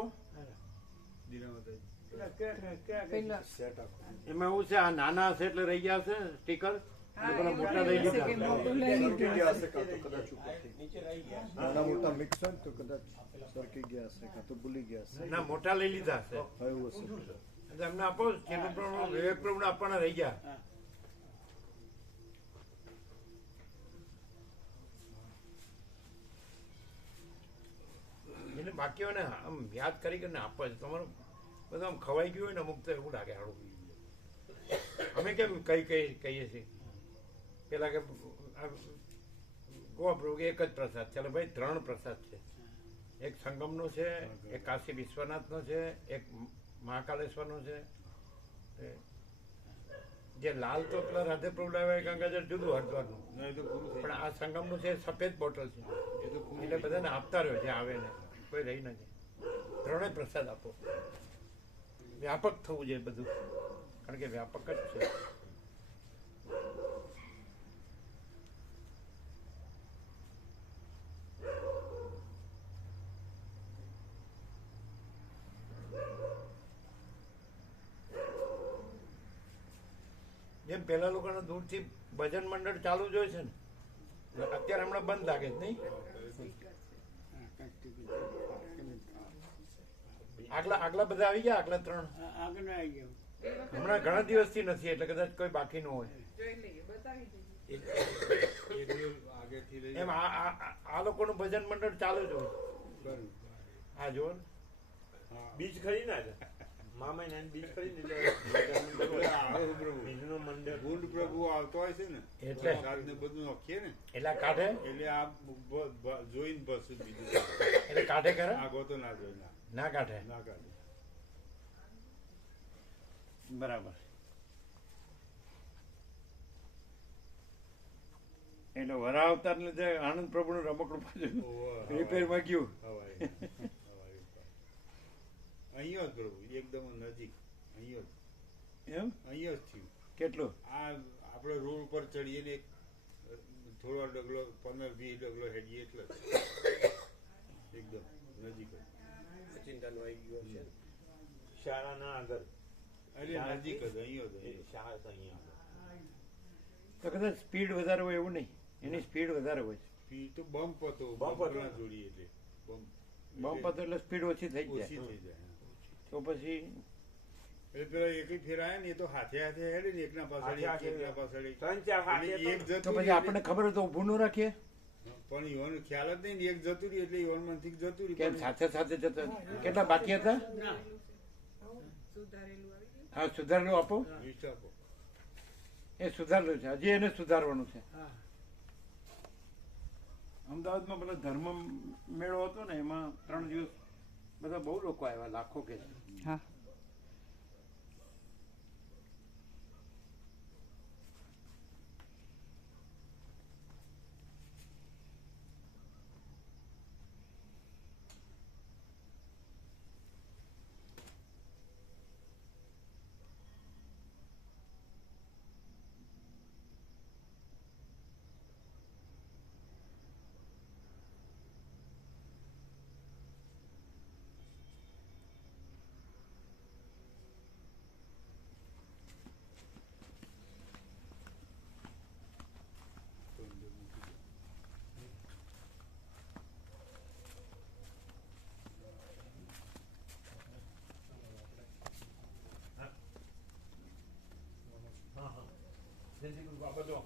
એમાં એવું છે આ નાના હશે એટલે રહી ગયા હશે સ્ટીકર મોટા લઈ લીધા મૂકી ગયા હશે કાં તો કદાચ ઉપરથી નાના મોટા મિક્સ હોય ને તો કદાચ સરકી ગયા હશે કાં તો ભૂલી ગયા હશે ના મોટા લઈ લીધા હશે હા, એવું હશે એટલે એમને આપો ચેતન પ્રભુ વિવેક પ્રભુને આપવાના રહી ગયા એટલે બાકીઓને આમ યાદ કરીને આપો છે તમારું બધું આમ ખવાઈ ગયું હોય ને અમુક તો એવું લાગે હારું અમે કેમ કહીએ છીએ પેલા કે ગોવા પ્રભુ એક જ પ્રસાદ ચાલો ભાઈ 3 પ્રસાદ છે એક સંગમનો છે એક કાશી વિશ્વનાથનો છે એક મહાકાલેશ્વરનો છે જે લાલ તો પેલા રાધે પ્રભુ લાવ્યા ગંગાજળ જુદું હરિદ્વારનું ના, એ તો પૂરું થઈ પણ આ સંગમનું છે સફેદ બોટલ છે એટલે બધાને આપતા રહ્યો જે આવે ને કોઈ રહી નથી 3 પ્રસાદ આપો વ્યાપક થવું જોઈએ બધું કારણ કે વ્યાપક જ છે જેમ પેલા લોકોને દૂરથી ભજન મંડળ ચાલુ જ હોય છે ને અત્યારે હમણાં બંધ લાગે છે નહીં આગલા બધા આવી ગયા આગલા 3 આગળ આવી ગયો. હમણાં ઘણા દિવસથી નથી એટલે કદાચ કોઈ બાકી ન હોય એક દિવસ આગળથી લઈ એમ આ લોકોનું ભજન મંડળ ચાલુ જ હોય આ જુઓ ને બીજ ખરી ને મામા ને બીજ ખરી ને બીજનું મંડળ ગુંડ પ્રભુ આવતો હોય છે ને એટલે? પ્રસાદ ને બધું નાખીએ ને એટલે કાઢે એટલે આ જોઈને બસ બીજું એટલે કાઢે કરે આગો તો ના જોઈ ના કાઢે ના કાઢે બરાબર એટલે વરા અવતાર લીધે આનંદ પ્રભુનું રમકડું પાછું રિપેરમાં ગયું હવાઈ અહીંયા જ પ્રભુ એકદમ નજીક અહીંયા જ એમ અહીંયા જ થયું કેટલું આ આપણે રોડ ઉપર ચડીએ ને થોડો ડગલો 15-20 ડગલો હેડીએ એટલે જ. એકદમ નજીક જ ચિંતાનો આવી ગયો છે. શાળાના આગળ એટલે નજીક જ અહીંયા જ શાળા છે અહીંયા તો કદાચ સ્પીડ વધારે હોય એવું નહીં એની સ્પીડ વધારે હોય છે સ્પીડ તો બમ્પ હતો બમ્પ હતો. ના જોડીએ એટલે બમ્પ બમ્પ હતો એટલે સ્પીડ ઓછી થઈ ઓછી જાય થઈ જાય તો પછી એટલે પેલા એકી ફેરાય ને એ તો હાથે હાથે હેડે ને એકના પાછળ એક, એકના પાછળ એક. ત્રણ ચાર હાથે એટલે એક તો- જતું તો પછી રહ્યું આપણને ખબર હોય તો ઊભું ન રાખીએ પણ ઈવન ખ્યાલ જ નહીં ને એક જતું રહ્યું એટલે ઈવન મનથી જતું કે રહ્યું સાથે સાથે જતા કેટલા બાકી હતા ના હા સુધારેલું આપો વીસ આપો. એ સુધારેલું છે હજી એને સુધારવાનું છે હા અમદાવાદમાં પેલો ધર્મ મેળો હતો ને એમાં 3 દિવસ બધા બહુ લોકો આવ્યા લાખો કે છે. હા જય શ્રી કૃષ્ણ. આ બધો